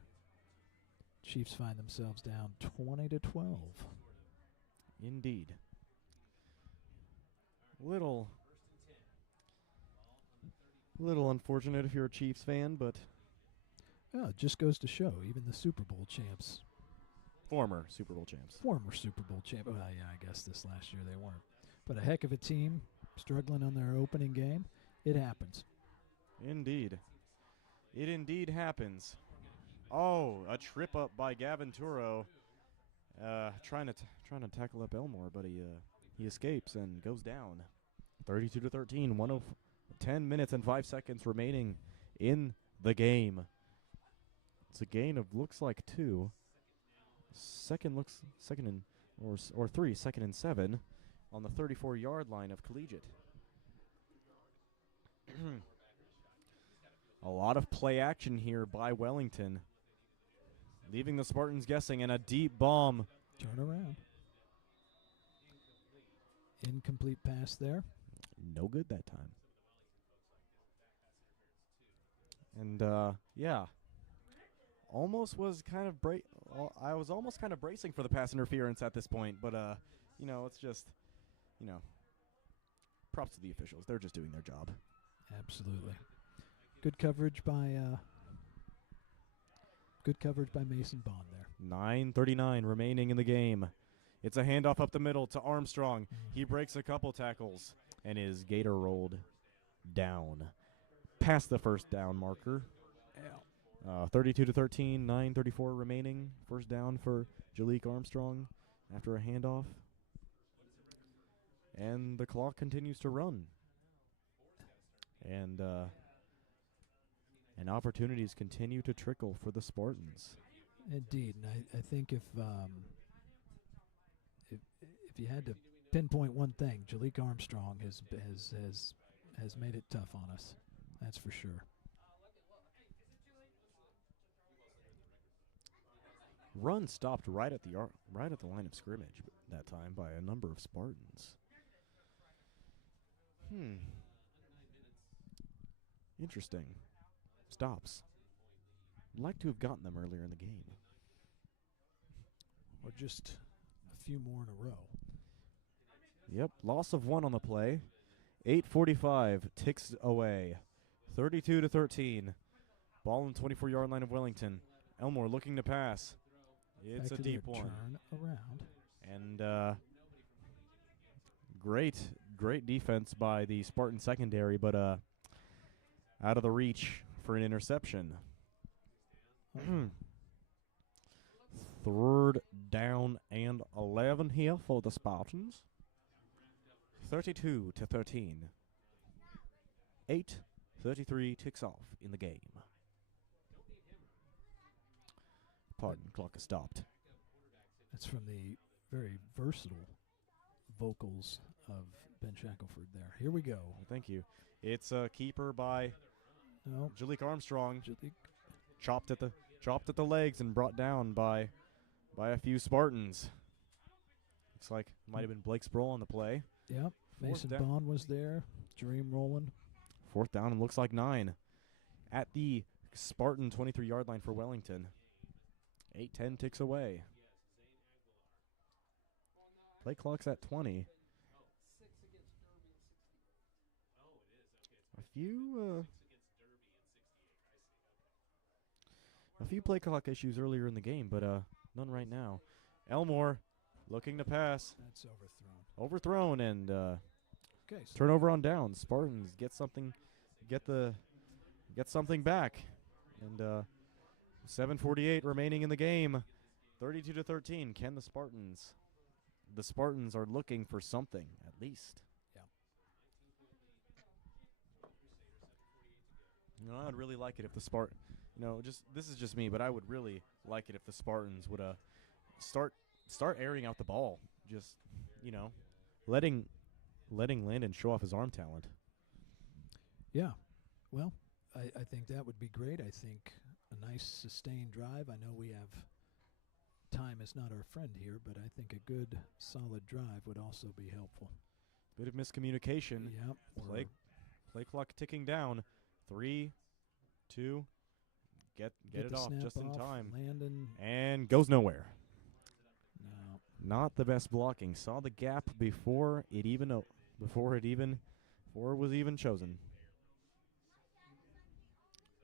Chiefs find themselves down 20-12. Indeed. Little unfortunate if you're a Chiefs fan, but Well, it just goes to show, even the Super Bowl champs, former Super Bowl champs. former Super Bowl champ. Well, yeah, I guess this last year they weren't. But a heck of a team struggling on their opening game. It happens. Indeed. It indeed happens. Oh, a trip up by Gavin Turo. Trying to tackle up Elmore, but he escapes and goes down. 32-13. 10 minutes and 5 seconds remaining in the game. It's a gain of looks like 2. Second and 3. 2nd and 7 on the 34-yard line of Collegiate. A lot of play action here by Wellington, leaving the Spartans guessing, and a deep bomb. Turn around. Incomplete pass there. No good that time. And, yeah. Almost was kind of I was almost kind of bracing for the pass interference at this point, but, it's just, props to the officials. They're just doing their job. Absolutely. Good coverage by Mason Bond there. 9:39 remaining in the game. It's a handoff up the middle to Armstrong. He breaks a couple tackles and is gator rolled down past the first down marker. 32-13, 9:34 remaining. First down for Jalik Armstrong after a handoff. And the clock continues to run. And opportunities continue to trickle for the Spartans. Indeed, and I think if you had to pinpoint one thing, Jalik Armstrong has made it tough on us. That's for sure. Run stopped right at the line of scrimmage that time by a number of Spartans. Interesting. Stops. Like to have gotten them earlier in the game. Or just a few more in a row. Yep, loss of 1 on the play. 8:45 ticks away. 32-13. Ball on the 24-yard line of Wellington. Elmore looking to pass. It's Back a to deep their one. Turn around. And great defense by the Spartan secondary, but out of the reach for an interception. Third down and 11 here for the Spartans. 32-13. 8:33 ticks off in the game. Pardon, clock is stopped. That's from the very versatile vocals of Ben Shackelford there. Here we go. Thank you. It's a keeper by No, Jalik Armstrong. Jalik. Chopped at the legs and brought down by a few Spartans. Looks like might have been Blake Sproul on the play. Yep. Mason down. Bond was there. Dream rolling. 4th down and looks like 9 at the Spartan 23-yard line for Wellington. 8:10 ticks away. Play clock's at 20. a few play clock issues earlier in the game, but none right now. Elmore looking to pass. That's overthrown. Overthrown and Okay. So turnover on downs. Spartans get something back. And 7:48 remaining in the game. 32-13. Can the Spartans are looking for something at least. Yeah. I'd really like it if the this is just me, but I would really like it if the Spartans would start airing out the ball. Just, letting Landon show off his arm talent. Yeah. Well, I think that would be great. I think a nice sustained drive. I know we have time is not our friend here, but I think a good solid drive would also be helpful. Bit of miscommunication. Yep. Play clock ticking down. 3, 2. Get it off just in time. Landon. And goes nowhere. No. Not the best blocking. Saw the gap before it was even chosen.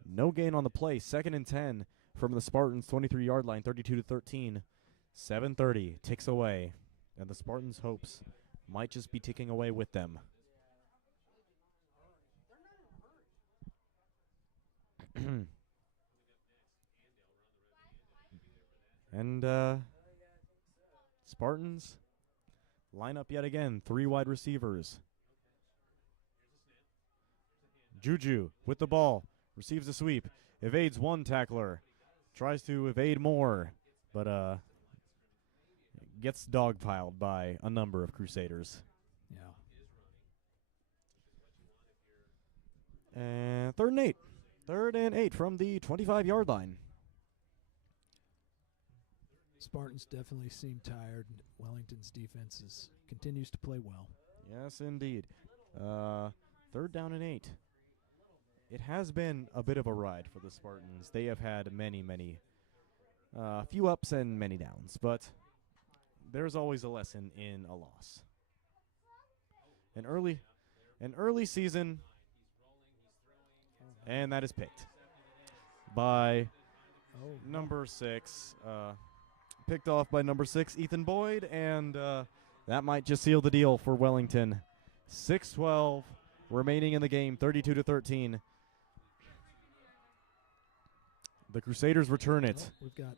No gain on the play. 2nd and 10 from the Spartans' 23-yard line, 32-13. 7:30 ticks away, and the Spartans' hopes might just be ticking away with them. And Spartans line up yet again. 3 wide receivers. Juju with the ball. Receives a sweep. Evades one tackler. Tries to evade more. But gets dogpiled by a number of Crusaders. Yeah. And 3rd and 8. 3rd and 8 from the 25-yard line. Spartans definitely seem tired. Wellington's defense continues to play well. Yes, indeed. 3rd down and 8. It has been a bit of a ride for the Spartans. They have had many few ups and many downs, but there's always a lesson in a loss. An early season, and that is picked by number 6. Picked off by number 6, Ethan Boyd, and that might just seal the deal for Wellington. 6:12 remaining in the game, 32-13. The Crusaders return it. We've got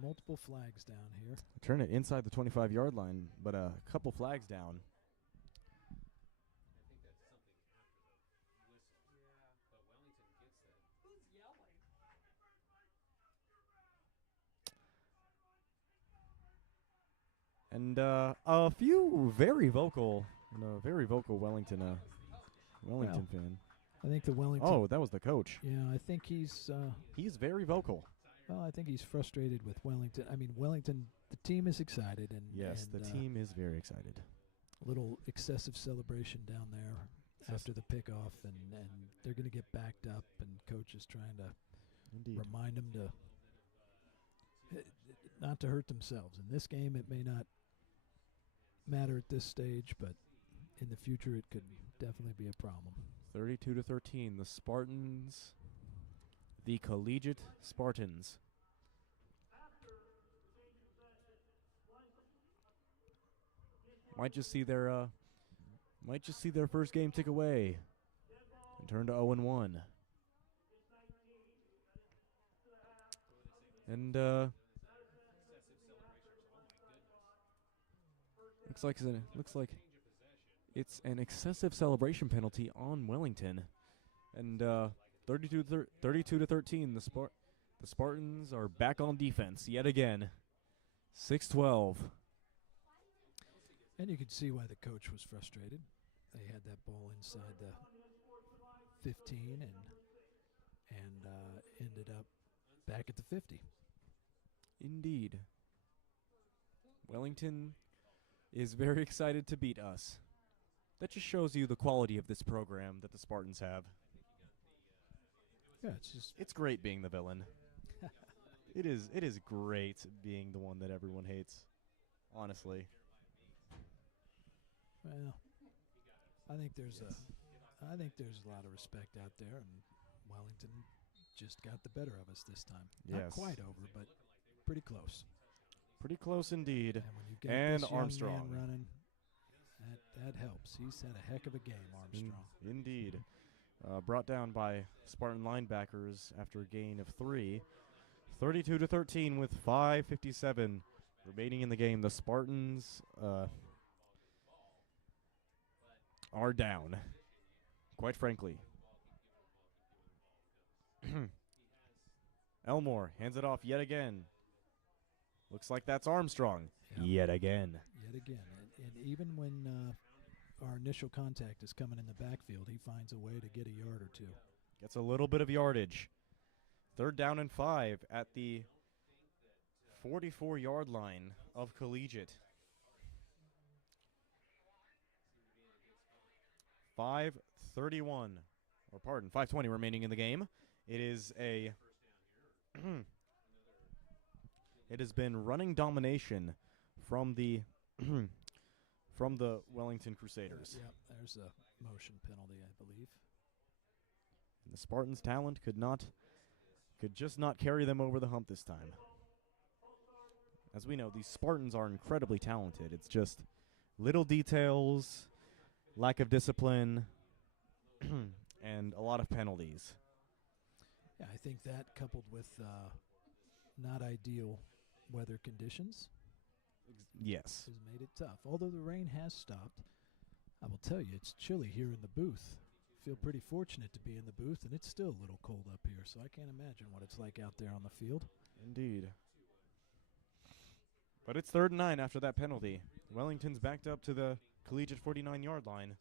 multiple flags down here. Return it inside the 25-yard line, but a couple flags down. And a few very vocal Wellington fan. I think the Wellington. Oh, that was the coach. Yeah, I think he's very vocal. Well, I think he's frustrated with Wellington. I mean, Wellington, the team is excited, and yes, the team is very excited. A little excessive celebration down there after the pickoff, and they're going to get backed up, and coach is trying to remind them not to hurt themselves. In this game, it may not matter at this stage, but in the future, it could definitely be a problem. 32-13, the Spartans, the collegiate Spartans. Might just see their first game tick away and turn to 0-1. And looks like it's an excessive celebration penalty on Wellington. And 32-13, the Spartans are back on defense yet again. 6:12. And you could see why the coach was frustrated. They had that ball inside the 15 and ended up back at the 50. Indeed. Wellington is very excited to beat us. That just shows you the quality of this program that the Spartans have. Yeah, it's great being the villain. It is great being the one that everyone hates. Honestly. Well, I think there's I think there's a lot of respect out there, and Wellington just got the better of us this time. Yes. Not quite over, but pretty close. Pretty close indeed. And when you get And this young Armstrong. man running, that helps. He's had a heck of a game, Armstrong. Indeed. Brought down by Spartan linebackers after a gain of 3. 32-13 with 5:57 remaining in the game. The Spartans are down, quite frankly. Elmore hands it off yet again. Looks like that's Armstrong. Yep. Yet again. Yet again. And even when our initial contact is coming in the backfield, he finds a way to get a yard or two. Gets a little bit of yardage. 3rd down and 5 at the 44-yard line of Collegiate. 5:20 remaining in the game. It is a it has been running domination from the from the Wellington Crusaders. Yep, there's a motion penalty, I believe. And the Spartans' talent could just not carry them over the hump this time. As we know, these Spartans are incredibly talented. It's just little details, lack of discipline, and a lot of penalties. Yeah, I think that coupled with not ideal weather conditions Yes. has made it tough. Although the rain has stopped, I will tell you, it's chilly here in the booth. Feel pretty fortunate to be in the booth, and it's still a little cold up here, so I can't imagine what it's like out there on the field. Indeed. But it's 3rd and 9 after that penalty. Wellington's backed up to the Collegiate 49-yard line.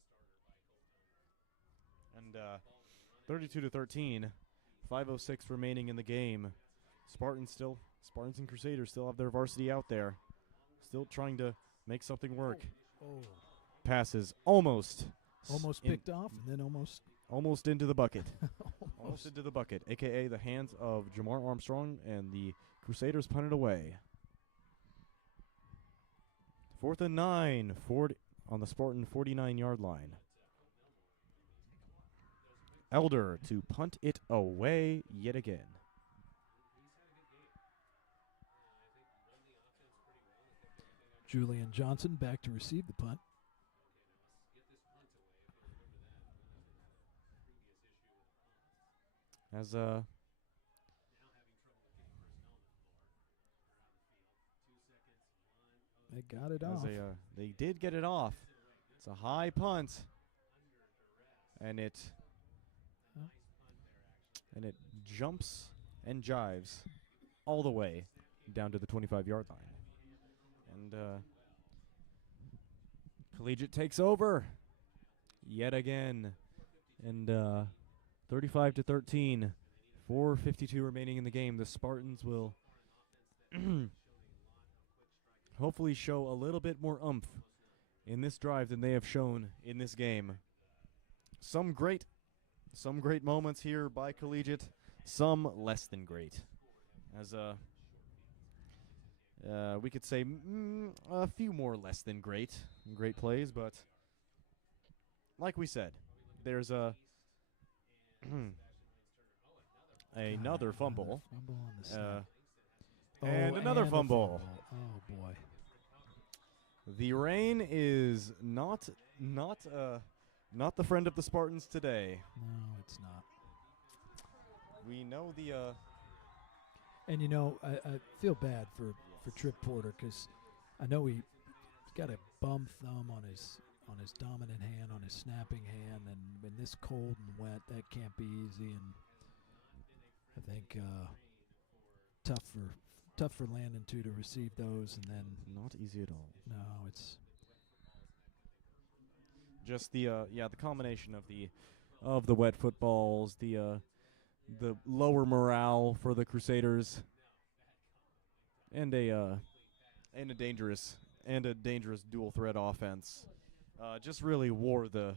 And 32-13, 5:06 remaining in the game. Spartans and Crusaders still have their varsity out there. Still trying to make something work. Oh. Passes almost Picked off and then almost into the bucket. almost. Almost into the bucket, a.k.a. the hands of Jamar Armstrong, and the Crusaders punted away. 4th and 9, 40 on the Spartan 49-yard line. Elder to punt it away yet again. Julian Johnson back to receive the punt. As they got it off. They did get it off. It's a high punt, and it jumps and jives all the way down to the 25-yard line. And Collegiate takes over yet again. And 35-13, 4:52 remaining in the game. The Spartans will hopefully show a little bit more oomph in this drive than they have shown in this game. Some great moments here by Collegiate, some less than great. As we could say a few more less than great plays, but like we said, there's another fumble. Fumble on the snap. And another fumble. Oh boy. The rain is not the friend of the Spartans today. No, it's not. We know the And you know, I feel bad for Trip Porter because I know he's got a bum thumb on his dominant hand, on his snapping hand, and in this cold and wet, that can't be easy. And I think tough for Landon too to receive those, and then not easy at all. No, it's just the combination of the wet footballs, the lower morale for the Crusaders, and a dangerous dual threat offense. Just really wore the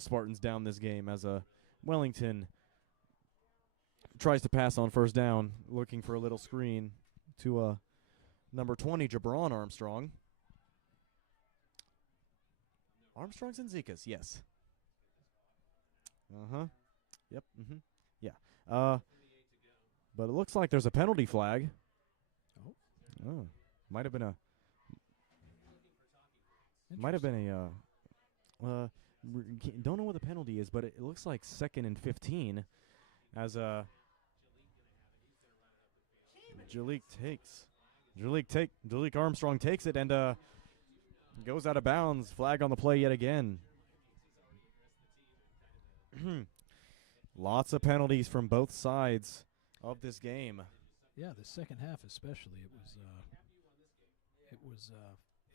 Spartans down this game as Wellington tries to pass on 1st down, looking for a little screen to number 20, Jabron Armstrong. Armstrong's and Zekas, yes. Uh-huh. Yep. Mm-hmm. Yeah. But it looks like there's a penalty flag. Oh. Oh. Might have been a don't know what the penalty is, but it looks like 2nd and 15 as Jalik Armstrong takes it and goes out of bounds. Flag on the play yet again. Lots of penalties from both sides of this game. Yeah, the second half especially, it was a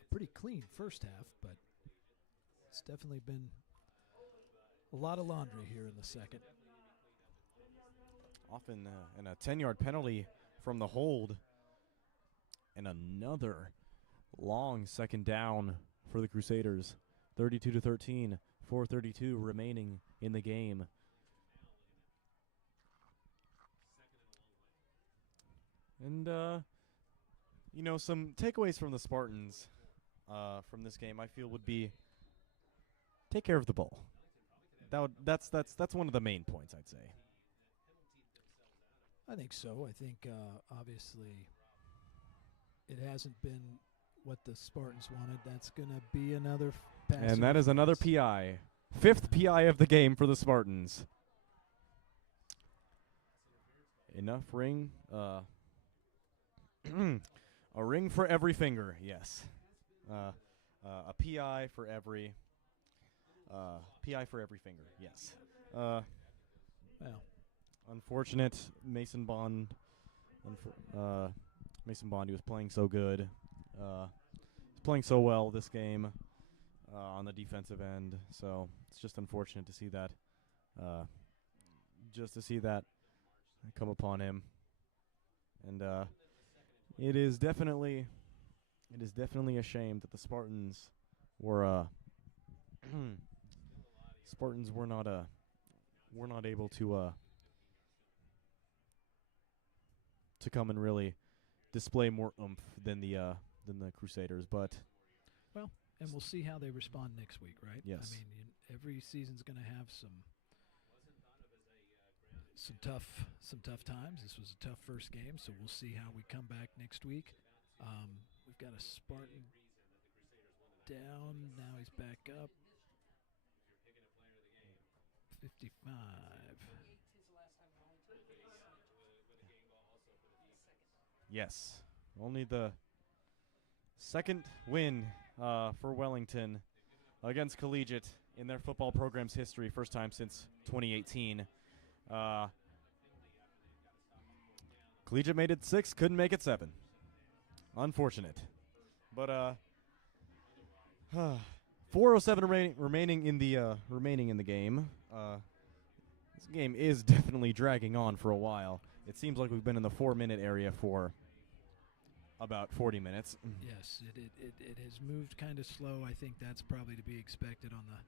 pretty clean first half, but it's definitely been a lot of laundry here in the second. Often and a 10-yard penalty from the hold, and another long second down for the Crusaders. 32-13, 4:32 remaining in the game. And some takeaways from the Spartans from this game I feel would be take care of the ball. That's one of the main points, I'd say. I think so. I think obviously it hasn't been what the Spartans wanted. That's going to be another pass. And that is another PI. 5th PI of the game for the Spartans. Enough ring. A ring for every finger, yes. A PI for every finger, yes. Well, unfortunate. Mason Bond, he was playing so good. He's playing so well this game on the defensive end. So it's just unfortunate to see that. Come upon him. And it is definitely a shame that the Spartans were not able to come and really display more oomph than the Crusaders, but and we'll see how they respond next week, right? Yes. I mean, every season's going to have some tough times. This was a tough first game, so we'll see how we come back next week. We've got a Spartan down. Now he's back up. 55. Yes. Only the second win for Wellington against Collegiate in their football program's history. First time since 2018. Collegiate made it 6, couldn't make it 7. Unfortunate. But 4:07 remaining in the game. This game is definitely dragging on for a while. It seems like we've been in the 4-minute area for about 40 minutes. Yes, it has moved kind of slow. I think that's probably to be expected on the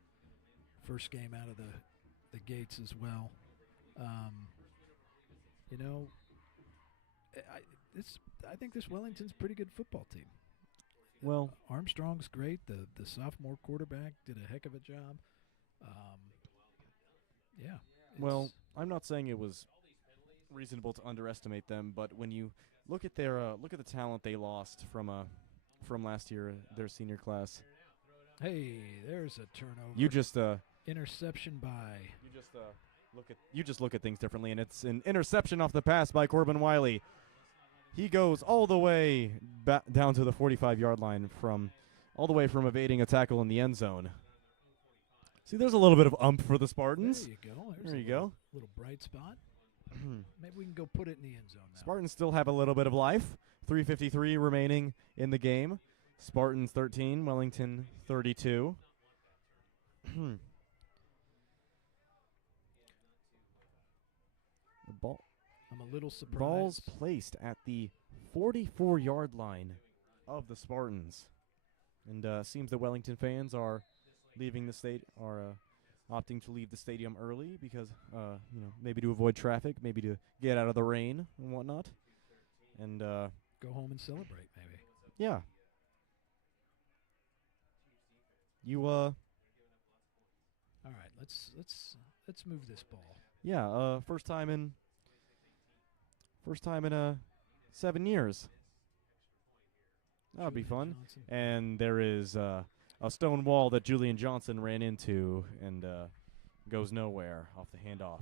first game out of the gates as well. I think this Wellington's a pretty good football team. Well, Armstrong's great. The sophomore quarterback did a heck of a job. Well, I'm not saying it was reasonable to underestimate them, but when you look at their look at the talent they lost from last year, their senior class. Hey, there's a turnover. You just interception by. You just look at things differently, and it's an interception off the pass by Corbin Wiley. He goes all the way down to the 45-yard line from evading a tackle in the end zone. See, there's a little bit of umph for the Spartans. There you go. There you go. Little bright spot. Maybe we can go put it in the end zone now. Spartans still have a little bit of life. 3:53 remaining in the game. Spartans 13, Wellington 32. The ball. I'm a little surprised. Ball's placed at the 44-yard line of the Spartans, and seems the Wellington fans are leaving the opting to leave the stadium early because maybe to avoid traffic, maybe to get out of the rain and whatnot, and go home and celebrate maybe. Yeah. All right, let's let's move this ball. Yeah, first time in 7 years. That would be Julian fun. Johnson. And there is a stone wall that Julian Johnson ran into and goes nowhere off the handoff.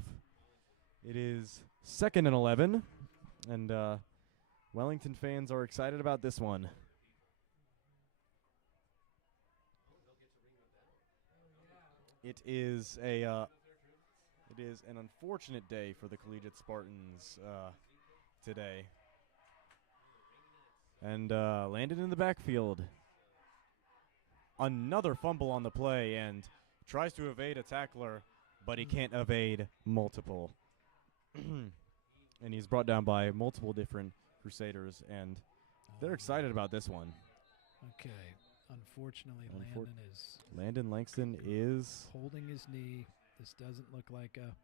It is 2nd and 11, and Wellington fans are excited about this one. It is an unfortunate day for the Collegiate Spartans today. And landed in the backfield. Another fumble on the play and tries to evade a tackler, but he can't evade multiple. And he's brought down by multiple different Crusaders, and they're excited about this one. Okay. Unfortunately, Landon Langston is holding his knee. This doesn't look like a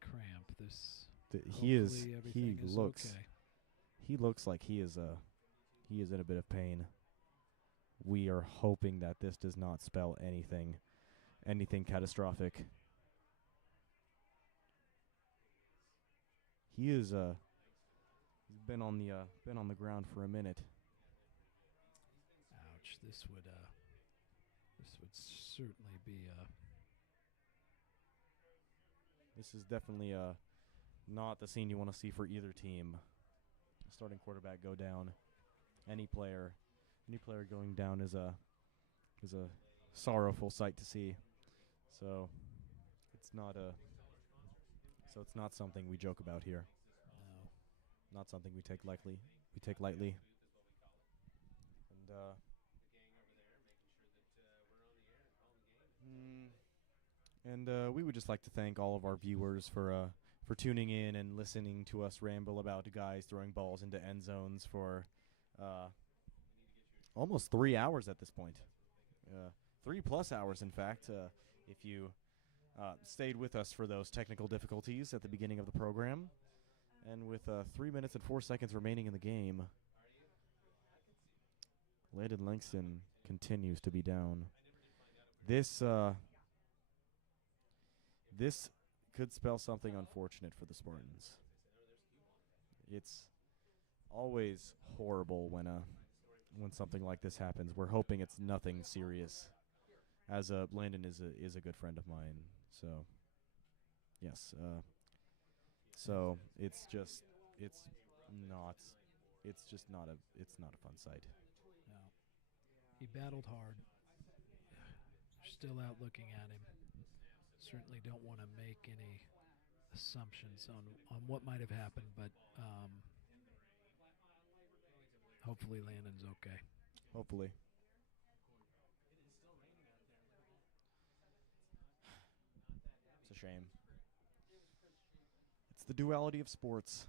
cramp. he looks like he is in a bit of pain. We are hoping that this does not spell anything catastrophic. He is he's been on the ground for a minute. Ouch! This would certainly be This is definitely not the scene you want to see for either team. Starting quarterback go down. Any player going down is a sorrowful sight to see. So it's not something we joke about here. no. Not something we take lightly. And we would just like to thank all of our viewers for tuning in and listening to us ramble about guys throwing balls into end zones for almost 3 hours at this point. 3+ hours, in fact, if you stayed with us for those technical difficulties at the beginning of the program. And with 3 minutes and 4 seconds remaining in the game, Landon Langston continues to be down. This could spell something unfortunate for the Spartans. It's always horrible when something like this happens. We're hoping it's nothing serious, as Landon is a good friend of mine. So, yes. So it's not a fun sight. No. He battled hard. Still out looking at him. Certainly don't want to make any assumptions on what might have happened, but hopefully Landon's okay. Hopefully. It's a shame. It's the duality of sports.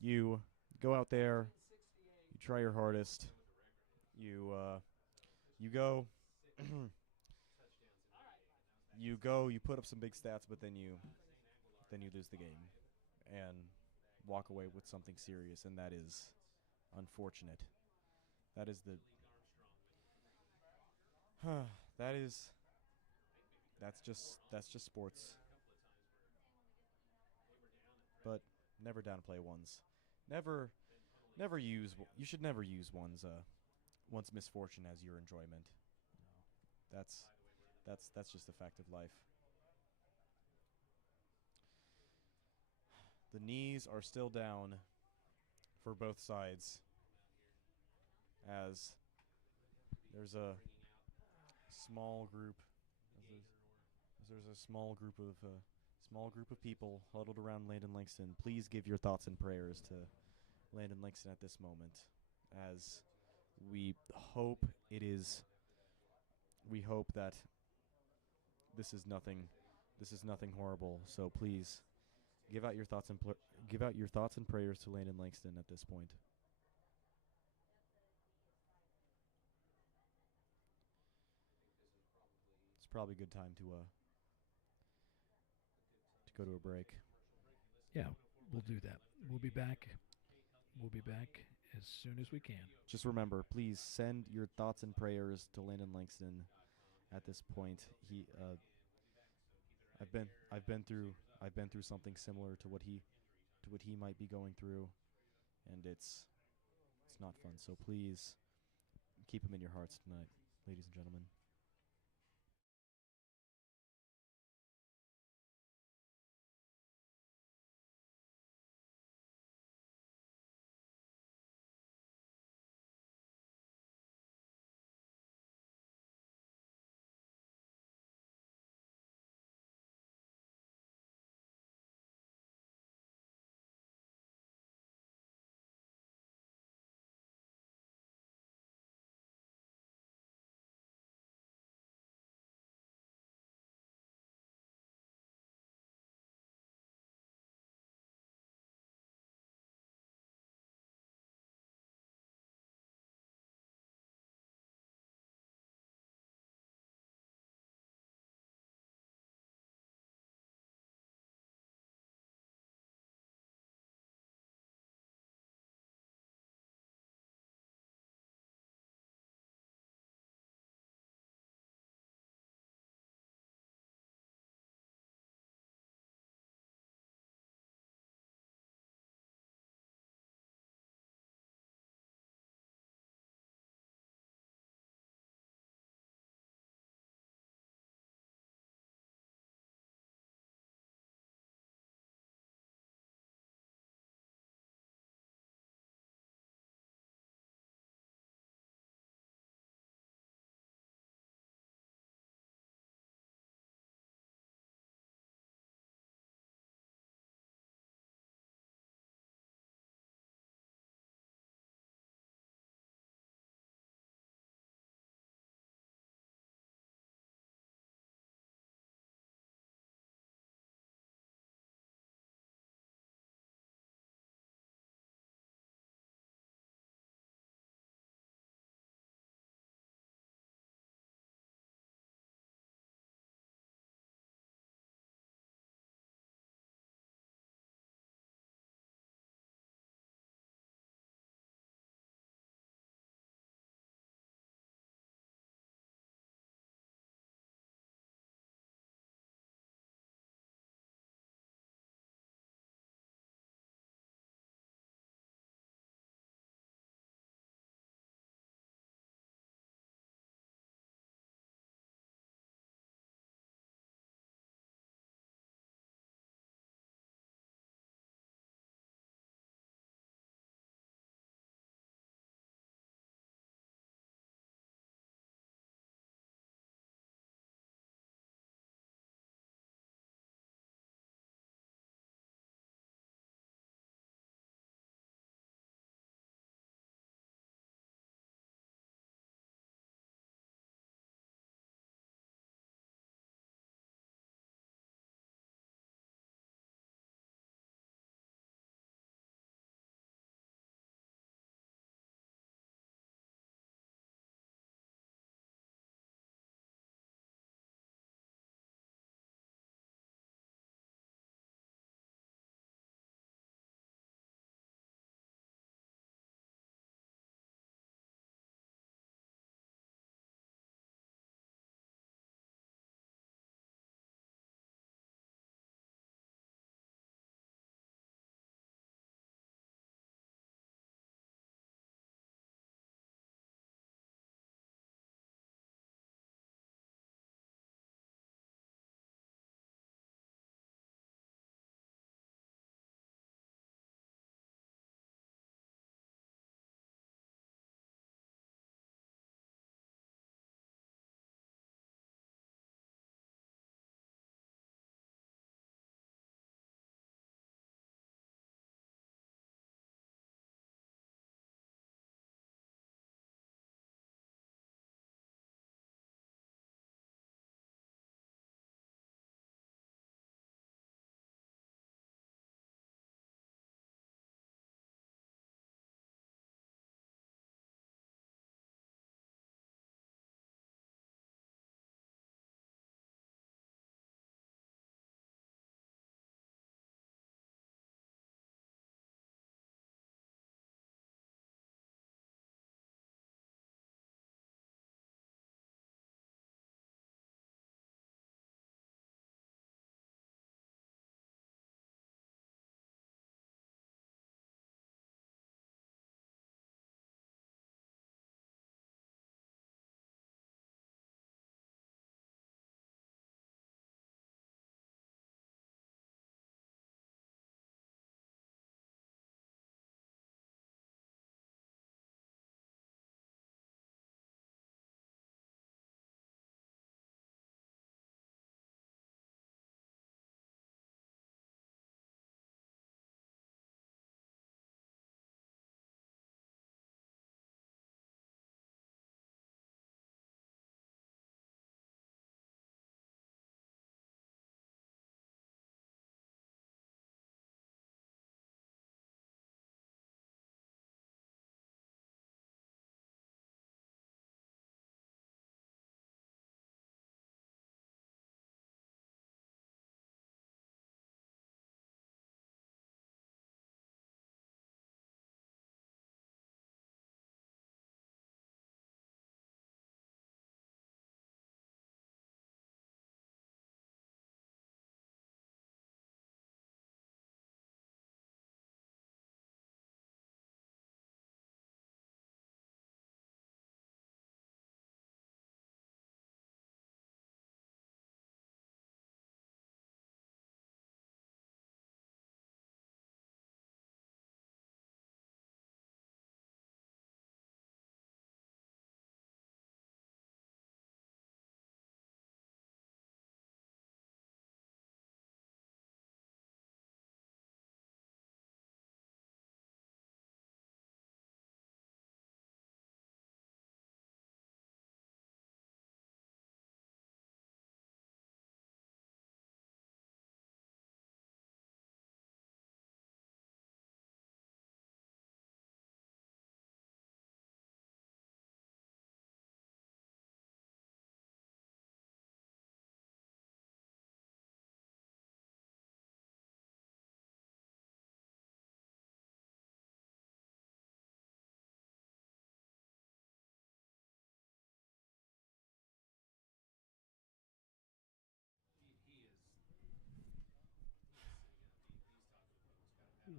You go out there, you try your hardest, you go, you put up some big stats, but then you lose the game and walk away with something serious, and that is unfortunate. That's just sports. But never downplay one's. You should never use one's misfortune as your enjoyment. That's just a fact of life. The knees are still down for both sides, as there's a small group of people huddled around Landon Langston. Please give your thoughts and prayers to Landon Langston at this moment, as we hope that this is nothing horrible. So please give out your thoughts and prayers to Landon Langston at this point. It's probably a good time to go to a break. Yeah, we'll do that. We'll be back. We'll be back as soon as we can. Just remember, please send your thoughts and prayers to Landon Langston, at this point. I've been through something similar to what he might be going through, and it's not fun. So please keep him in your hearts tonight, ladies and gentlemen.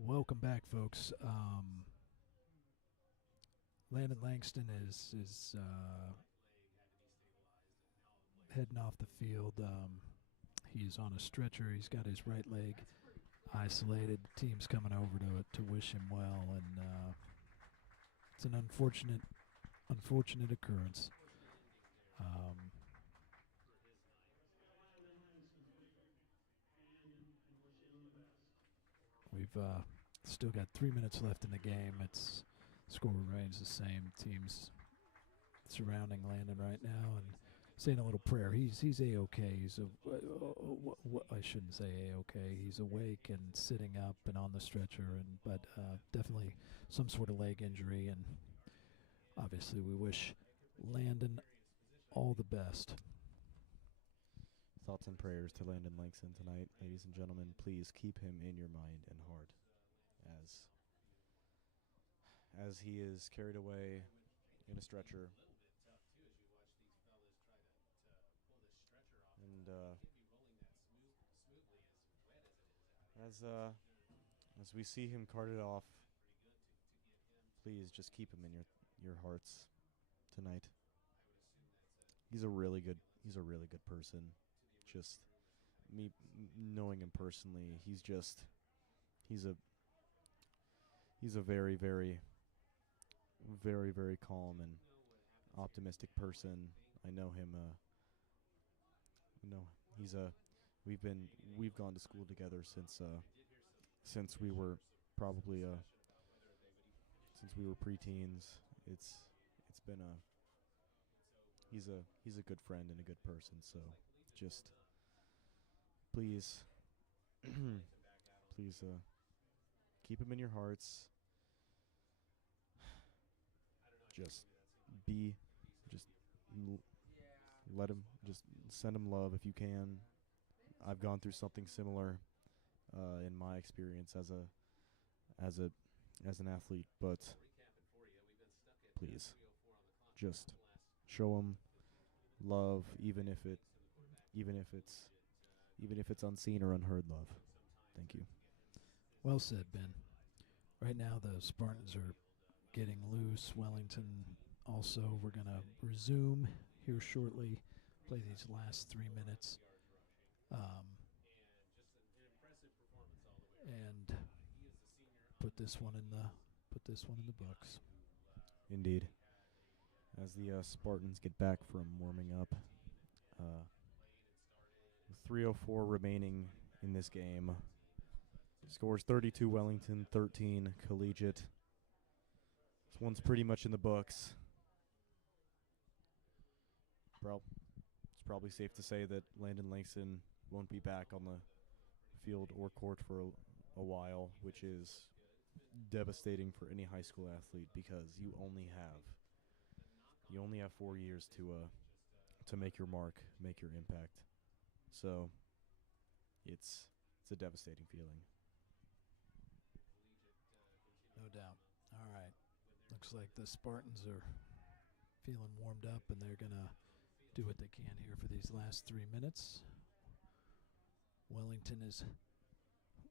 Welcome back, folks. Landon Langston is heading off the field. He's on a stretcher. He's got his right leg isolated. Team's coming over to wish him well, and it's an unfortunate occurrence. We've still got 3 minutes left in the game. Score remains the same. Teams surrounding Landon right now and saying a little prayer. He's a-okay. I shouldn't say a-okay. He's awake and sitting up and on the stretcher, but definitely some sort of leg injury. And obviously, we wish Landon all the best. Thoughts and prayers to Landon Langston tonight, ladies and gentlemen. Please keep him in your mind and heart as he is carried away in a stretcher. And as we see him carted off, please just keep him in your hearts tonight. He's a really good person. Just me knowing him personally, he's a very, very, very, very calm and optimistic person. I know him. We've gone to school together since we were probably since we were preteens. He's a good friend and a good person. So just please please keep him in your hearts. Let him, just send him love if you can. I've gone through something similar in my experience as an athlete, but please just show him love, even if it's unseen or unheard love. Thank you. Well said, Ben. Right now, the Spartans are getting loose. Wellington also. We're going to resume here shortly, play these last 3 minutes. And put this one in the books. Indeed. As the Spartans get back from warming up, 3:04 remaining in this game. Scores 32 Wellington, 13 Collegiate. This one's pretty much in the books. It's probably safe to say that Landon Langston won't be back on the field or court for a while, which is devastating for any high school athlete because you only have 4 years to make your mark, make your impact. So it's a devastating feeling. No doubt. All right. Looks like the Spartans are feeling warmed up, and they're going to do what they can here for these last 3 minutes. Wellington is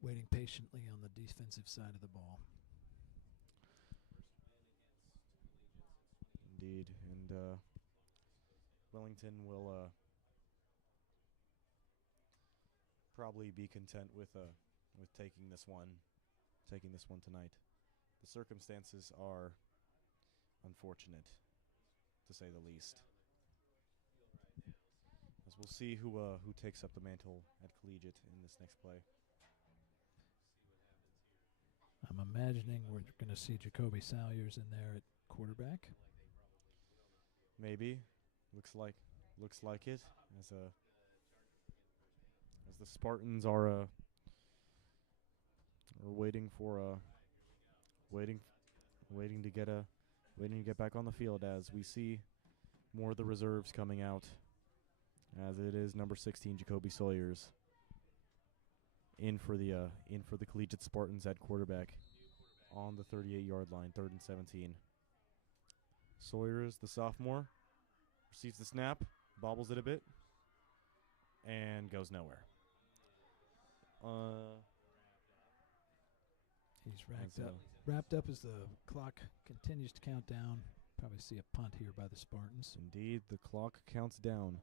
waiting patiently on the defensive side of the ball. Indeed, and Wellington will probably be content with taking this one tonight. The circumstances are unfortunate, to say the least. As we'll see who takes up the mantle at Collegiate in this next play. I'm imagining we're going to see Jacoby Salyers in there at quarterback. Maybe. Looks like it. As the Spartans are waiting to get back on the field, as we see more of the reserves coming out, as it is number 16 Jacoby Salyers in for the Collegiate Spartans at quarterback on the 38-yard line, 3rd and 17. Sawyers, the sophomore, receives the snap, bobbles it a bit, and goes nowhere. He's wrapped up as the clock continues to count down. Probably see a punt here by the Spartans. Indeed, the clock counts down.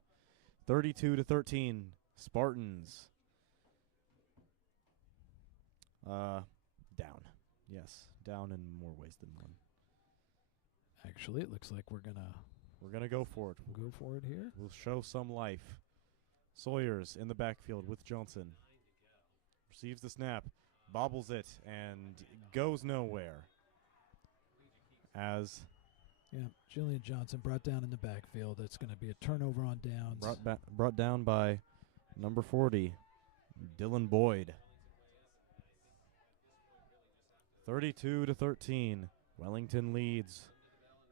32-13, Spartans. Down. Yes, down in more ways than one. Actually, it looks like we're gonna go for it. We'll go for it here. We'll show some life. Sawyers in the backfield with Johnson. Receives the snap, bobbles it, and goes nowhere. As Julian Johnson brought down in the backfield. That's going to be a turnover on downs. Brought down by number 40, Dylan Boyd. 32-13, Wellington leads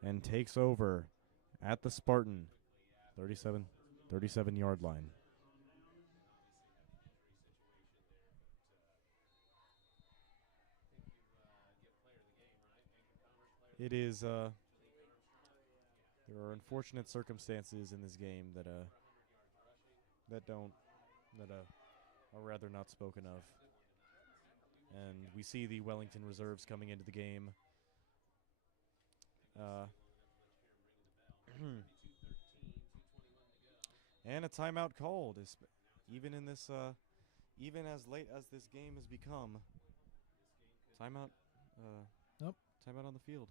and takes over at the Spartan 37-yard line. It is there are unfortunate circumstances in this game that are rather not spoken of. And we see the Wellington reserves coming into the game. And a timeout called, even in this, even as late as this game has become. Timeout. Nope. Timeout on the field.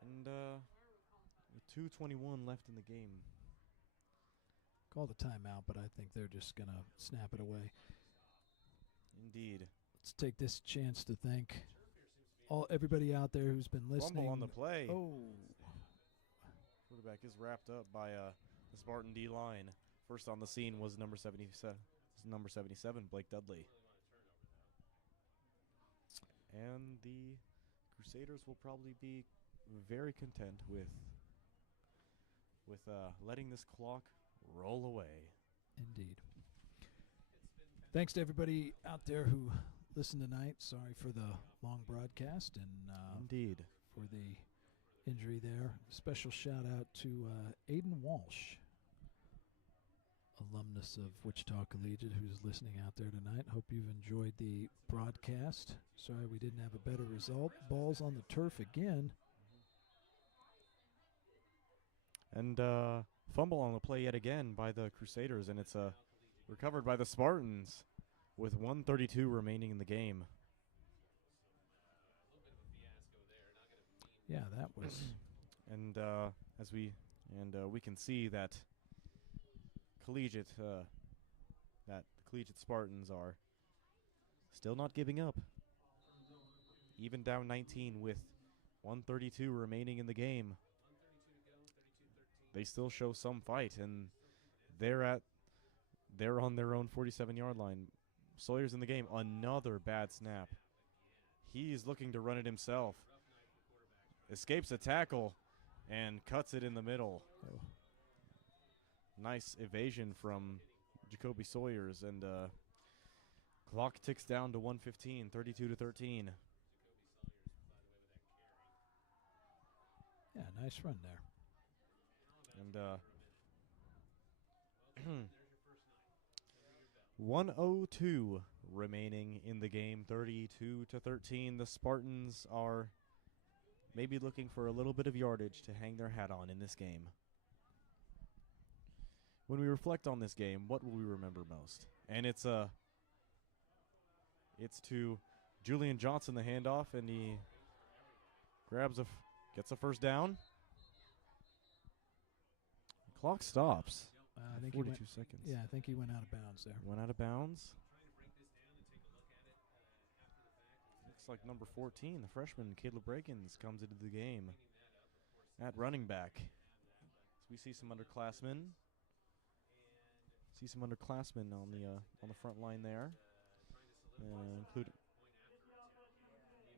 And with 2:21 left in the game. Call the timeout, but I think they're just going to snap it away. Indeed. Let's take this chance to thank everybody out there who's been listening. Fumble on the play. Oh. Quarterback is wrapped up by the Spartan D-line. First on the scene was number 77, Blake Dudley. And the Crusaders will probably be very content with letting this clock roll away. Indeed. Thanks to everybody out there who listened tonight. Sorry for the long broadcast and Indeed for the injury there. Special shout out to Aiden Walsh, alumnus of Wichita Collegiate, who's listening out there tonight. Hope you've enjoyed the broadcast. Sorry we didn't have a better result. Ball's on the turf again. And fumble on the play yet again by the Crusaders, and it's recovered by the Spartans with 1:32 remaining in the game. Yeah, that was. And we can see that collegiate Spartans are still not giving up. Even down 19 with 1:32 remaining in the game. They still show some fight, and they're on their own 47-yard line. Sawyer's in the game. Another bad snap. He's looking to run it himself. Escapes a tackle and cuts it in the middle. Oh. Nice evasion from Jacoby Sawyers, and clock ticks down to 1:15, 32-13. Yeah, nice run there. And 1:02 remaining in the game, 32-13. The Spartans are maybe looking for a little bit of yardage to hang their hat on in this game. When we reflect on this game, what will we remember most? And it's to Julian Johnson, the handoff, and he gets a first down. Clock stops. I think 42 seconds. Yeah, I think he went out of bounds there. Went out of bounds. Looks like number 14, the freshman, Caleb Brakins, comes into the game at running back. So we see some underclassmen. On the front line there,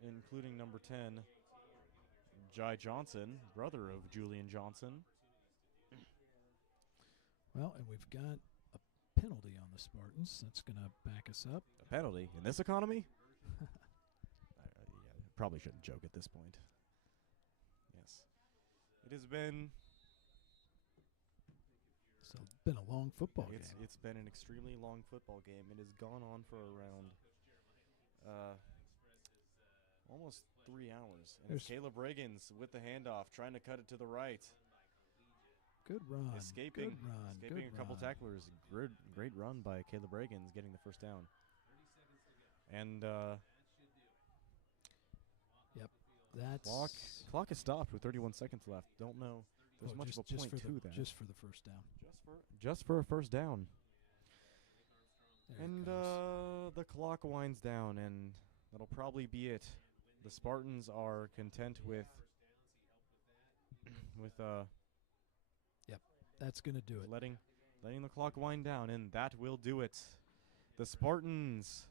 including number 10, Jai Johnson, brother of Julian Johnson. Well, and we've got a penalty on the Spartans. That's going to back us up. A penalty in this economy? Probably shouldn't joke at this point. Yes. It has been So it's been a long football game. It's been an extremely long football game. It has gone on for around almost 3 hours. And it's Caleb Reagans with the handoff, trying to cut it to the right. Good run. Escaping Good a couple run. tacklers. Great run by Caleb Reagans, getting the first down. And clock is stopped with 31 seconds left. Don't know. There's much of a point to that. Just for the first down. Just for a first down. There And the clock winds down, and that'll probably be it. The Spartans are content with that's going to do it. letting the clock wind down, and that will do it. The Spartans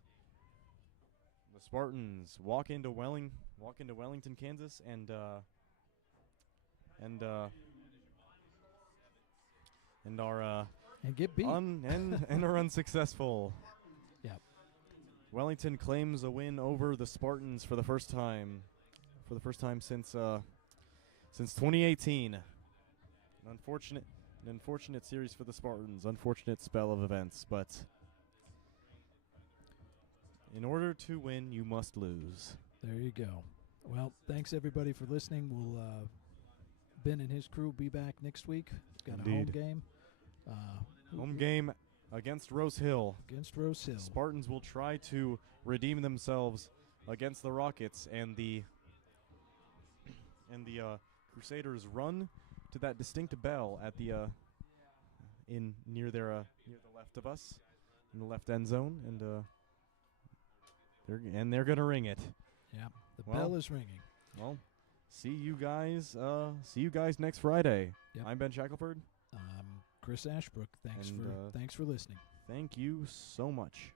walk into Wellington, Kansas, and are And get beat. and are unsuccessful. Yep. Wellington claims a win over the Spartans for the first time since 2018. An unfortunate series for the Spartans. Unfortunate spell of events, but in order to win, you must lose. There you go. Well, thanks everybody for listening. We'll Ben and his crew will be back next week. We've got a home game. Home game against Rose Hill. Against Rose Hill. Spartans will try to redeem themselves against the Rockets, and the Crusaders run to that distinct bell at the near the left of us, in the left end zone, and they're gonna ring it. Yeah, the bell is ringing. Well, see you guys next Friday. Yep. I'm Ben Shackelford. Chris Ashbrook. Thanks for listening. Thank you so much.